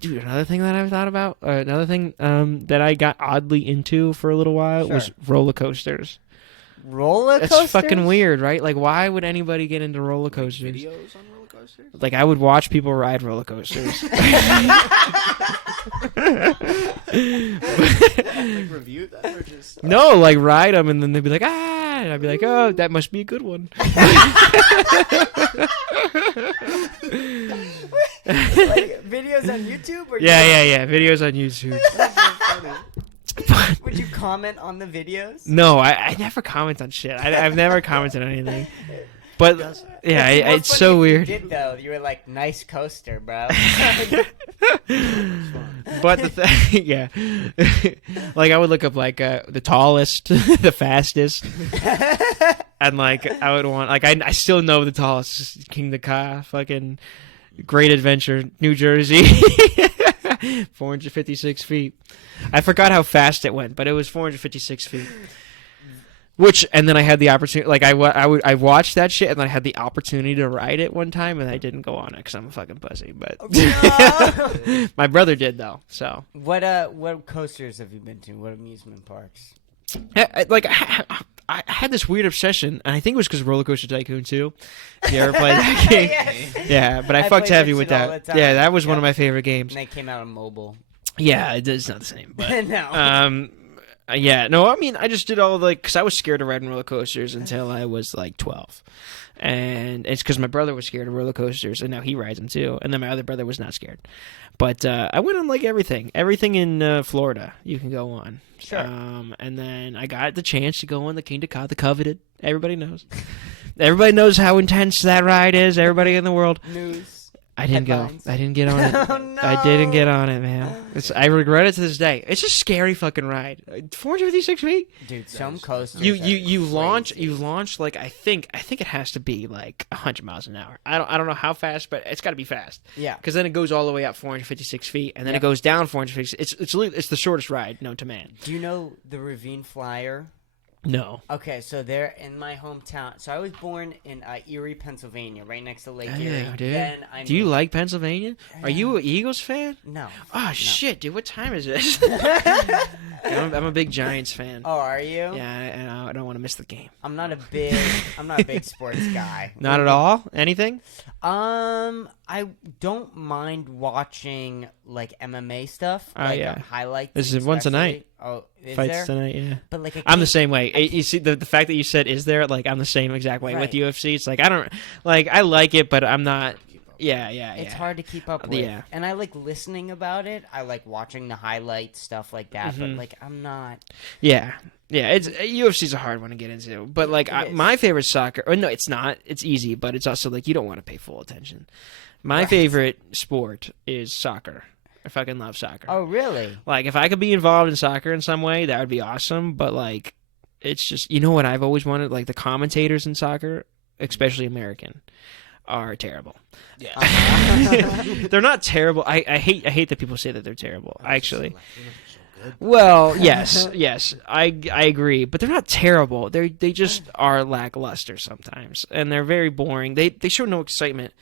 dude. Another thing that I've thought about, another thing that I got oddly into for a little while was roller coasters. Roller coasters? It's fucking weird, right? Like, why would anybody get into roller coasters? Like videos on roller coasters? Like, I would watch people ride roller coasters. Like review them or just no, like ride them, and then they'd be like, and I'd be like, oh, that must be a good one. Like videos on YouTube? Or yeah, videos on YouTube. Would you comment on the videos? No, I never comment on shit. I've never commented on anything. But yeah, it's so weird. You did though. You were like, "Nice coaster, bro." But the thing, yeah, like I would look up like the tallest, the fastest, and like I would want like I still know the tallest, King the Ka, fucking Great Adventure, New Jersey, 456 feet. I forgot how fast it went, but it was 456 feet. And then I had the opportunity, like I watched that shit, and then I had the opportunity to ride it one time, and I didn't go on it because I'm a fucking pussy. But my brother did though. So what coasters have you been to? What amusement parks? I had this weird obsession, and I think it was because of Roller Coaster Tycoon 2. You ever played that game? Yes. Yeah, but I fucked heavy with that. Yeah, that was one of my favorite games. And they came out on mobile. Yeah, it's not the same. But, no. Yeah, no, I mean, I just did all because I was scared of riding roller coasters until I was like 12. And it's because my brother was scared of roller coasters, and now he rides them too. And then my other brother was not scared. But I went on like everything in Florida you can go on. Sure. And then I got the chance to go on the King to Ka, the coveted. Everybody knows. Everybody knows how intense that ride is. Everybody in the world. News. I didn't Headlines. go. I didn't get on it. Oh, no. I didn't get on it, man. I regret it to this day. It's a scary fucking ride. 456 feet, dude. Some coasters. You launch like I think it has to be like 100 miles an hour. I don't know how fast, but it's got to be fast. Yeah. Because then it goes all the way up 456 feet, and then it goes down 456. It's the shortest ride known to man. Do you know the Ravine Flyer? No. Okay, so they're in my hometown. So I was born in Erie, Pennsylvania, right next to Lake Erie. Dude. Then Do you like Pennsylvania? Are you an Eagles fan? No. Oh, no. shit, dude. What time is it? I'm a big Giants fan. Oh, are you? Yeah, and I don't want to miss the game. I'm not a big sports guy. Not at all? Anything? I don't mind watching like MMA stuff. Highlights. This is once a night. Oh, is Fights there? tonight, yeah. But like, I'm the same way. You see, the fact that you said "is there," like I'm the same exact way with UFC. It's like I don't like. I like it, but I'm not. Yeah. It's hard to keep up with. Yeah. And I like listening about it. I like watching the highlights, stuff like that. Mm-hmm. But like, I'm not. Yeah. It's UFC's a hard one to get into. But like, my favorite soccer. Or no, it's not. It's easy, but it's also like you don't want to pay full attention. My favorite sport is soccer. I fucking love soccer. Oh, really? Like, if I could be involved in soccer in some way, that would be awesome. But, like, it's just, you know what I've always wanted? Like, the commentators in soccer, especially American, are terrible. Yeah. They're not terrible. I hate that people say that they're terrible, actually. Well, yes, I agree, but they're not terrible. They just are lackluster sometimes, and they're very boring. They show no excitement,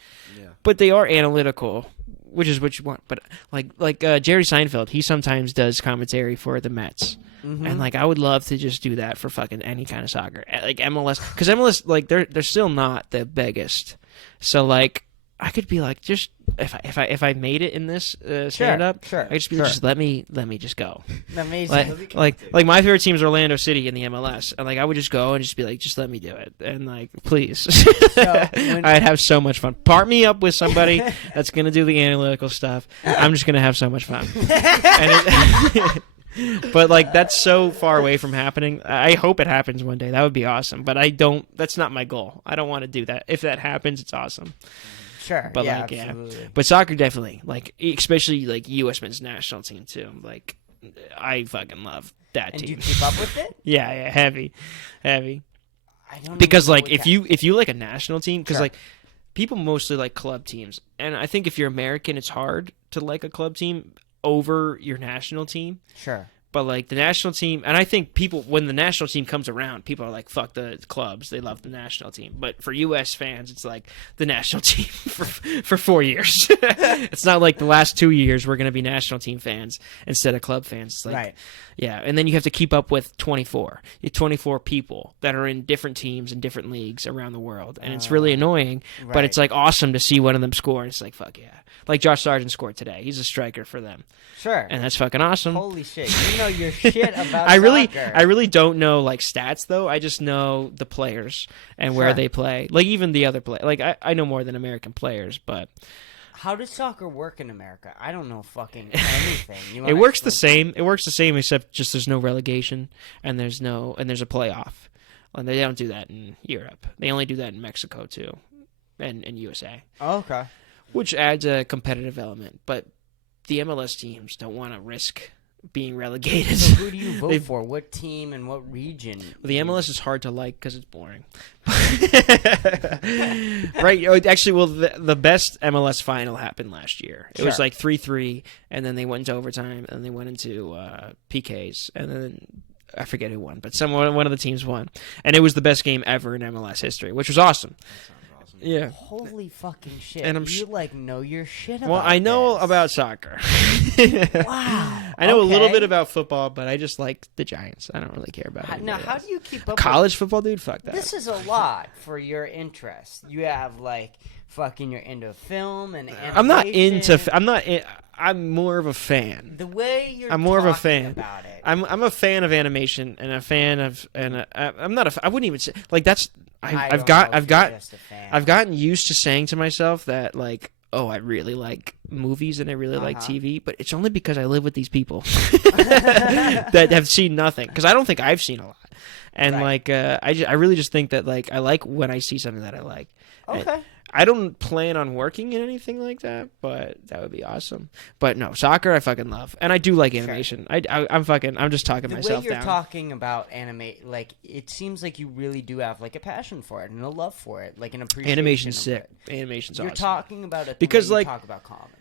but they are analytical, which is what you want. But like Jerry Seinfeld, he sometimes does commentary for the Mets, and like I would love to just do that for fucking any kind of soccer, like MLS, because MLS like they're still not the biggest. So like I could be like just if I made it in this stand up, I just be just let me just go. Amazing. Like my favorite team is Orlando City in the MLS, and like I would just go and just be like, just let me do it, and like please, I'd have so much fun. Part me up with somebody that's gonna do the analytical stuff. I'm just gonna have so much fun. But like that's so far away from happening. I hope it happens one day. That would be awesome. But I don't. That's not my goal. I don't want to do that. If that happens, it's awesome. Sure. But yeah, like absolutely. yeah. But soccer definitely, like especially like U.S. men's national team too. Like I fucking love that team. And do you keep up with it? Yeah, heavy. I don't because like if you like a national team, because sure. like people mostly like club teams, and I think if you're American, it's hard to like a club team over your national team. Sure. But like the national team, and I think people, when the national team comes around, people are like, fuck the clubs. They love the national team. But for U.S. fans, it's like the national team for 4 years. It's not like the last 2 years we're going to be national team fans instead of club fans. It's like, right. Yeah, and then you have to keep up with 24 people that are in different teams and different leagues around the world. And it's really annoying, right. But it's like awesome to see one of them score. And it's like, fuck yeah. Like Josh Sargent scored today. He's a striker for them. Sure. And that's fucking awesome. Holy shit. You know your shit about I soccer. really don't know like stats though. I just know the players and where they play. Like even the other play. Like I know more than American players, but how does soccer work in America? I don't know fucking anything. It works the same. It works the same except just there's no relegation and there's a playoff. And they don't do that in Europe. They only do that in Mexico too. And USA. Oh, okay. Which adds a competitive element, but the MLS teams don't want to risk being relegated. So who do you vote for? What team and what region? Well, the MLS is hard to like because it's boring. Right? Actually, well, the best MLS final happened last year. It was like 3-3, and then they went into overtime, and they went into PKs, and then I forget who won, but one of the teams won, and it was the best game ever in MLS history, which was awesome. Yeah. Holy fucking shit. And you like know your shit about Well, I know this. about soccer. Wow. I know a little bit about football, but I just like the Giants. I don't really care about it. Now, how do you keep up college football, dude? Fuck that. This is a lot for your interest. You have like fucking you're into film and animation. I'm not into I'm more of a fan. The way you're I'm more of a fan about it. I'm a fan of animation and a fan of I'm not I wouldn't even say like that's I've gotten used to saying to myself that like, oh, I really like movies and I really like TV, but it's only because I live with these people that have seen nothing, because I don't think I've seen a lot. And like I really just think that like I like when I see something that I like. Okay. And I don't plan on working in anything like that, but that would be awesome. But no, soccer I fucking love, and I do like animation. I'm just talking myself down. The way you're talking about like it seems like you really do have like a passion for it and a love for it, like an appreciation. Animation's sick. Animation's awesome. You're talking about it because like you talk about comedy.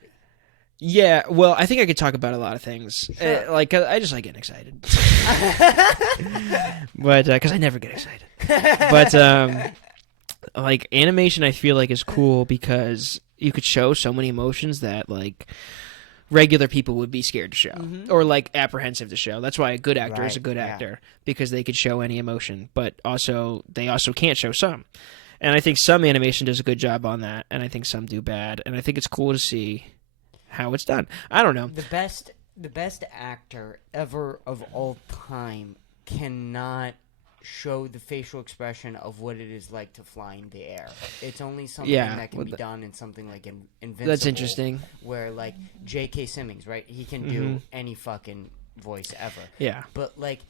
Yeah, well, I think I could talk about a lot of things. Sure. Like I just like getting excited, but because I never get excited. But like animation, I feel like is cool because you could show so many emotions that like regular people would be scared to show or like apprehensive to show. That's why a good actor is a good actor, because they could show any emotion, but they also can't show some. And I think some animation does a good job on that, and I think some do bad. And I think it's cool to see how it's done. I don't know. The best actor ever of all time cannot show the facial expression of what it is like to fly in the air. It's only something that can be done in something like Invincible. That's interesting. Where like J.K. Simmons, right? He can do any fucking voice ever. Yeah. But like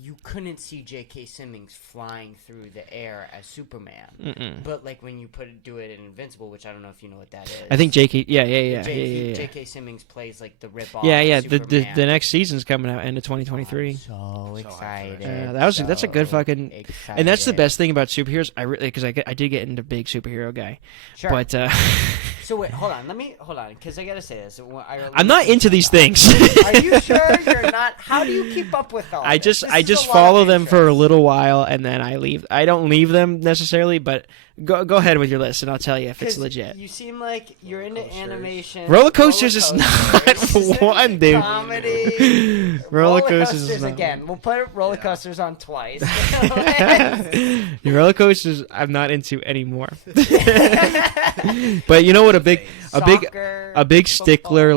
you couldn't see J.K. Simmons flying through the air as Superman. But like when you do it in Invincible, which I don't know if you know what that is. I think J.K. Yeah. J.K. Simmons plays like the rip-off. Yeah. Superman. The next season's coming out end of 2023. So excited. That's a good fucking. Excited. And that's the best thing about superheroes. I really because I did get into big superhero guy. Sure. But so wait, hold on, because I gotta say this. I'm not into these things. Are you sure you're not? How do you keep up with all this? I just follow them for a little while and then I leave. I don't leave them necessarily, but go ahead with your list and I'll tell you if it's legit. You seem like you're into animation. Roller coasters is not one, dude. Comedy. Roller coasters is not. Again. We'll put roller coasters on twice. Roller coasters I'm not into anymore. But you know what? A big stickler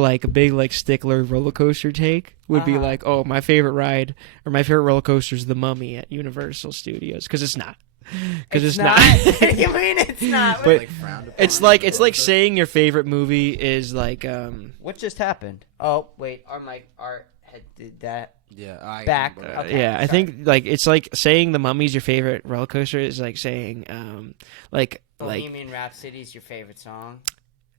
roller coaster take would be like, oh, my favorite ride or my favorite roller coaster is the Mummy at Universal Studios, because it's not. Because it's not. You mean it's not? But it's like saying your favorite movie is like. What just happened? Oh wait, our head did that. Yeah, back. Okay, yeah, I think like it's like saying the Mummy's your favorite roller coaster is like saying Bohemian Rhapsody's your favorite song.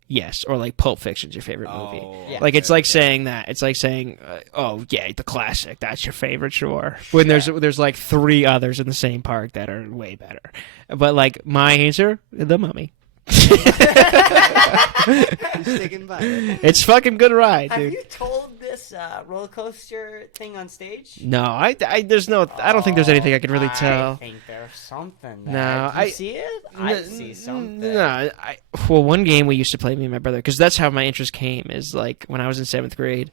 Yes, or like Pulp Fiction's your favorite movie. Yeah. Like it's like saying that. It's like saying, oh yeah, the classic. That's your favorite, sure. When there's like 3 others in the same park that are way better. But like my answer, the Mummy. Sticking by it. It's fucking good ride, dude. Have you told this roller coaster thing on stage? No, I don't think there's anything I can really tell. I think there's something. No, I see it. I see something. No, well, one game we used to play, me and my brother, because that's how my interest came. Is like when I was in 7th grade.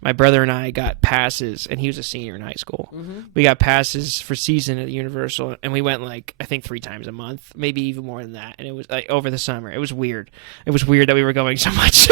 My brother and I got passes, and he was a senior in high school. Mm-hmm. We got passes for season at Universal, and we went like I think 3 times a month, maybe even more than that. And it was like over the summer. It was weird. It was weird that we were going so much.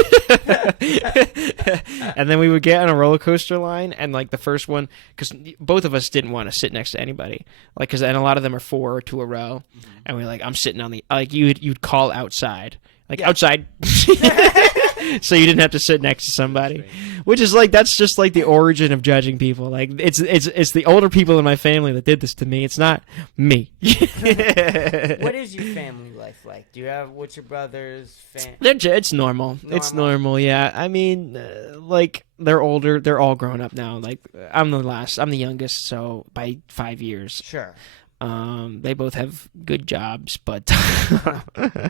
And then we would get on a roller coaster line, and like the first one, because both of us didn't want to sit next to anybody, like and a lot of them are 4 to a row, and we're like, I'm sitting on the like you'd call outside. Like outside, so you didn't have to sit next to somebody, which is like that's just like the origin of judging people. Like it's the older people in my family that did this to me. It's not me. What is your family life like? Do you have what's your brother's It's normal. It's normal. Yeah, I mean, like they're older. They're all grown up now. Like I'm the youngest, so by 5 years. Sure. They both have good jobs, but they're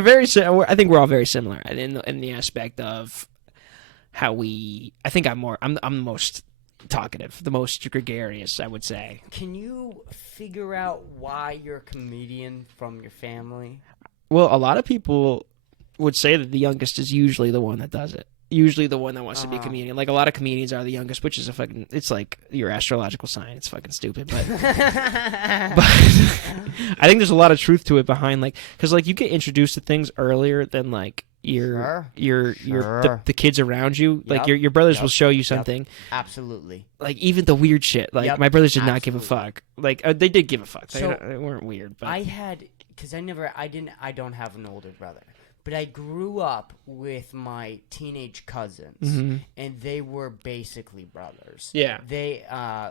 very. I think we're all very similar in the aspect of how we. I think I'm the most talkative, the most gregarious, I would say. Can you figure out why you're a comedian from your family? Well, a lot of people would say that the youngest is usually the one that does it. Usually the one that wants to be a comedian. Like a lot of comedians are the youngest, which is it's like your astrological sign. It's fucking stupid, but I think there's a lot of truth to it behind like because like you get introduced to things earlier than like the kids around you. Yep. Like your brothers will show you something. Yep. Absolutely. Like even the weird shit. Like my brothers did not give a fuck. Like they did give a fuck. They weren't weird. But I had because I don't have an older brother. But I grew up with my teenage cousins, and they were basically brothers. Yeah. They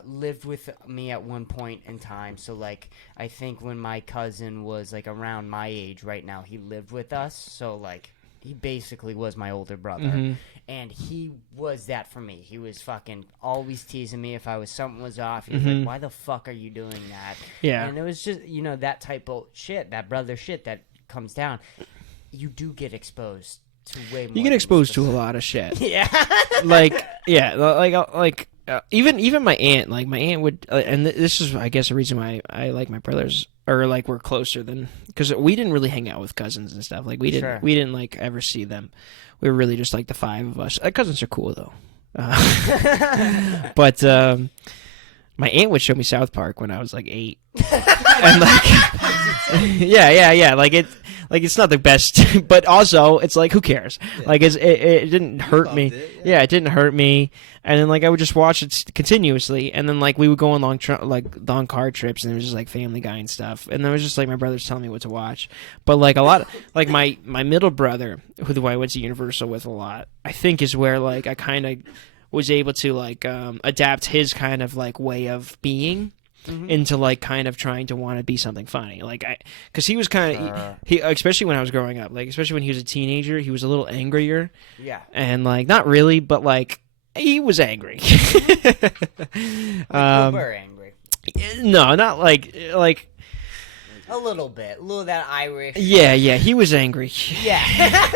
lived with me at one point in time. So, like, I think when my cousin was, like, around my age right now, he lived with us. So, like, he basically was my older brother. And he was that for me. He was fucking always teasing me if something was off. He was like, why the fuck are you doing that? Yeah. And it was just, that type of shit, that brother shit that comes down. You do get exposed to way more. You get exposed to a lot of shit. Yeah. Even my aunt. Like my aunt would, and this is, I guess, a reason why I like my brothers, or like we're closer than because we didn't really hang out with cousins and stuff. Like we didn't like ever see them. We were really just like the 5 of us. Cousins are cool though. But my aunt would show me South Park when I was like 8, and like, yeah, like it's not the best, but also it's like who cares? Yeah. Like it didn't hurt me. Yeah, it didn't hurt me. And then like I would just watch it continuously, and then like we would go on long car trips, and it was just like Family Guy and stuff. And then it was just like my brothers telling me what to watch. But like a lot, like my middle brother, who I went to Universal with a lot, I think is where like I kind of was able to like adapt his kind of like way of being. Into like kind of trying to want to be something funny, like because he was kind of he especially when I was growing up, like especially when he was a teenager, he was a little angrier, and like not really, but like he was angry. Angry. No, not like a little bit, a little of that Irish. Yeah, he was angry. Yeah,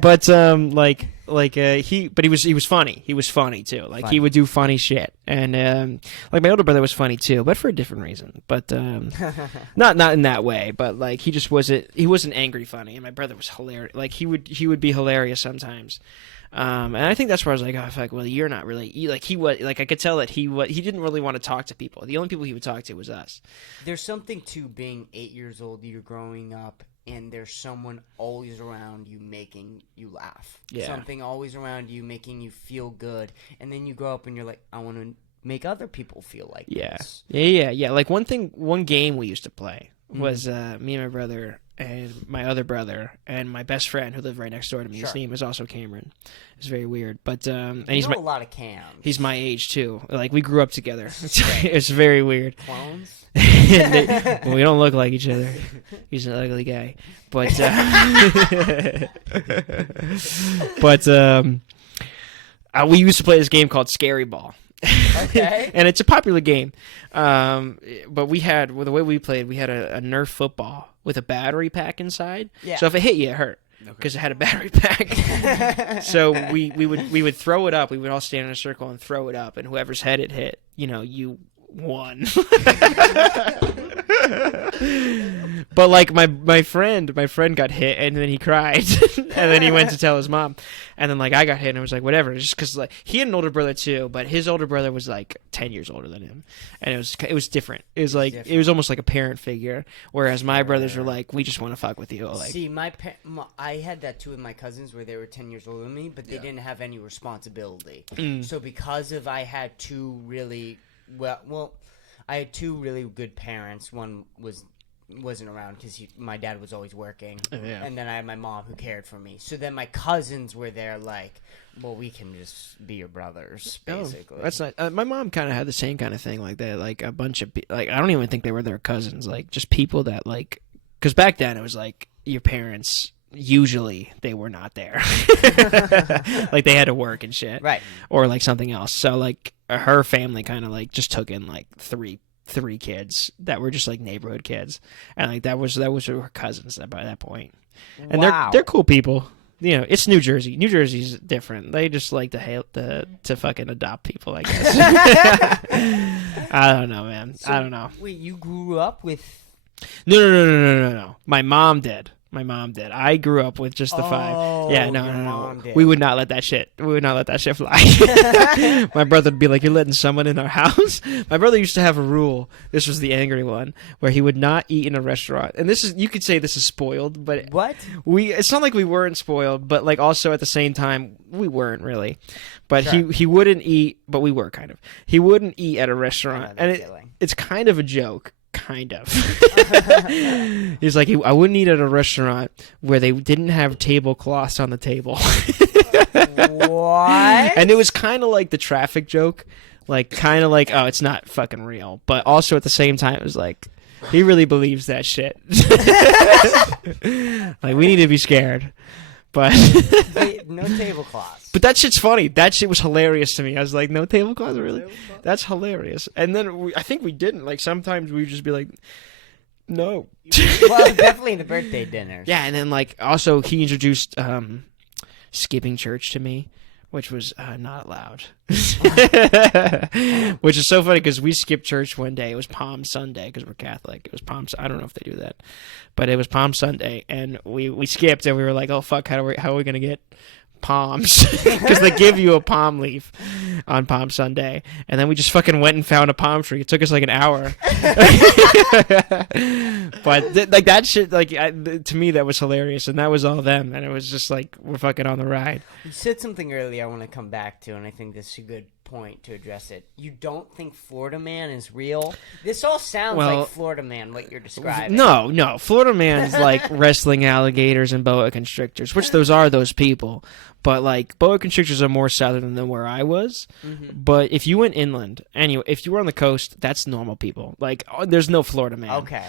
but he was funny. He was funny too. Like he would do funny shit, and like my older brother was funny too, but for a different reason. But not in that way. But like he just wasn't. He wasn't angry funny, and my brother was hilarious. Like he would be hilarious sometimes. And I think that's where I was like, oh, fuck, well, you're not really like he was. Like I could tell that he didn't really want to talk to people. The only people he would talk to was us. There's something to being 8 years old. You're growing up and there's someone always around you making you laugh. Yeah. Something always around you making you feel good. And then you grow up and you're like, I want to make other people feel like this. Yeah. Like one game we used to play was me and my brother and my other brother and my best friend who lived right next door to me. His name was also Cameron. It's very weird, but and he's a lot of Cams. He's my age too. Like we grew up together. It's very weird. Clones. Well, we don't look like each other. He's an ugly guy, but we used to play this game called Scary Ball. Okay. And it's a popular game. But we had, the way we played, we had a Nerf football with a battery pack inside. Yeah. So if it hit you, it hurt because it had a battery pack. So we would throw it up. We would all stand in a circle and throw it up, and whoever's head it hit, you won. But like my friend got hit and then he cried and then he went to tell his mom, and then like I got hit and it was like whatever, just because like he had an older brother too, but his older brother was like 10 years older than him, and it was different. It was like it was almost like a parent figure, whereas my brothers were like, we just want to fuck with you. Like, see, I had that too with my cousins where they were 10 years older than me, but they didn't have any responsibility. So because of I had two really I had two really good parents. One wasn't around because my dad was always working, and then I had my mom who cared for me. So then my cousins were there, like, well, we can just be your brothers, basically. Oh, that's not. My mom kind of had the same kind of thing like that. Like a bunch of like, I don't even think they were their cousins. Like just people that like, because back then it was like your parents. Usually they were not there. Like they had to work and shit, right? Or like something else. So like her family kind of like just took in like three kids that were just like neighborhood kids, and like that was her cousins by that point. And they're cool people. It's New Jersey. New Jersey's different. They just like to fucking adopt people, I guess. I don't know, man. So, I don't know. Wait, you grew up with? No. My mom did. I grew up with just the 5. Yeah, no. We would not let that shit. Fly. My brother would be like, "You're letting someone in our house?" My brother used to have a rule. This was the angry one, where he would not eat in a restaurant. And you could say this is spoiled, but what? It's not like we weren't spoiled, but like also at the same time we weren't really. But sure. he wouldn't eat, but we were kind of. He wouldn't eat at a restaurant, and it's kind of a joke. Kind of. He's like, I wouldn't eat at a restaurant where they didn't have tablecloths on the table. What? And it was kind of like the traffic joke. Like, kind of like, oh, it's not fucking real. But also at the same time, it was like, he really believes that shit. Like, we need to be scared. But no tablecloths. But that shit's funny. That shit was hilarious to me. I was like, no tablecloths, really? That's hilarious. And then I think we didn't. Like sometimes we would just be like, no. Well, definitely the birthday dinners. Yeah, and then like also he introduced skipping church to me, which was not allowed. Which is so funny because we skipped church one day. It was Palm Sunday because we're Catholic. It was I don't know if they do that, but it was Palm Sunday, and we skipped, and we were like, oh fuck, how are we gonna get palms? Because they give you a palm leaf on Palm Sunday, and then we just fucking went and found a palm tree. It took us like an hour. But like that shit, like to me that was hilarious, and that was all them, and it was just like we're fucking on the ride. You said something earlier I want to come back to, and I think this is a good point to address it. You don't think Florida Man is real? This all sounds like Florida Man, what you're describing. No. Florida Man's like wrestling alligators and boa constrictors, which those are those people. But like boa constrictors are more southern than where I was. Mm-hmm. But if you went inland, anyway, if you were on the coast, that's normal people. Like there's no Florida Man. Okay.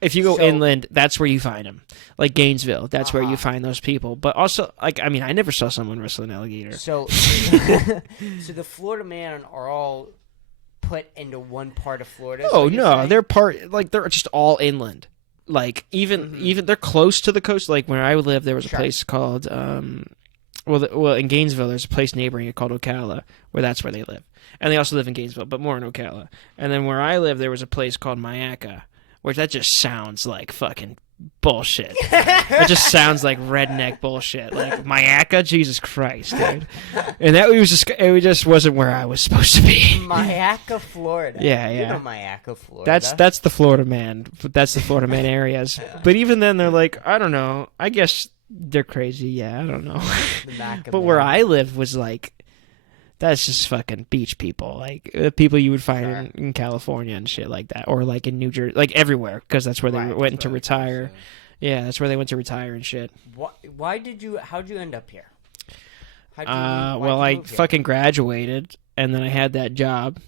If you go inland, that's where you find them. Like Gainesville, that's where you find those people. But also, like, I mean, I never saw someone wrestle an alligator. So the Florida Man are all put into one part of Florida? Oh, no. They're they're just all inland. Like, even they're close to the coast. Like, where I would live, there was a place called, in Gainesville, there's a place neighboring it called Ocala, where that's where they live. And they also live in Gainesville, but more in Ocala. And then where I live, there was a place called Mayaca, which that just sounds like fucking bullshit. It just sounds like redneck bullshit. Like Mayaca, Jesus Christ, dude. And it just wasn't where I was supposed to be. Mayaca, Florida. Yeah. You know Mayaca, Florida. That's the Florida man. That's the Florida man areas. But even then, they're like, I don't know. I guess they're crazy. Yeah, I don't know. But where I live was like, that's just fucking beach people, like people you would find in California and shit like that, or like in New Jersey, like everywhere, because that's where they went to retire. Yeah, that's where they went to retire and shit. How'd you end up here? Well, I fucking graduated, and then I had that job.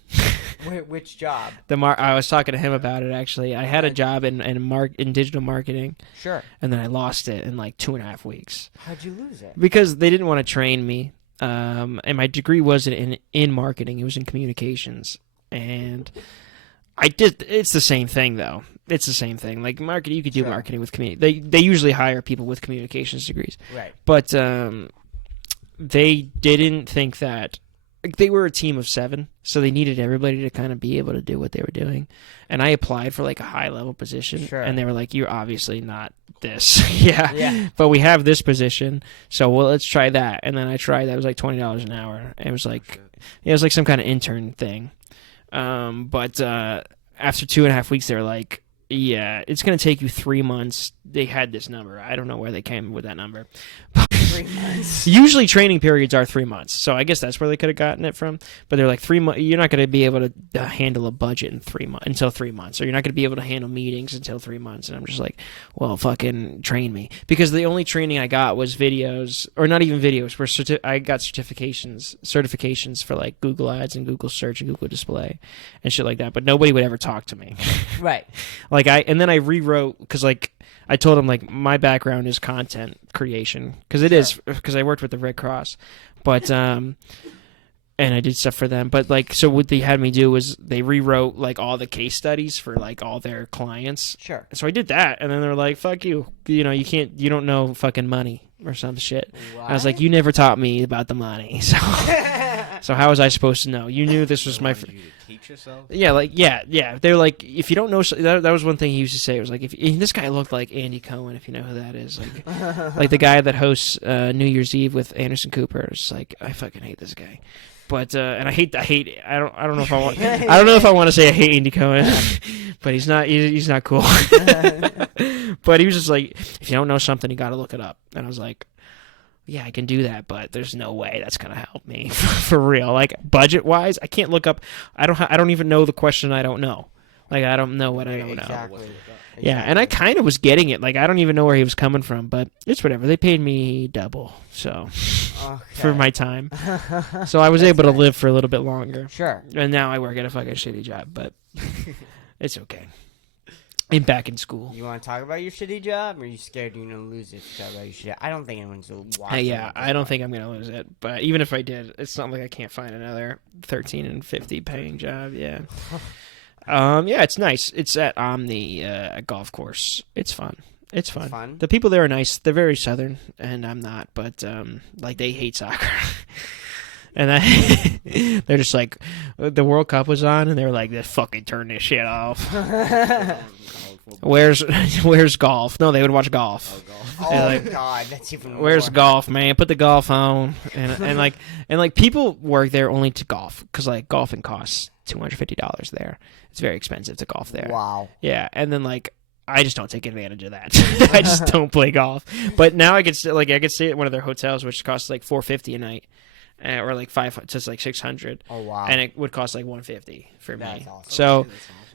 Which job? I was talking to him about it, actually. I had a job in digital marketing. Sure. And then I lost it in like 2.5 weeks. How'd you lose it? Because they didn't want to train me. And my degree wasn't in marketing; it was in communications. And it's the same thing, though. It's the same thing. Like marketing, you could do marketing with They usually hire people with communications degrees, right? But they didn't think that. Like, they were a team of 7, so they needed everybody to kind of be able to do what they were doing. And I applied for like a high level position, and they were like, "You're obviously not this." yeah. But we have this position, so let's try that. And then I tried that. It was like $20 an hour. It was like some kind of intern thing. But after 2.5 weeks, they were like, "Yeah, it's gonna take you 3 months." They had this number. I don't know where they came with that number. 3 months. Usually training periods are 3 months, so I guess that's where they could have gotten it from. But they're like 3 months. You're not going to be able to handle a budget in 3 months until 3 months, or you're not going to be able to handle meetings until 3 months. And I'm just like, well, fucking train me, because the only training I got was videos, or not even videos. Where I got certifications for like Google Ads and Google Search and Google Display and shit like that. But nobody would ever talk to me. Right. And then I rewrote, because like I told him like my background is content creation, because it is, because I worked with the Red Cross, but and I did stuff for them. But like, so what they had me do was they rewrote like all the case studies for like all their clients. Sure. So I did that, and then they're like, "Fuck you, you don't know fucking money or some shit." What? I was like, "You never taught me about the money, so so how was I supposed to know? You knew this was my." Teach yourself? Yeah. They're like, if you don't know, that was one thing he used to say. It was like, this guy looked like Andy Cohen, if you know who that is, like the guy that hosts New Year's Eve with Anderson Cooper. It's like, I fucking hate this guy. But and I don't know if I want to say I hate Andy Cohen, but he's not cool. But he was just like, if you don't know something, you got to look it up. And I was like, yeah, I can do that, but there's no way that's gonna help me for real. Like budget wise, I can't look up. I don't even know the question I don't know. Like I don't know what I don't know. Exactly. Yeah, and I kind of was getting it. Like I don't even know where he was coming from, but it's whatever. They paid me double, so for my time, so I was able to live for a little bit longer. Sure. And now I work at a fucking shitty job, but it's okay. I'm back in school. You want to talk about your shitty job, or are you scared you're going to lose it to talk about your shit? I don't think anyone's watching. Yeah, I don't think I'm going to lose it. But even if I did, it's not like I can't find another $13 and $50 paying job. Yeah. Yeah, it's nice. It's at Omni golf course. It's fun. It's fun. The people there are nice. They're very southern, and I'm not. But like they hate soccer. And they're just like, the World Cup was on, and they were like, "Let's fucking turn this shit off." Where's golf? No, they would watch golf. Oh God, that's even more. Where's golf, man? Put the golf on. And like people work there only to golf, because like golfing costs $250 there. It's very expensive to golf there. Wow. Yeah, and then like I just don't take advantage of that. I just don't play golf. But now I could stay at one of their hotels, which costs like $450 a night. Or like $500, so it's like $600. Oh wow! And it would cost like $150 for That's me. awesome. So,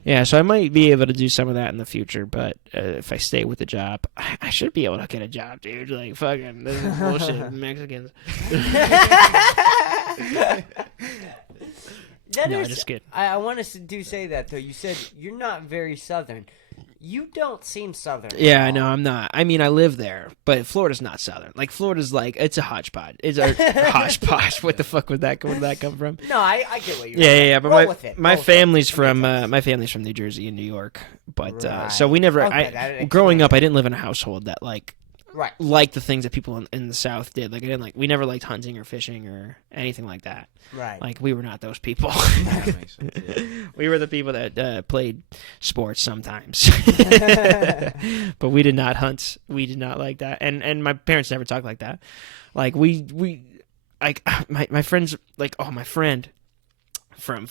yeah, so I might be able to do some of that in the future. But if I stay with the job, I should be able to get a job, dude. Like fucking, this is bullshit, Mexicans. Just kidding. I want to say that though. You said you're not very southern. You don't seem southern. Yeah, I know I'm not. I mean, I live there, but Florida's not southern. Like Florida's like, it's a hodgepodge. It's a hodgepodge. What the fuck would that come from? No, I get what you're saying. Yeah. But my family's from New Jersey and New York. But so we never. Growing up, I didn't live in a household that like like the things that people in the South did. Like, we never liked hunting or fishing or anything like that. Right. Like, we were not those people. That makes sense, yeah. We were the people that played sports sometimes. But we did not hunt. We did not like that. And my parents never talked like that. Like, my friends, like, my friend from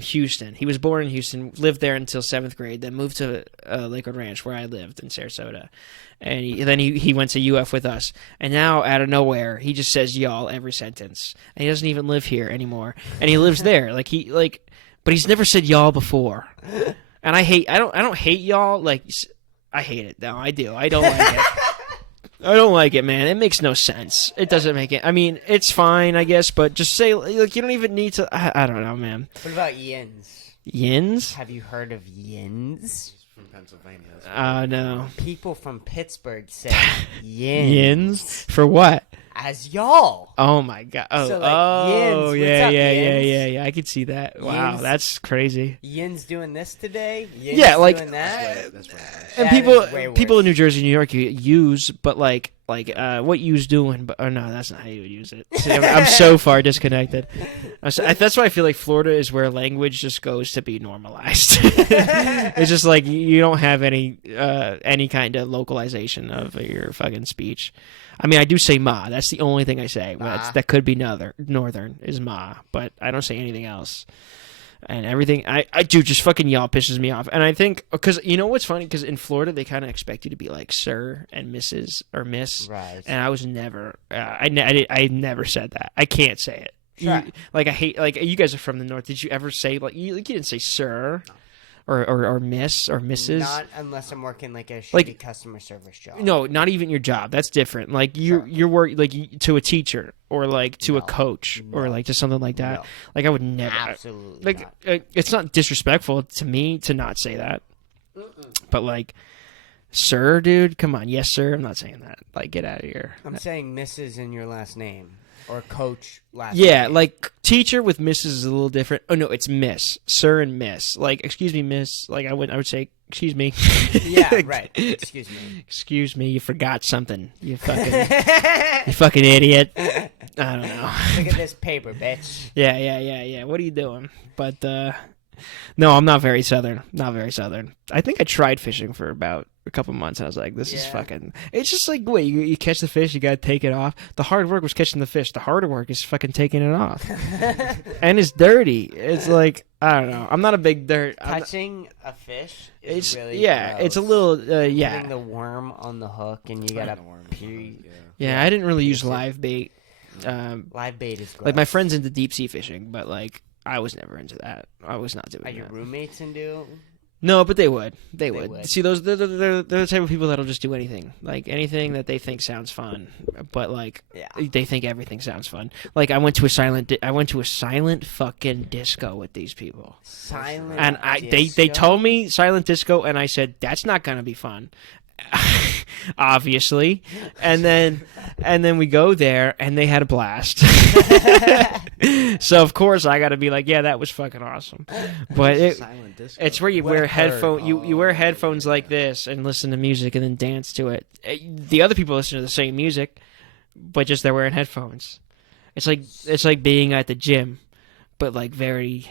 Houston. He was born in Houston, lived there until 7th grade, then moved to Lakewood Ranch, where I lived in Sarasota. And then he went to UF with us. And now, out of nowhere, he just says y'all every sentence. And he doesn't even live here anymore. And he lives there. But he's never said y'all before. And I don't hate y'all. Like, I hate it. No, I do. I don't like it. I don't like it, man. It makes no sense. It doesn't make it. I mean, it's fine, I guess, but just say, like, you don't even need to. I don't know, man. What about yins? Yins? Have you heard of yins? From Pennsylvania. No. People from Pittsburgh say yins. Yins? For what? As y'all. Oh my god. Oh, so, like, yins. Yeah. I could see that. Wow, Yins. that's crazy. Yins doing this today. Yins doing that. That's right. And people in New Jersey, New York, use, but like what you's doing. But no, that's not how you would use it. See, I'm so far disconnected. That's why I feel like Florida is where language just goes to be normalized. It's just like you don't have any kind of localization of your fucking speech. I mean, I do say ma. That's the only thing I say. That could be northern is ma, but I don't say anything else. And everything, I do just fucking y'all pisses me off. And I think, because you know what's funny? Because in Florida, they kind of expect you to be like sir and Mrs. or miss. Right. And I was never, I never said that. I can't say it. Sure. I hate, like, you guys are from the north. Did you ever say, like, you didn't say sir? No. Or miss or Mrs. Not unless I'm working like a shitty customer service job. No, not even your job. That's different. Like you're work like to a teacher or like to a coach or like to something like that. No. Like I would never. Absolutely. Like it's not disrespectful to me to not say that. But like, sir, dude, come on, yes, sir. I'm not saying that. Like, get out of here. I'm saying Mrs. in your last name. Or coach last Yeah, name. like teacher with Mrs. is a little different. Oh no, it's Miss, Sir, and Miss. Like, excuse me, Miss. Like I would say, excuse me. Yeah, right. Excuse me. Excuse me, you forgot something. You fucking idiot. I don't know. Look at this paper, bitch. Yeah. What are you doing? But no, I'm not very southern. Not very southern. I think I tried fishing for about a couple months, and I was like, this is fucking... It's just like, wait, you catch the fish, you gotta take it off. The hard work was catching the fish. The harder work is fucking taking it off. And it's dirty. It's like, I don't know. I'm not a big dirt... Touching a fish is really gross. It's a little... Putting the worm on the hook, and you gotta... Yeah, I didn't really use live bait. Live bait is gross. Like, my friend's into deep sea fishing, but like, I was never into that. I was not doing that. Are your roommates into... No, but they would. They would. See, they're the type of people that'll just do anything. Like, anything that they think sounds fun. But, like, they think everything sounds fun. Like, I went to a silent fucking disco with these people. Silent and disco? They told me silent disco, and I said, that's not going to be fun. Obviously. And then we go there, and they had a blast. So of course I got to be like, yeah, that was fucking awesome. But it's where you wear headphones. You wear headphones like this and listen to music and then dance to it. The other people listen to the same music, but just they're wearing headphones. It's like being at the gym, but like very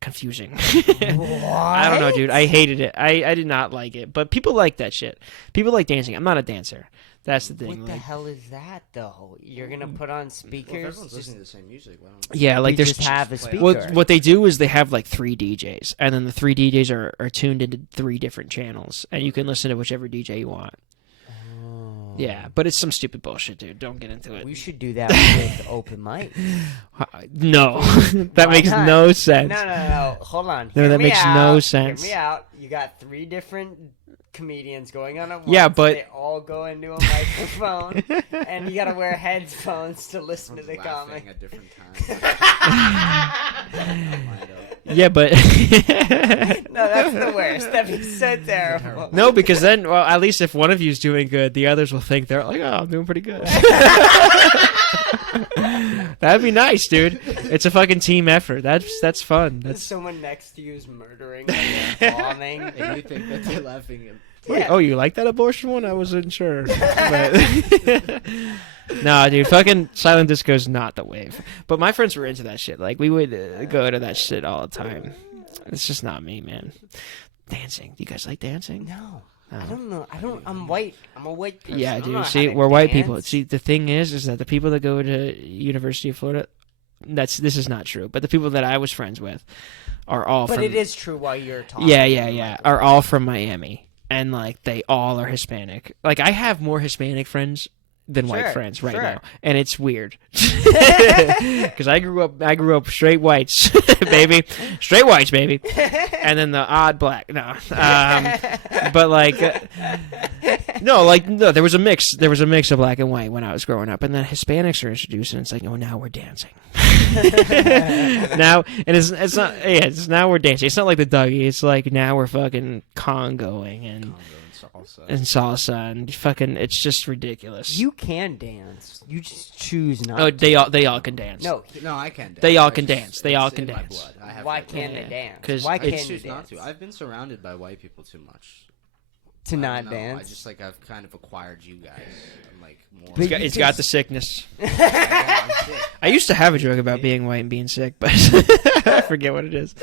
confusing. I don't know, dude. I hated it. I did not like it. But people like that shit. People like dancing. I'm not a dancer. That's the thing. What the hell is that, though? You're gonna put on speakers? Well, everyone's listening to the same music. Yeah, like there's just have a speaker. What they do is they have like 3 DJs, and then the 3 DJs are tuned into 3 different channels, and you can listen to whichever DJ you want. Oh. Yeah, but it's some stupid bullshit, dude. Don't get into it. We should do that with open mic. No, that makes no sense. No. Hold on. No, that makes no sense. Hear me out. You got 3 different comedians going on at once. Yeah, but they all go into a microphone, and you gotta wear headphones to listen to the comic at different times. Yeah, but no, that's the worst. That'd be so terrible. No, because then, well, at least if one of you is doing good, the others will think they're like, oh, I'm doing pretty good. That'd be nice, dude. It's a fucking team effort. That's fun. That's someone next to you is murdering and bombing. And you think that they're laughing Wait, oh, you like that abortion one? I wasn't sure. But nah, dude, fucking silent disco is not the wave. But my friends were into that shit. Like, we would go to that shit all the time. It's just not me, man. Dancing. Do you guys like dancing? No. I don't know. I'm white. I'm a white person. Yeah, dude. See, we're white people. See, the thing is that the people that go to University of Florida, this is not true. But the people that I was friends with are all But from... it is true while you're talking. Yeah. Are all from Miami. And, like, they all are Hispanic. Like, I have more Hispanic friends than white friends right now, and it's weird because I grew up straight whites, baby, straight whites, baby, and then the odd black. No, but like, no, there was a mix of black and white when I was growing up, and then Hispanics are introduced, and it's like, oh, now we're dancing. Now, and it's not, yeah, it's now we're dancing. It's not like the Dougie. It's like now we're fucking congoing and salsa and fucking. It's just ridiculous. You can dance. You just choose not. Oh, they all can dance. No, I can dance. They all can dance. They all can dance. Why can't they dance? Because why can't choose you not dance? to? I've been surrounded by white people too much to not dance. I just I've kind of acquired you guys. I'm like more. It's got the sickness. I used to have a joke about being white and being sick, but I forget what it is.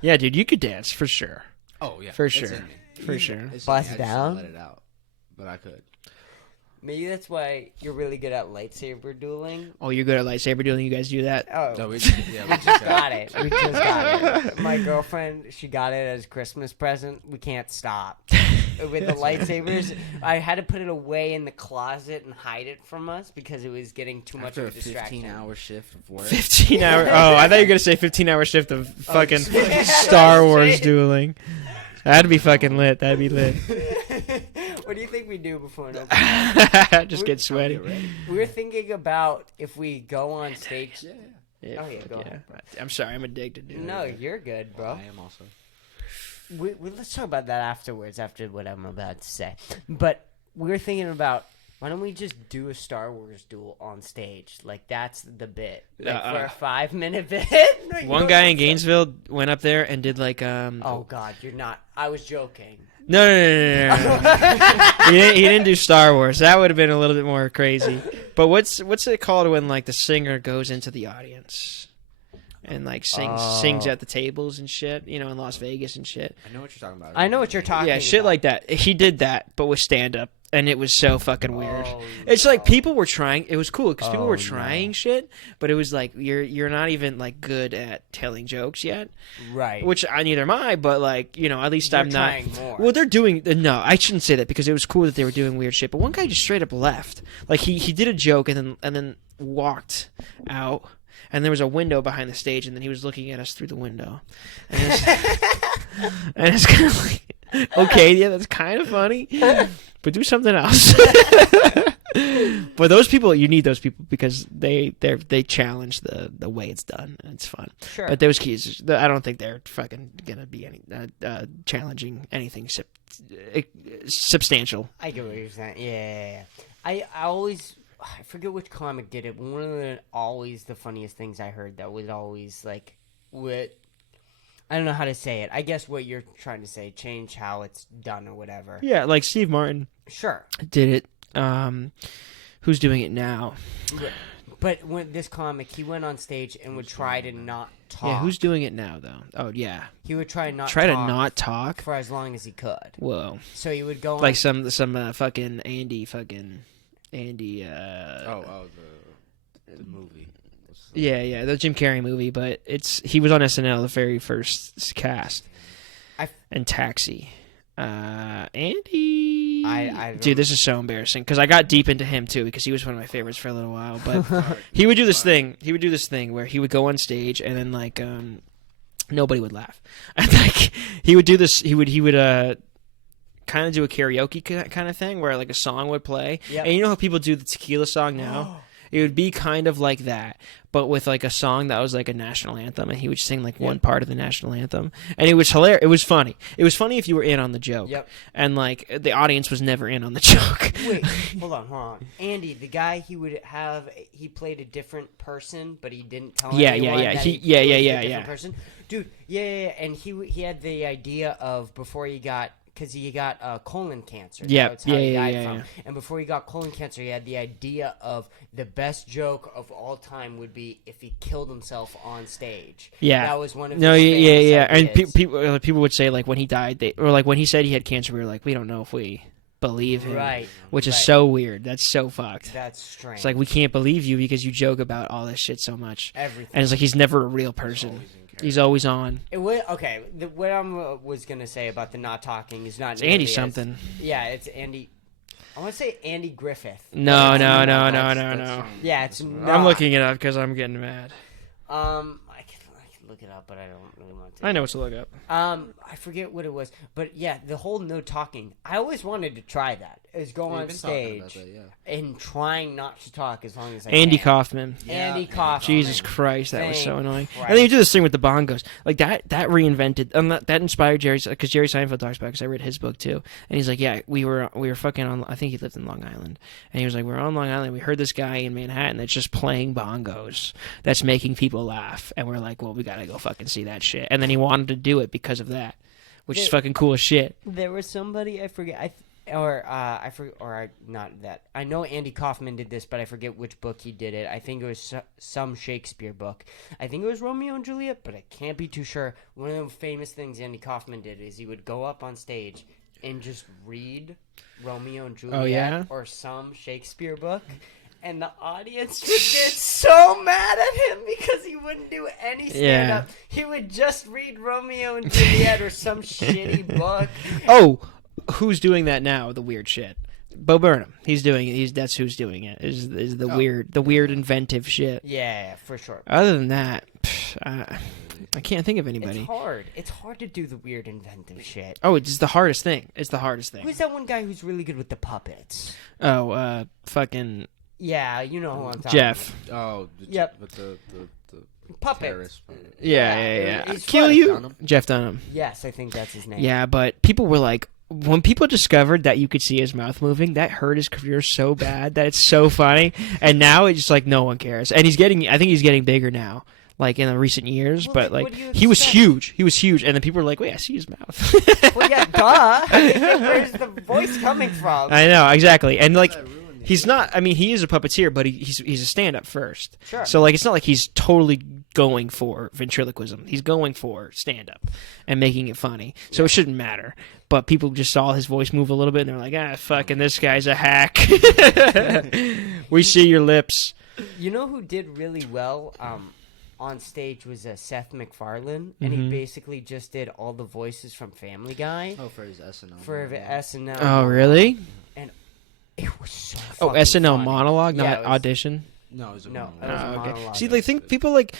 Yeah, dude, you could dance for sure. Oh yeah, for sure. For sure. Bust down? Let it out, but I could. Maybe that's why you're really good at lightsaber dueling. Oh, you're good at lightsaber dueling? You guys do that? Oh. No, we just got it. We just got it. My girlfriend, she got it as a Christmas present. We can't stop. With the lightsabers, I had to put it away in the closet and hide it from us because it was getting too much of a distraction. 15-hour shift of work. 15 hour? Oh, I thought you were going to say 15-hour shift of fucking Star Wars dueling. That'd be fucking lit. That'd be lit. What do you think we do before an open? Just get sweaty. We're thinking about if we go on stage. Yeah, oh, yeah, go ahead. I'm sorry, I'm addicted, dude. No, you're good, bro. I am also. Let's talk about that afterwards, after what I'm about to say. But we were thinking about, why don't we just do a Star Wars duel on stage? Like, that's the bit. Like, for a 5-minute bit. One guy in Gainesville went up there and did like oh God, you're not. I was joking. No. He didn't do Star Wars. That would have been a little bit more crazy. But what's it called when like the singer goes into the audience and like sings at the tables and shit, you know, in Las Vegas and shit? I know what you're talking about. I know what you're talking about. Yeah, shit like that. He did that, but with stand up. And it was so fucking weird. Oh, it's like people were trying. It was cool because people were trying shit, but it was like you're not even like good at telling jokes yet, right? Which neither am I. But like at least you're I'm not. Trying more. Well, they're doing. No, I shouldn't say that because it was cool that they were doing weird shit. But one guy just straight up left. Like he did a joke and then walked out. And there was a window behind the stage, and then he was looking at us through the window. And it's kind of like, okay, yeah, that's kind of funny. But do something else. But those people, you need those people because they challenge the way it's done. And it's fun. Sure. But those keys, I don't think they're fucking gonna be any challenging anything substantial. I get what you're saying. Yeah. I forget which comic did it, but one of the funniest things I heard that was always like, I don't know how to say it. I guess what you're trying to say, change how it's done or whatever. Yeah, like Steve Martin. Sure. Did it. Who's doing it now? But when this comic, he went on stage and would try to not talk. Yeah, who's doing it now though? Oh yeah. He would try to not talk for as long as he could. Whoa. So he would go like some fucking Andy. The movie. Yeah, the Jim Carrey movie, but he was on SNL the very first cast. And Taxi. Andy. Dude, this is so embarrassing because I got deep into him too because he was one of my favorites for a little while. But he would do this thing. He would do this thing where he would go on stage and then like nobody would laugh. And like he would do this. He would kind of do a karaoke kind of thing where like a song would play. Yep. And you know how people do the tequila song now? It would be kind of like that, but with like a song that was like a national anthem, and he would sing like one part of the national anthem, and it was hilarious. It was funny. It was funny if you were in on the joke. Yep. And like the audience was never in on the joke. Wait, hold on. Andy, the guy he played a different person, but he didn't tell anyone that he played a different person. Dude, yeah, and he had the idea of before he got because he got colon cancer. Yeah, That's how he died yeah. And before he got colon cancer, he had the idea of the best joke of all time would be if he killed himself on stage. Yeah, that was one of no, his yeah. ideas. And people would say like when he died, or like when he said he had cancer, we were like, we don't know if we believe him, right? Which is so weird. That's so fucked. That's strange. It's like we can't believe you because you joke about all this shit so much. Everything. And it's like he's never a real person. He's always on. Okay, what I was gonna say about the not talking is not. It's Andy something. Yeah, it's Andy. I want to say Andy Griffith. No. Yeah, it's. I'm looking it up because I'm getting mad. I can look it up, but I don't really want to. I know what to look up. I forget what it was, but yeah, the whole no talking. I always wanted to try that. Is go on stage and trying not to talk as long as I Andy can. Kaufman. Yeah. Andy Kaufman. Jesus Christ, that was so annoying. Christ. And then you do this thing with the bongos, like that reinvented. That inspired Jerry, because Jerry Seinfeld talks about it, because I read his book too, and he's like, yeah, we were fucking on. I think he lived in Long Island, and he was like, we're on Long Island. We heard this guy in Manhattan that's just playing bongos, that's making people laugh, and we're like, well, we gotta go fucking see that shit. And then he wanted to do it because of that, which is fucking cool as shit. There was somebody I forget. Not that. I know Andy Kaufman did this, but I forget which book he did it. I think it was some Shakespeare book. I think it was Romeo and Juliet, but I can't be too sure. One of the famous things Andy Kaufman did is he would go up on stage and just read Romeo and Juliet or some Shakespeare book. And the audience would get so mad at him because he wouldn't do any stand-up. Yeah. He would just read Romeo and Juliet or some shitty book. Oh, who's doing that now? The weird shit. Bo Burnham. He's doing it. That's who's doing it. Is the weird inventive shit. Yeah, for sure. Other than that, I can't think of anybody. It's hard to do the weird inventive shit. Oh, it's the hardest thing. Who's that one guy who's really good with the puppets? Oh, fucking. Yeah, you know who I'm talking Jeff. about. Oh, yep. With the puppet. Yeah. Kill you, Dunham. Jeff Dunham. Yes, I think that's his name. Yeah, but people were like, when people discovered that you could see his mouth moving, that hurt his career so bad that it's so funny. And now it's just like no one cares. And I think he's getting bigger now, like in the recent years. Well, but like he was huge. And then people were like, wait, I see his mouth. Well, yeah, duh. Where's the voice coming from? I know, exactly. And like, he's not. I mean, he is a puppeteer, but he's a stand-up first. Sure. So like, it's not like he's totally going for ventriloquism. He's going for stand-up and making it funny. So it shouldn't matter. But people just saw his voice move a little bit, and they're like, fucking this guy's a hack. We see your lips. You know who did really well on stage was Seth MacFarlane, and he basically just did all the voices from Family Guy. Oh, for his SNL. For SNL. Oh, really? And it was so SNL funny. monologue, not audition? No, it was a monologue. Okay. See, I think people like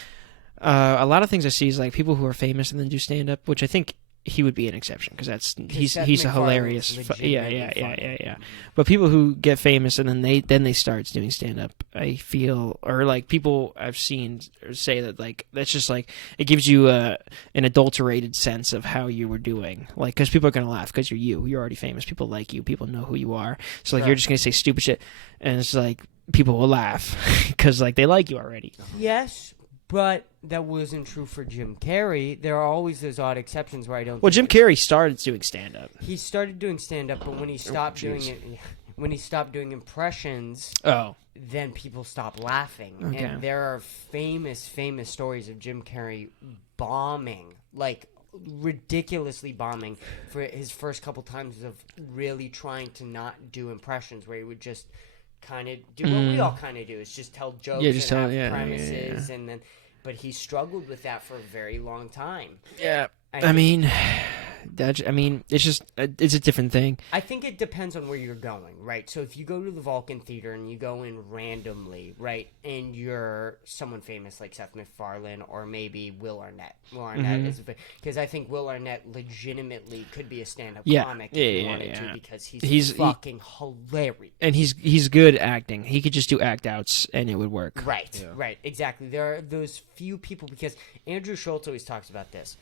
a lot of things I see is like people who are famous and then do stand-up, which I think he would be an exception because he's a hilarious yeah. But people who get famous and then they start doing stand up, I feel, or like people I've seen say that like that's just like it gives you an adulterated sense of how you were doing, like because people are gonna laugh because you're already famous, people like you, people know who you are, so like you're just gonna say stupid shit and it's like people will laugh because like they like you already. Yes. But that wasn't true for Jim Carrey. There are always those odd exceptions where I don't. Well, Jim Carrey started doing stand-up. He started doing stand-up, but when he stopped doing it, when he stopped doing impressions, then people stopped laughing. Okay. And there are famous stories of Jim Carrey bombing, like ridiculously bombing, for his first couple times of really trying to not do impressions, where he would just kind of do what we all kind of do, is just tell jokes and have premises, and then. But he struggled with that for a very long time. Yeah, I mean, it's just it's a different thing. I think it depends on where you're going, right? So if you go to the Vulcan Theater and you go in randomly, right, and you're someone famous like Seth MacFarlane or maybe Will Arnett. Will Arnett is because I think Will Arnett legitimately could be a stand-up comic if he wanted to, because he's fucking hilarious. And he's good acting. He could just do act outs and it would work. Right, right, exactly. There are those few people, because Andrew Schultz always talks about this.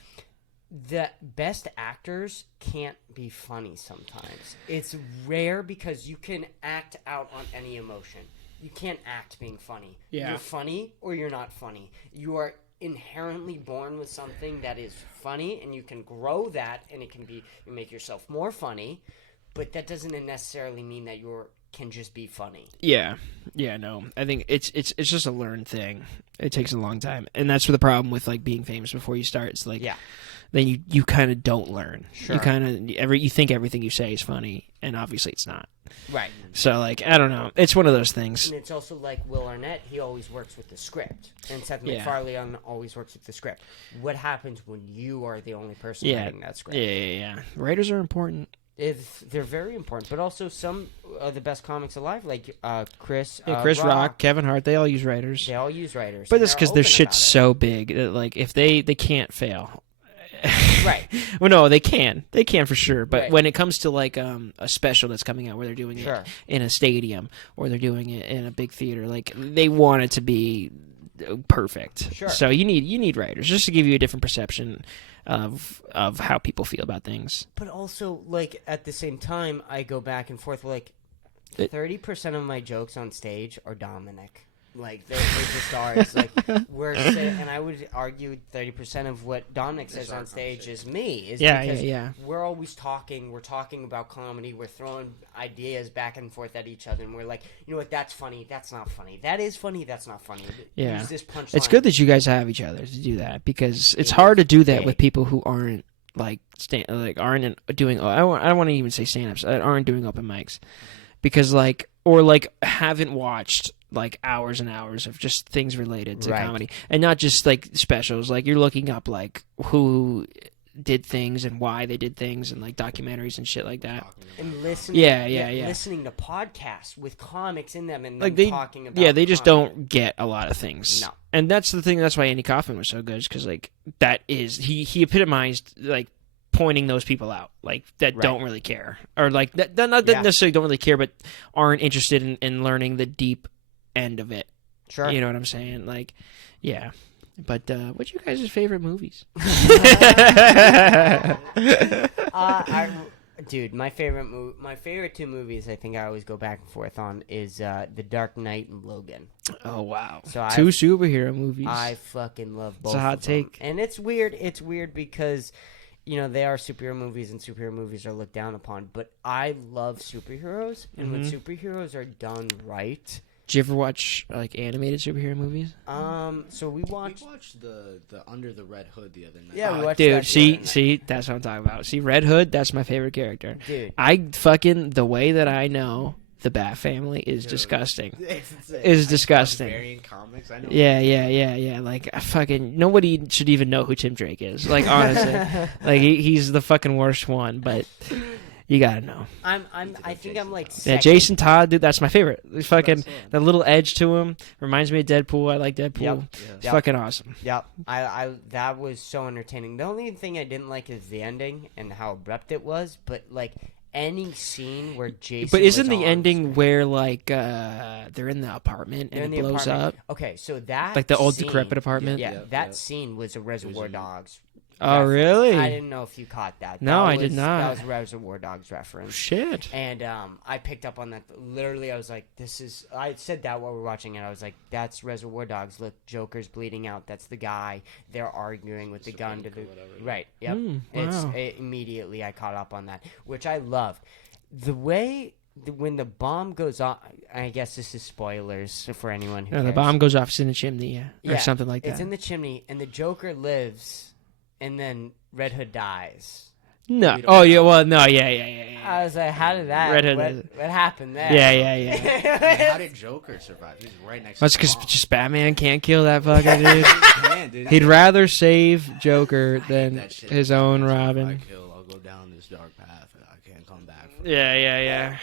The best actors can't be funny sometimes. It's rare because you can act out on any emotion. You can't act being funny. Yeah. You're funny or you're not funny. You are inherently born with something that is funny, and you can grow that, and it can be you make yourself more funny, but that doesn't necessarily mean that you can just be funny. Yeah, no. I think it's just a learned thing. It takes a long time, and that's the problem with like being famous before you start. It's like then you kind of don't learn. Sure. You kind of you think everything you say is funny, and obviously it's not. Right. So like I don't know. It's one of those things. And it's also like Will Arnett. He always works with the script, and Seth MacFarlane always works with the script. What happens when you are the only person writing that script? Yeah. Writers are important. They're very important, but also some of the best comics alive, like Chris Rock, Kevin Hart, they all use writers. They all use writers. But it's because their shit's so big that, like, if they can't fail. Right. Well, no, they can. They can for sure. But when it comes to, like, a special that's coming out where they're doing it in a stadium or they're doing it in a big theater, like, they want it to be perfect. Sure. So you need writers just to give you a different perception of how people feel about things. But also, like, at the same time, I go back and forth. Like, 30% of my jokes on stage are Dominic. Like, they just are. It's like, and I would argue 30% of what Dominic says on stage is me. Because we're always talking. We're talking about comedy. We're throwing ideas back and forth at each other. And we're like, you know what, that's funny. That's not funny. That is funny. That's not funny. Yeah. Use this punchline. It's good that you guys have each other to do that because it's hard to do that with people who aren't, like, aren't doing, I don't want to even say stand-ups, aren't doing open mics. Because, like, or, like, haven't watched, like, hours and hours of just things related to comedy. And not just, like, specials. Like, you're looking up, like, who did things and why they did things and, like, documentaries and shit like that. And listening. Listening to podcasts with comics in them and like them talking about they just don't get a lot of things. No. And that's the thing. That's why Andy Kaufman was so good. Because, like, that is... He epitomized, like, pointing those people out, like, that don't really care. Or, like, that not necessarily don't really care, but aren't interested in learning the deep end of it. Sure. You know what I'm saying? Like, yeah. But what's your guys' favorite movies? Dude, my favorite two movies I think I always go back and forth on is The Dark Knight and Logan. Oh, wow. So two superhero movies. I fucking love both. It's a hot take. And it's weird. It's weird because, you know, they are superhero movies and superhero movies are looked down upon. But I love superheroes. And when superheroes are done right... Did you ever watch, like, animated superhero movies? So we watched the Under the Red Hood the other night. Yeah, we watched Dude, that see, that's what I'm talking about. See, Red Hood, that's my favorite character. Dude. The way that I know the Bat Family is disgusting. Is disgusting. Variant comics, I know. Yeah. Like, fucking, nobody should even know who Tim Drake is. Like, honestly. Like, he's the fucking worst one, but... You gotta know. I think I'm like. Yeah, Jason Todd, dude, that's my favorite. Fucking the little edge to him reminds me of Deadpool. I like Deadpool. Yep. It's fucking awesome. Yep. I that was so entertaining. The only thing I didn't like is the ending and how abrupt it was. But like any scene where Jason. But isn't the ending where like they're in the apartment and it blows up? Okay, so that like the old decrepit apartment. Yeah, that scene was a Reservoir Dogs. Oh, really? I didn't know if you caught that. No, I did not. That was a Reservoir Dogs reference. Shit. And I picked up on that. Literally, I was like, this is... I said that while we were watching it. I was like, that's Reservoir Dogs. Look, Joker's bleeding out. That's the guy. They're arguing with the gun to the... Right, yep. Wow. Immediately, I caught up on that, which I loved. The way... When the bomb goes off, I guess this is spoilers for anyone who cares. The bomb goes off, it's in the chimney, or something like that. It's in the chimney, and the Joker lives... And then Red Hood dies. No. Oh, yeah. Well, no. Yeah. I was like, how did that? Red Hood. What happened there? Yeah. How did Joker survive? He's right next to That's because just Batman can't kill that fucker, dude. He'd rather save Joker than his own Robin. If I kill, I'll go down this dark path and I can't come back. Yeah.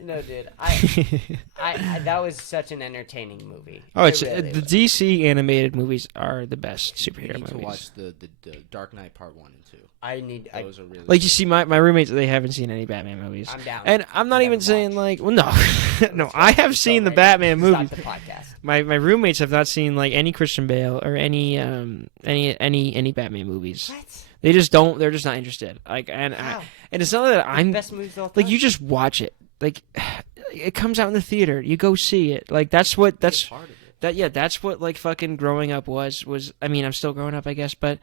No, dude. I that was such an entertaining movie. Oh, it's really the DC animated movies are the best superhero movies. You need to watch the Dark Knight Part 1 and 2. Those are really like you see my roommates, they haven't seen any Batman movies. I'm down. And I'm not even saying like, well, no, no, I have seen the Batman movies. The podcast. My roommates have not seen like any Christian Bale or any Batman movies. What? They just don't. They're just not interested. Like and it's not that I'm best movies of all time. Like you just watch it. Like it comes out in the theater. You go see it. Like that's part of it. That's what like fucking growing up was. I mean, I'm still growing up, I guess, but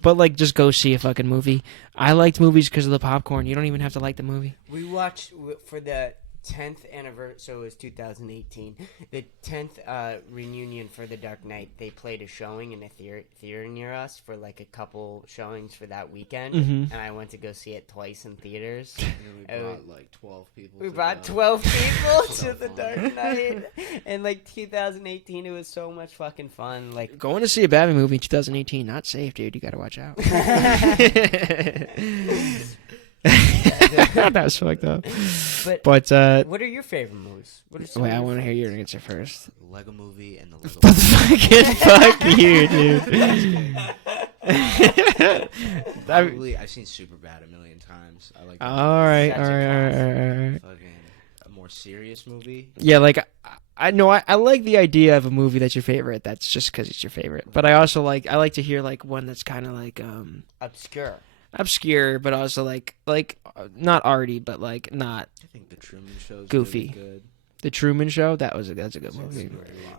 but like just go see a fucking movie. I liked movies because of the popcorn. You don't even have to like the movie. We watched for the 10th anniversary, so it was 2018. The 10th reunion for The Dark Knight. They played a showing in a theater near us for like a couple showings for that weekend, and I went to go see it twice in theaters. And we brought like 12 people. We brought 12 people to The Dark Knight, and like 2018, it was so much fucking fun. Like going to see a Batman movie in 2018, not safe, dude. You got to watch out. That was fucked up. But what are your favorite movies? Wait, I want to hear your answer first. Lego Movie and the Lego Fuck you, dude. Probably, I've seen Superbad a million times. I like. All right. Fucking a more serious movie. Yeah, like I know I like the idea of a movie that's your favorite. That's just because it's your favorite. But I also like to hear like one that's kind of like obscure, but also like not arty, but like not. I think The Truman Show is goofy. Really good. The Truman Show, that's a good movie.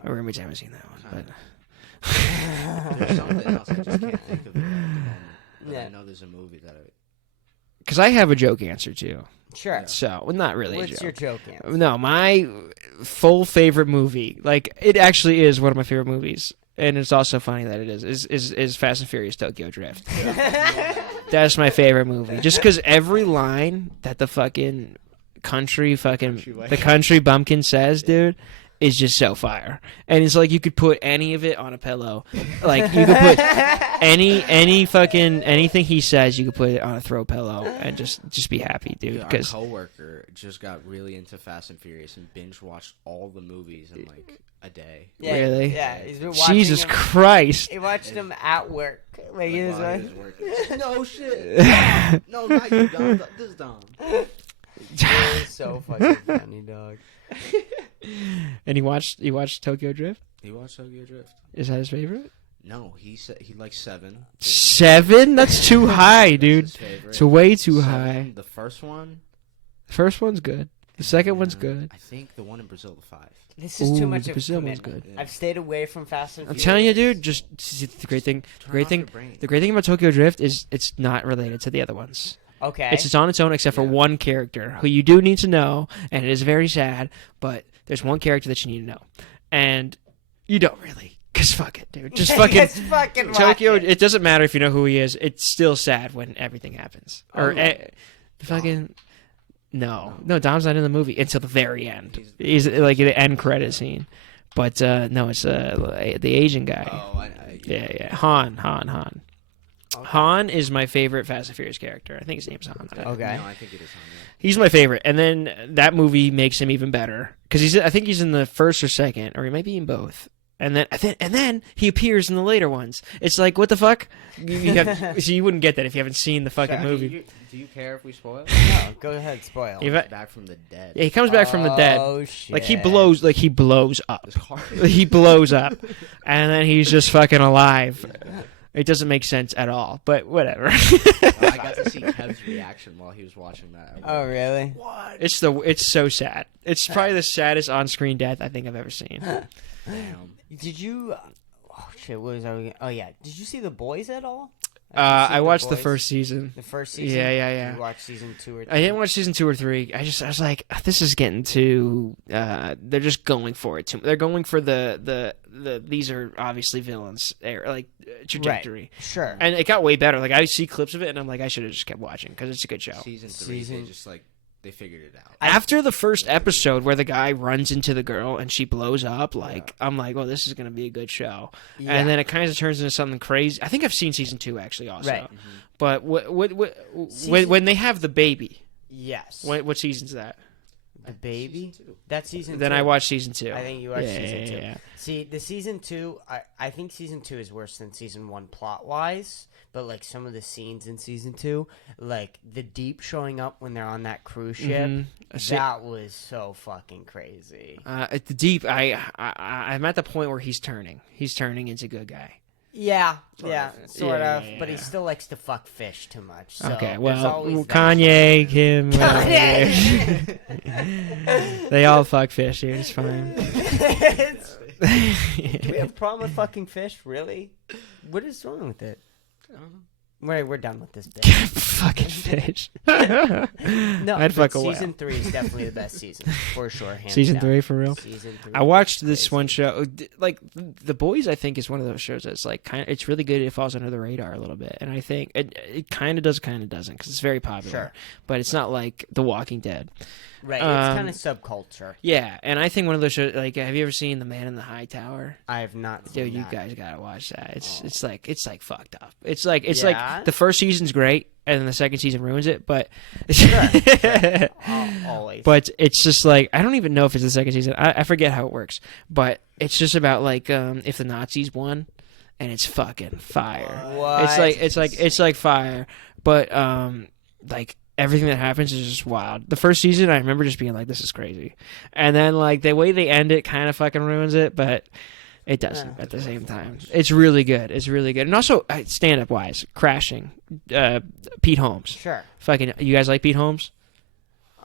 I remember haven't seen that one, but there's something else I just can't think of it at the moment. But I know there's a movie that because I have a joke answer too. Sure. Yeah. So, well, not really. What's your joke answer? No, my full favorite movie, like it actually is one of my favorite movies. And it's also funny that it is Fast and Furious Tokyo Drift. That's my favorite movie. Just because every line that the fucking country bumpkin says, dude, is just so fire. And it's like you could put any of it on a pillow. Like you could put any fucking anything he says, you could put it on a throw pillow and just be happy, dude. Our coworker just got really into Fast and Furious and binge watched all the movies in like a day. Yeah, really? Yeah. He's been watching Jesus Christ. He watched them at work. Like he was working. No shit. No, not you, Dom. This is Dom. It was so fucking funny, dog. And he watched Tokyo Drift? He watched Tokyo Drift. Is that his favorite? No, he said he likes 7. 7? That's too high, dude. It's way too high. The first one? The first one's good. The second one's good. I think the one in Brazil, the 5. This is too much of a commitment. Good. Yeah. I've stayed away from Fast and Furious. I'm telling you, dude. Just the great thing about Tokyo Drift is it's not related to the other ones. Okay. It's on its own except for one character who you do need to know, and it is very sad. But there's one character that you need to know, and you don't really. Cause fuck it, dude. Just fucking. Just fucking Tokyo. watch it. It doesn't matter if you know who he is. It's still sad when everything happens. Fucking. No, Dom's not in the movie until the very end. He's like the end credit scene, but no, it's the Asian guy. Oh, yeah. Han. Okay. Han is my favorite Fast and Furious character. I think his name's Han. Okay. No, I think it is Han. Yeah. He's my favorite, and then that movie makes him even better because I think he's in the first or second, or he might be in both. And then he appears in the later ones. It's like, what the fuck? So you wouldn't get that if you haven't seen the fucking movie. Do you care if we spoil? No, go ahead, spoil. Back from the dead. Yeah, he comes back from the dead. Oh shit! He blows up. He blows up, and then he's just fucking alive. It doesn't make sense at all, but whatever. I got to see Kev's reaction while he was watching that. Oh really? What? It's so sad. It's probably the saddest on-screen death I think I've ever seen. Damn. Did you? Oh shit! What was I? Oh yeah. Did you see The Boys at all? I watched the first season. The first season. Yeah. Did you watch season 2 or 3? I didn't watch season 2 or 3. I was like, this is getting too. They're just going for it too. They're going for the these are obviously villains. Like trajectory. Right. Sure. And it got way better. Like I see clips of it, and I'm like, I should have just kept watching because it's a good show. Season 3, they just like. They figured it out. After the first episode where the guy runs into the girl and she blows up, I'm like, well, this is going to be a good show. Yeah. And then it kind of turns into something crazy. I think I've seen season 2 actually also. Right. But when they have the baby. Yes. What season's that? The baby? That's season 2. Then I watched season 2. I think you watched season 2. Yeah. See, the season 2, I think season 2 is worse than season 1 plot-wise. But, like, some of the scenes in Season 2, like, the Deep showing up when they're on that cruise ship, that was so fucking crazy. At the Deep, I'm at the point where he's turning. He's turning into good guy. Yeah, sort of. Yeah. But he still likes to fuck fish too much. So okay, well, Kanye, Kim, they all fuck fish here. It's fine. Do we have a problem with fucking fish? Really? What is wrong with it? We're done with this bit. Fucking fish. No, I'd fuck a season whale. 3 is definitely the best season for sure. Hands Season down. 3 for real. Season 3. I watched this one show. Like The Boys, I think is one of those shows that's like kind of. It's really good. It falls under the radar a little bit, and I think it kind of does, kind of doesn't, because it's very popular. Sure. But it's not like The Walking Dead. Right, it's kind of subculture. Yeah, and I think one of those shows. Like, have you ever seen The Man in the High Tower? I have not seen Dude, you that. guys gotta watch that. It's like fucked up. It's like Yeah? the first season's great, and then the second season ruins it. But Sure. Always. but it's just like I don't even know if it's the second season. I forget how it works. But it's just about like if the Nazis won, and it's fucking fire. What? It's like fire. But like everything that happens is just wild. The first season, I remember just being like, "This is crazy," and then like the way they end it kind of fucking ruins it, but it doesn't at the same time. It's really good. It's really good, and also stand up wise, Crashing, Pete Holmes. Sure. Fucking, you guys like Pete Holmes?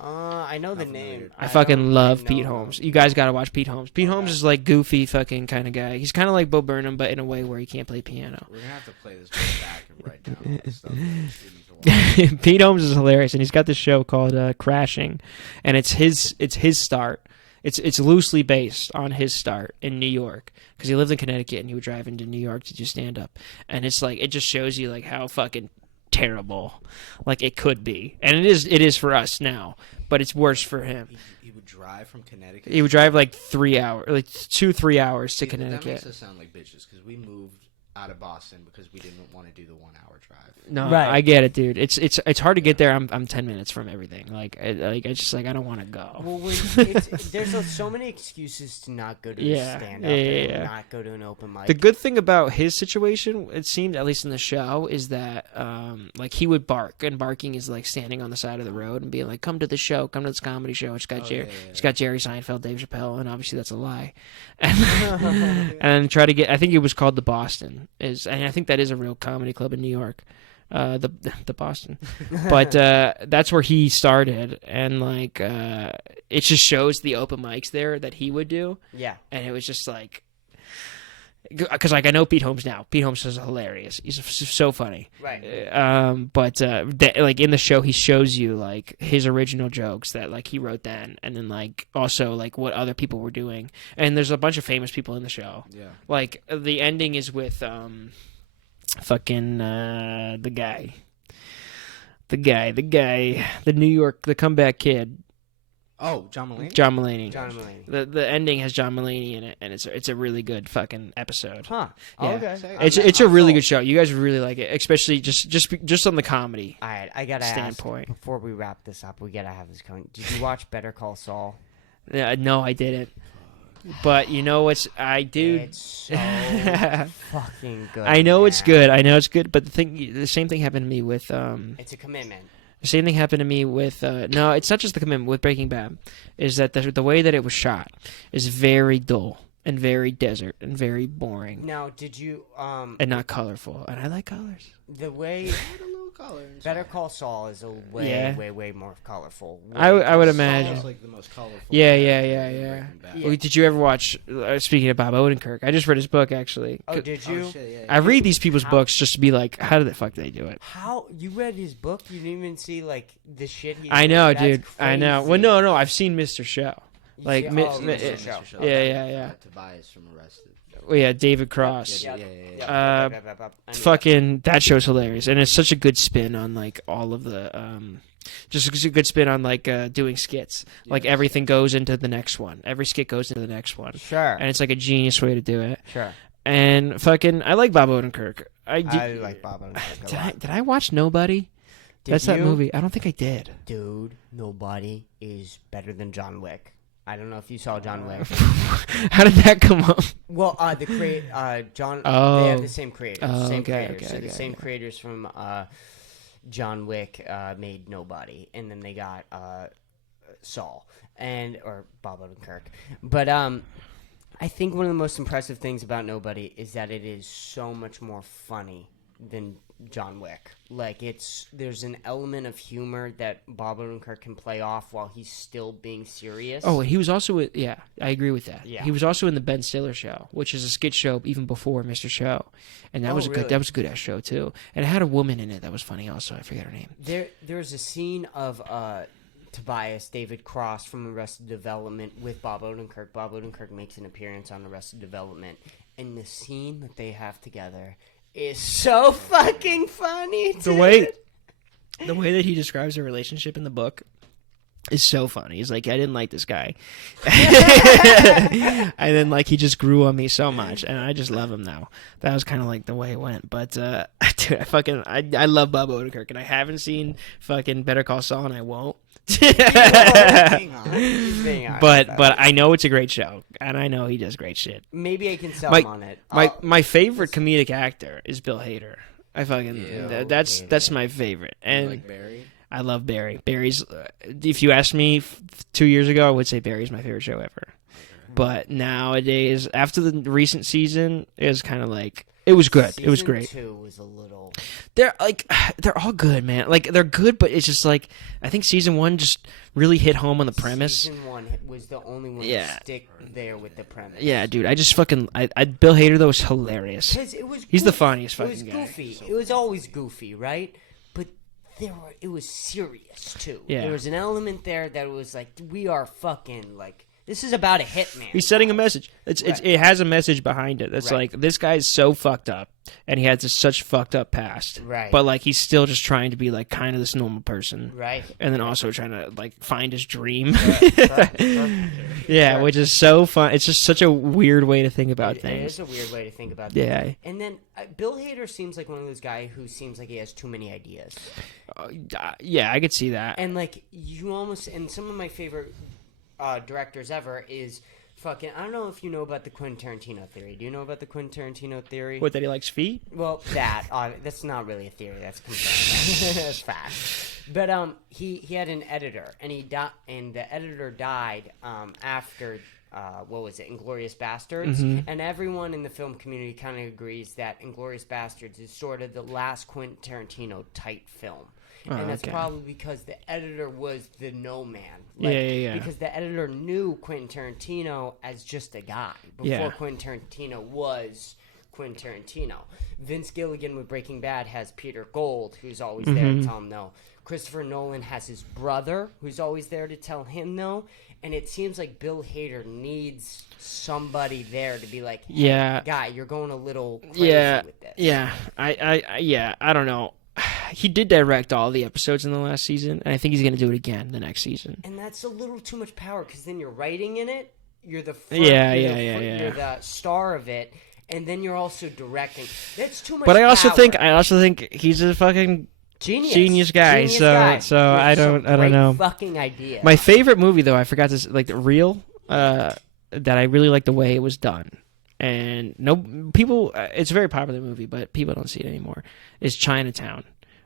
I know the name. I fucking don't love know Pete Holmes. You guys gotta watch Pete Holmes. Pete Holmes is like goofy fucking kind of guy. He's kind of like Bo Burnham, but in a way where he can't play piano. We're gonna have to play this back and write down all this stuff. We need to watch. Pete Holmes is hilarious, and he's got this show called Crashing, and it's his start. It's loosely based on his start in New York, because he lived in Connecticut and he would drive into New York to do stand up, and it's like it just shows you like how fucking terrible like it could be, and it is for us now, but it's worse for him. He would drive from Connecticut. He would drive like 3 hours, like 2-3 hours to Connecticut. That makes us sound like bitches because we moved out of Boston because we didn't want to do the 1 hour drive. No, Right. I get it, dude. It's hard to get there. I'm 10 minutes from everything. Like it's just like I don't want to go. Well, there's so many excuses to not go to Yeah. stand up Yeah, and yeah. not go to an open mic. The good thing about his situation, it seemed, at least in the show, is that like he would bark, and barking is like standing on the side of the road and being like, "Come to the show, come to this comedy show." It's got it's got Jerry Seinfeld, Dave Chappelle, and obviously that's a lie. And try to get. I think it was called the Boston, and I think that is a real comedy club in New York. The Boston, but that's where he started, and like it just shows the open mics there that he would do. Yeah. And it was just like, because like I know Pete Holmes now. Pete Holmes is hilarious. He's so funny. Right. But like in the show, he shows you like his original jokes that like he wrote then, and then like also like what other people were doing. And there's a bunch of famous people in the show. Yeah. Like the ending is with fucking the New York, the comeback kid. Oh, John Mulaney? John Mulaney. John Mulaney. The ending has John Mulaney in it, and it's a really good fucking episode. Huh. Yeah. Okay. It's a really good show. You guys would really like it, especially just on the comedy All right, I gotta standpoint. ask, before we wrap this up, we gotta have this going. Did you watch Better Call Saul? No, I didn't. But you know what's I do. It's so fucking good. I know it's man. good. I know it's good. But the same thing happened to me with It's a commitment. The same thing happened to me with no, it's not just the commitment with Breaking Bad. Is that the way that it was shot is very dull and very desert and very boring Now, did you and not colorful. And I like colors. the way Had a little color inside. Better Call Saul is a way more colorful. I would Saul imagine. is like the most colorful. Yeah. Breaking Bad. Well, did you ever watch? Speaking of Bob Odenkirk, I just read his book actually. Oh, did you? Oh, shit, yeah, I read these people's books just to be like, how did the fuck they do it? How you read his book? You didn't even see like the shit he. I know, That's dude. I know. crazy. Well, no, I've seen Mr. Show. You Like, see- Mr. Show. Yeah. Tobias from Arrested. Well, yeah, David Cross. Yeah. I knew Fucking that show's hilarious, and it's such a good spin on like all of the just a good spin on like doing skits. Like everything goes into the next one. Every skit goes into the next one. Sure. And it's like a genius way to do it. Sure. And fucking, I like Bob Odenkirk. I like Bob Odenkirk a lot. Did I watch Nobody? That's that you? movie. I don't think I did. Dude, nobody is better than John Wick. I don't know if you saw John Wick. How did that come up? Well, John. Oh. They have the same creators. Oh, same okay, creators. okay, So the okay, same okay. creators from John Wick made Nobody, and then they got Saul or Bob Odenkirk. But I think one of the most impressive things about Nobody is that it is so much more funny than John Wick. Like, there's an element of humor that Bob Odenkirk can play off while he's still being serious. Oh, he was also I agree with that. Yeah. He was also in the Ben Stiller Show, which is a skit show even before Mr. Show, and that was a good ass show too. And it had a woman in it that was funny also. I forget her name. There's a scene of Tobias David Cross from Arrested Development with Bob Odenkirk. Bob Odenkirk makes an appearance on Arrested Development, and the scene that they have together is so fucking funny, dude. The way that he describes their relationship in the book is so funny. He's like, I didn't like this guy. And then, like, he just grew on me so much, and I just love him now. That was kind of like the way it went. But, dude, I love Bob Odenkirk, and I haven't seen fucking Better Call Saul, and I won't. But I know it's a great show, and I know he does great shit. Maybe I can sell him on it. My favorite comedic actor is Bill Hader. That's my favorite. And like Barry? I love Barry. Barry's. If you asked me 2 years ago, I would say Barry's my favorite show ever. But nowadays, after the recent season, it was kind of like it was good. It was great. Season 2 was a little. They're all good, man. Like, they're good, but it's just like I think season 1 just really hit home on the premise. Season 1 was the only one to stick there with the premise. Yeah, dude. I just fucking Bill Hader though was hilarious. He's the funniest fucking guy. It was goofy. It was always goofy, right? But it was serious too. Yeah. There was an element there that was like, we are fucking like. This is about a hitman. He's setting a message. It has a message behind it. That's like, this guy's so fucked up, and he has such fucked up past. Right. But, like, he's still just trying to be, like, kind of this normal person. Right. And then also trying to, like, find his dream. Sure. Yeah, which is so fun. It's just such a weird way to think about things. It is a weird way to think about things. Yeah. And then Bill Hader seems like one of those guys who seems like he has too many ideas. Yeah, I could see that. And, like, and some of my favorite directors ever is fucking. I don't know if you know about the Quentin Tarantino theory. Do you know about the Quentin Tarantino theory? What, that he likes feet? Well, that's not really a theory. That's confirmed. That's fact. But he had an editor, and the editor died after. What was it? Inglourious Bastards. Mm-hmm. And everyone in the film community kind of agrees that Inglourious Bastards is sort of the last Quentin Tarantino type film. And that's probably because the editor was the no man. Yeah. Because the editor knew Quentin Tarantino as just a guy before Quentin Tarantino was Quentin Tarantino. Vince Gilligan with Breaking Bad has Peter Gould, who's always there to tell him no. Christopher Nolan has his brother, who's always there to tell him no. And it seems like Bill Hader needs somebody there to be like, hey, guy, you're going a little crazy with this. Yeah. I don't know. He did direct all the episodes in the last season, and I think he's going to do it again the next season. And that's a little too much power, because then you're writing in it, you're the you're the star of it, and then you're also directing. That's too much. But I also power. think he's a fucking genius guy. Genius guy. So I don't know. Fucking idea. My favorite movie though, I forgot to like the Reel. That I really like the way it was done. And it's a very popular movie, but people don't see it anymore. Is Chinatown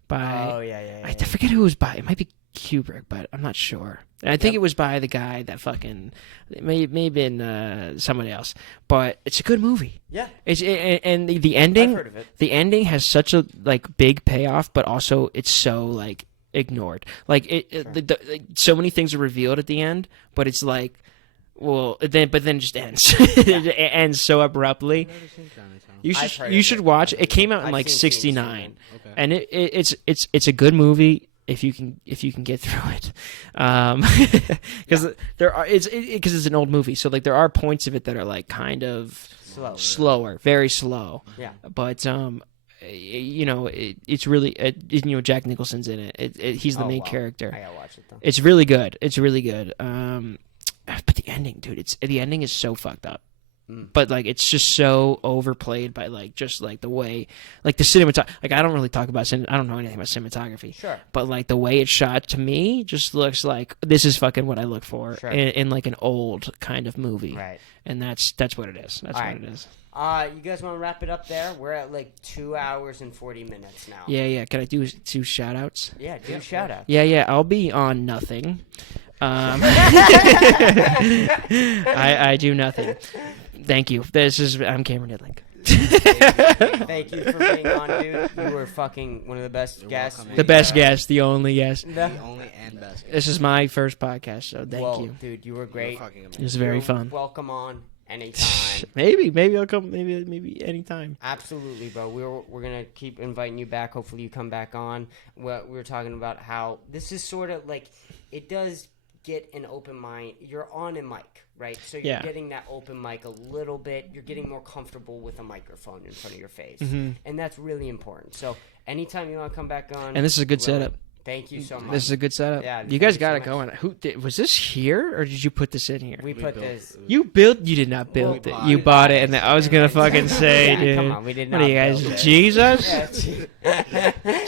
by I forget who it was by. It might be Kubrick, but I'm not sure. And I think it was by the guy that fucking it may have been somebody else, but it's a good movie. Yeah, and the ending. I've heard of it. The ending has such a like big payoff, but also it's so like ignored. Like so many things are revealed at the end, but it's like. Well, then it just ends. It ends so abruptly. You should watch. It came out in like '69, and it's a good movie if you can get through it, because because it's an old movie. So like there are points of it that are like kind of slower, very slow. Yeah, but it's really Jack Nicholson's in it. He's the main character. I gotta watch it though. It's really good. It's really good. But the ending, dude, the ending is so fucked up. But like it's just so overplayed by like just like the way like the cinematography. Like I don't really talk about I don't know anything about cinematography. Sure. But like the way it's shot to me just looks like this is fucking what I look for in like an old kind of movie. Right. And that's what it is. That's what it is. You guys want to wrap it up there? We're at like 2 hours and 40 minutes now. Yeah. Can I do 2 shout outs? Yeah, do shout outs. Yeah. I'll be on nothing. I do nothing. Thank you. I'm Cameron Illig. Thank you for being on, dude. You were fucking one of the best guests. The best guest, the only guest. The only and best guest. This is my first podcast, so thank you. Dude, you were great. It was very fun. Welcome on anytime. Maybe I'll come. Maybe anytime. Absolutely, bro. We're gonna keep inviting you back. Hopefully, you come back on. We were talking about how this is sort of like it does get an open mind. You're on a mic, right? So you're getting that open mic a little bit. You're getting more comfortable with a microphone in front of your face, and that's really important. So anytime you want to come back on, and this is a good setup. Thank you so much. This is a good setup. Yeah, you guys got it going. Was this here or did you put this in here? We put this. You did not build it. You bought it, and I was gonna fucking say, dude. Come on, we did not. What are you guys, Jesus?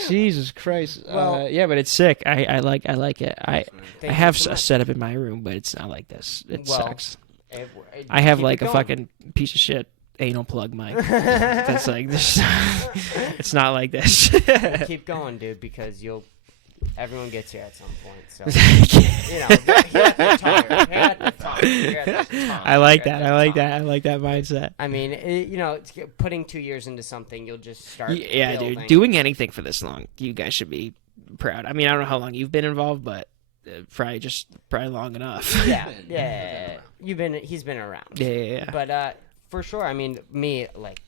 Jesus Christ. Well, yeah, but it's sick. I like it. I have a setup in my room, but it's not like this. It sucks. I have like a fucking piece of shit anal plug mic. That's like this. It's not like this. Keep going, dude, because everyone gets here at some point. So here at the top. I like that. I like that mindset. I mean, it's putting 2 years into something, you'll just start. Yeah, building. Dude. Doing anything for this long, you guys should be proud. I mean, I don't know how long you've been involved, but probably long enough. Yeah. He's been around. Yeah. But for sure, I mean, me like.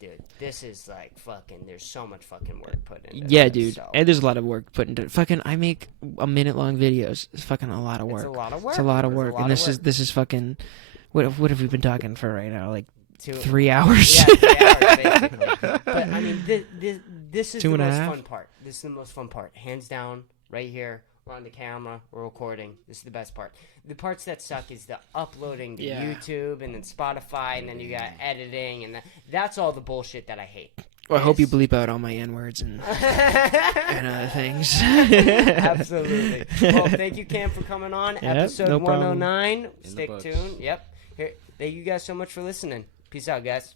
Dude, this is like fucking. There's so much fucking work put into. Yeah, this, dude, so. and there's a lot of work put into it. Fucking, I make a minute-long videos. It's fucking a lot of work. It's a lot of work. It's a lot of work, and this is fucking. What have we been talking for right now? Like 3 hours. Yeah, 3 hours basically. But I mean, this is the most fun part. This is the most fun part, hands down. Right here, we're on the camera, we're recording. This is the best part. The parts that suck is the uploading to YouTube and then Spotify, and then you got editing, and that's all the bullshit that I hate. Well, I hope you bleep out all my N-words and other things. Absolutely. Well, thank you, Cam, for coming on. Episode 109. Stay tuned. Yep. Here, thank you guys so much for listening. Peace out, guys.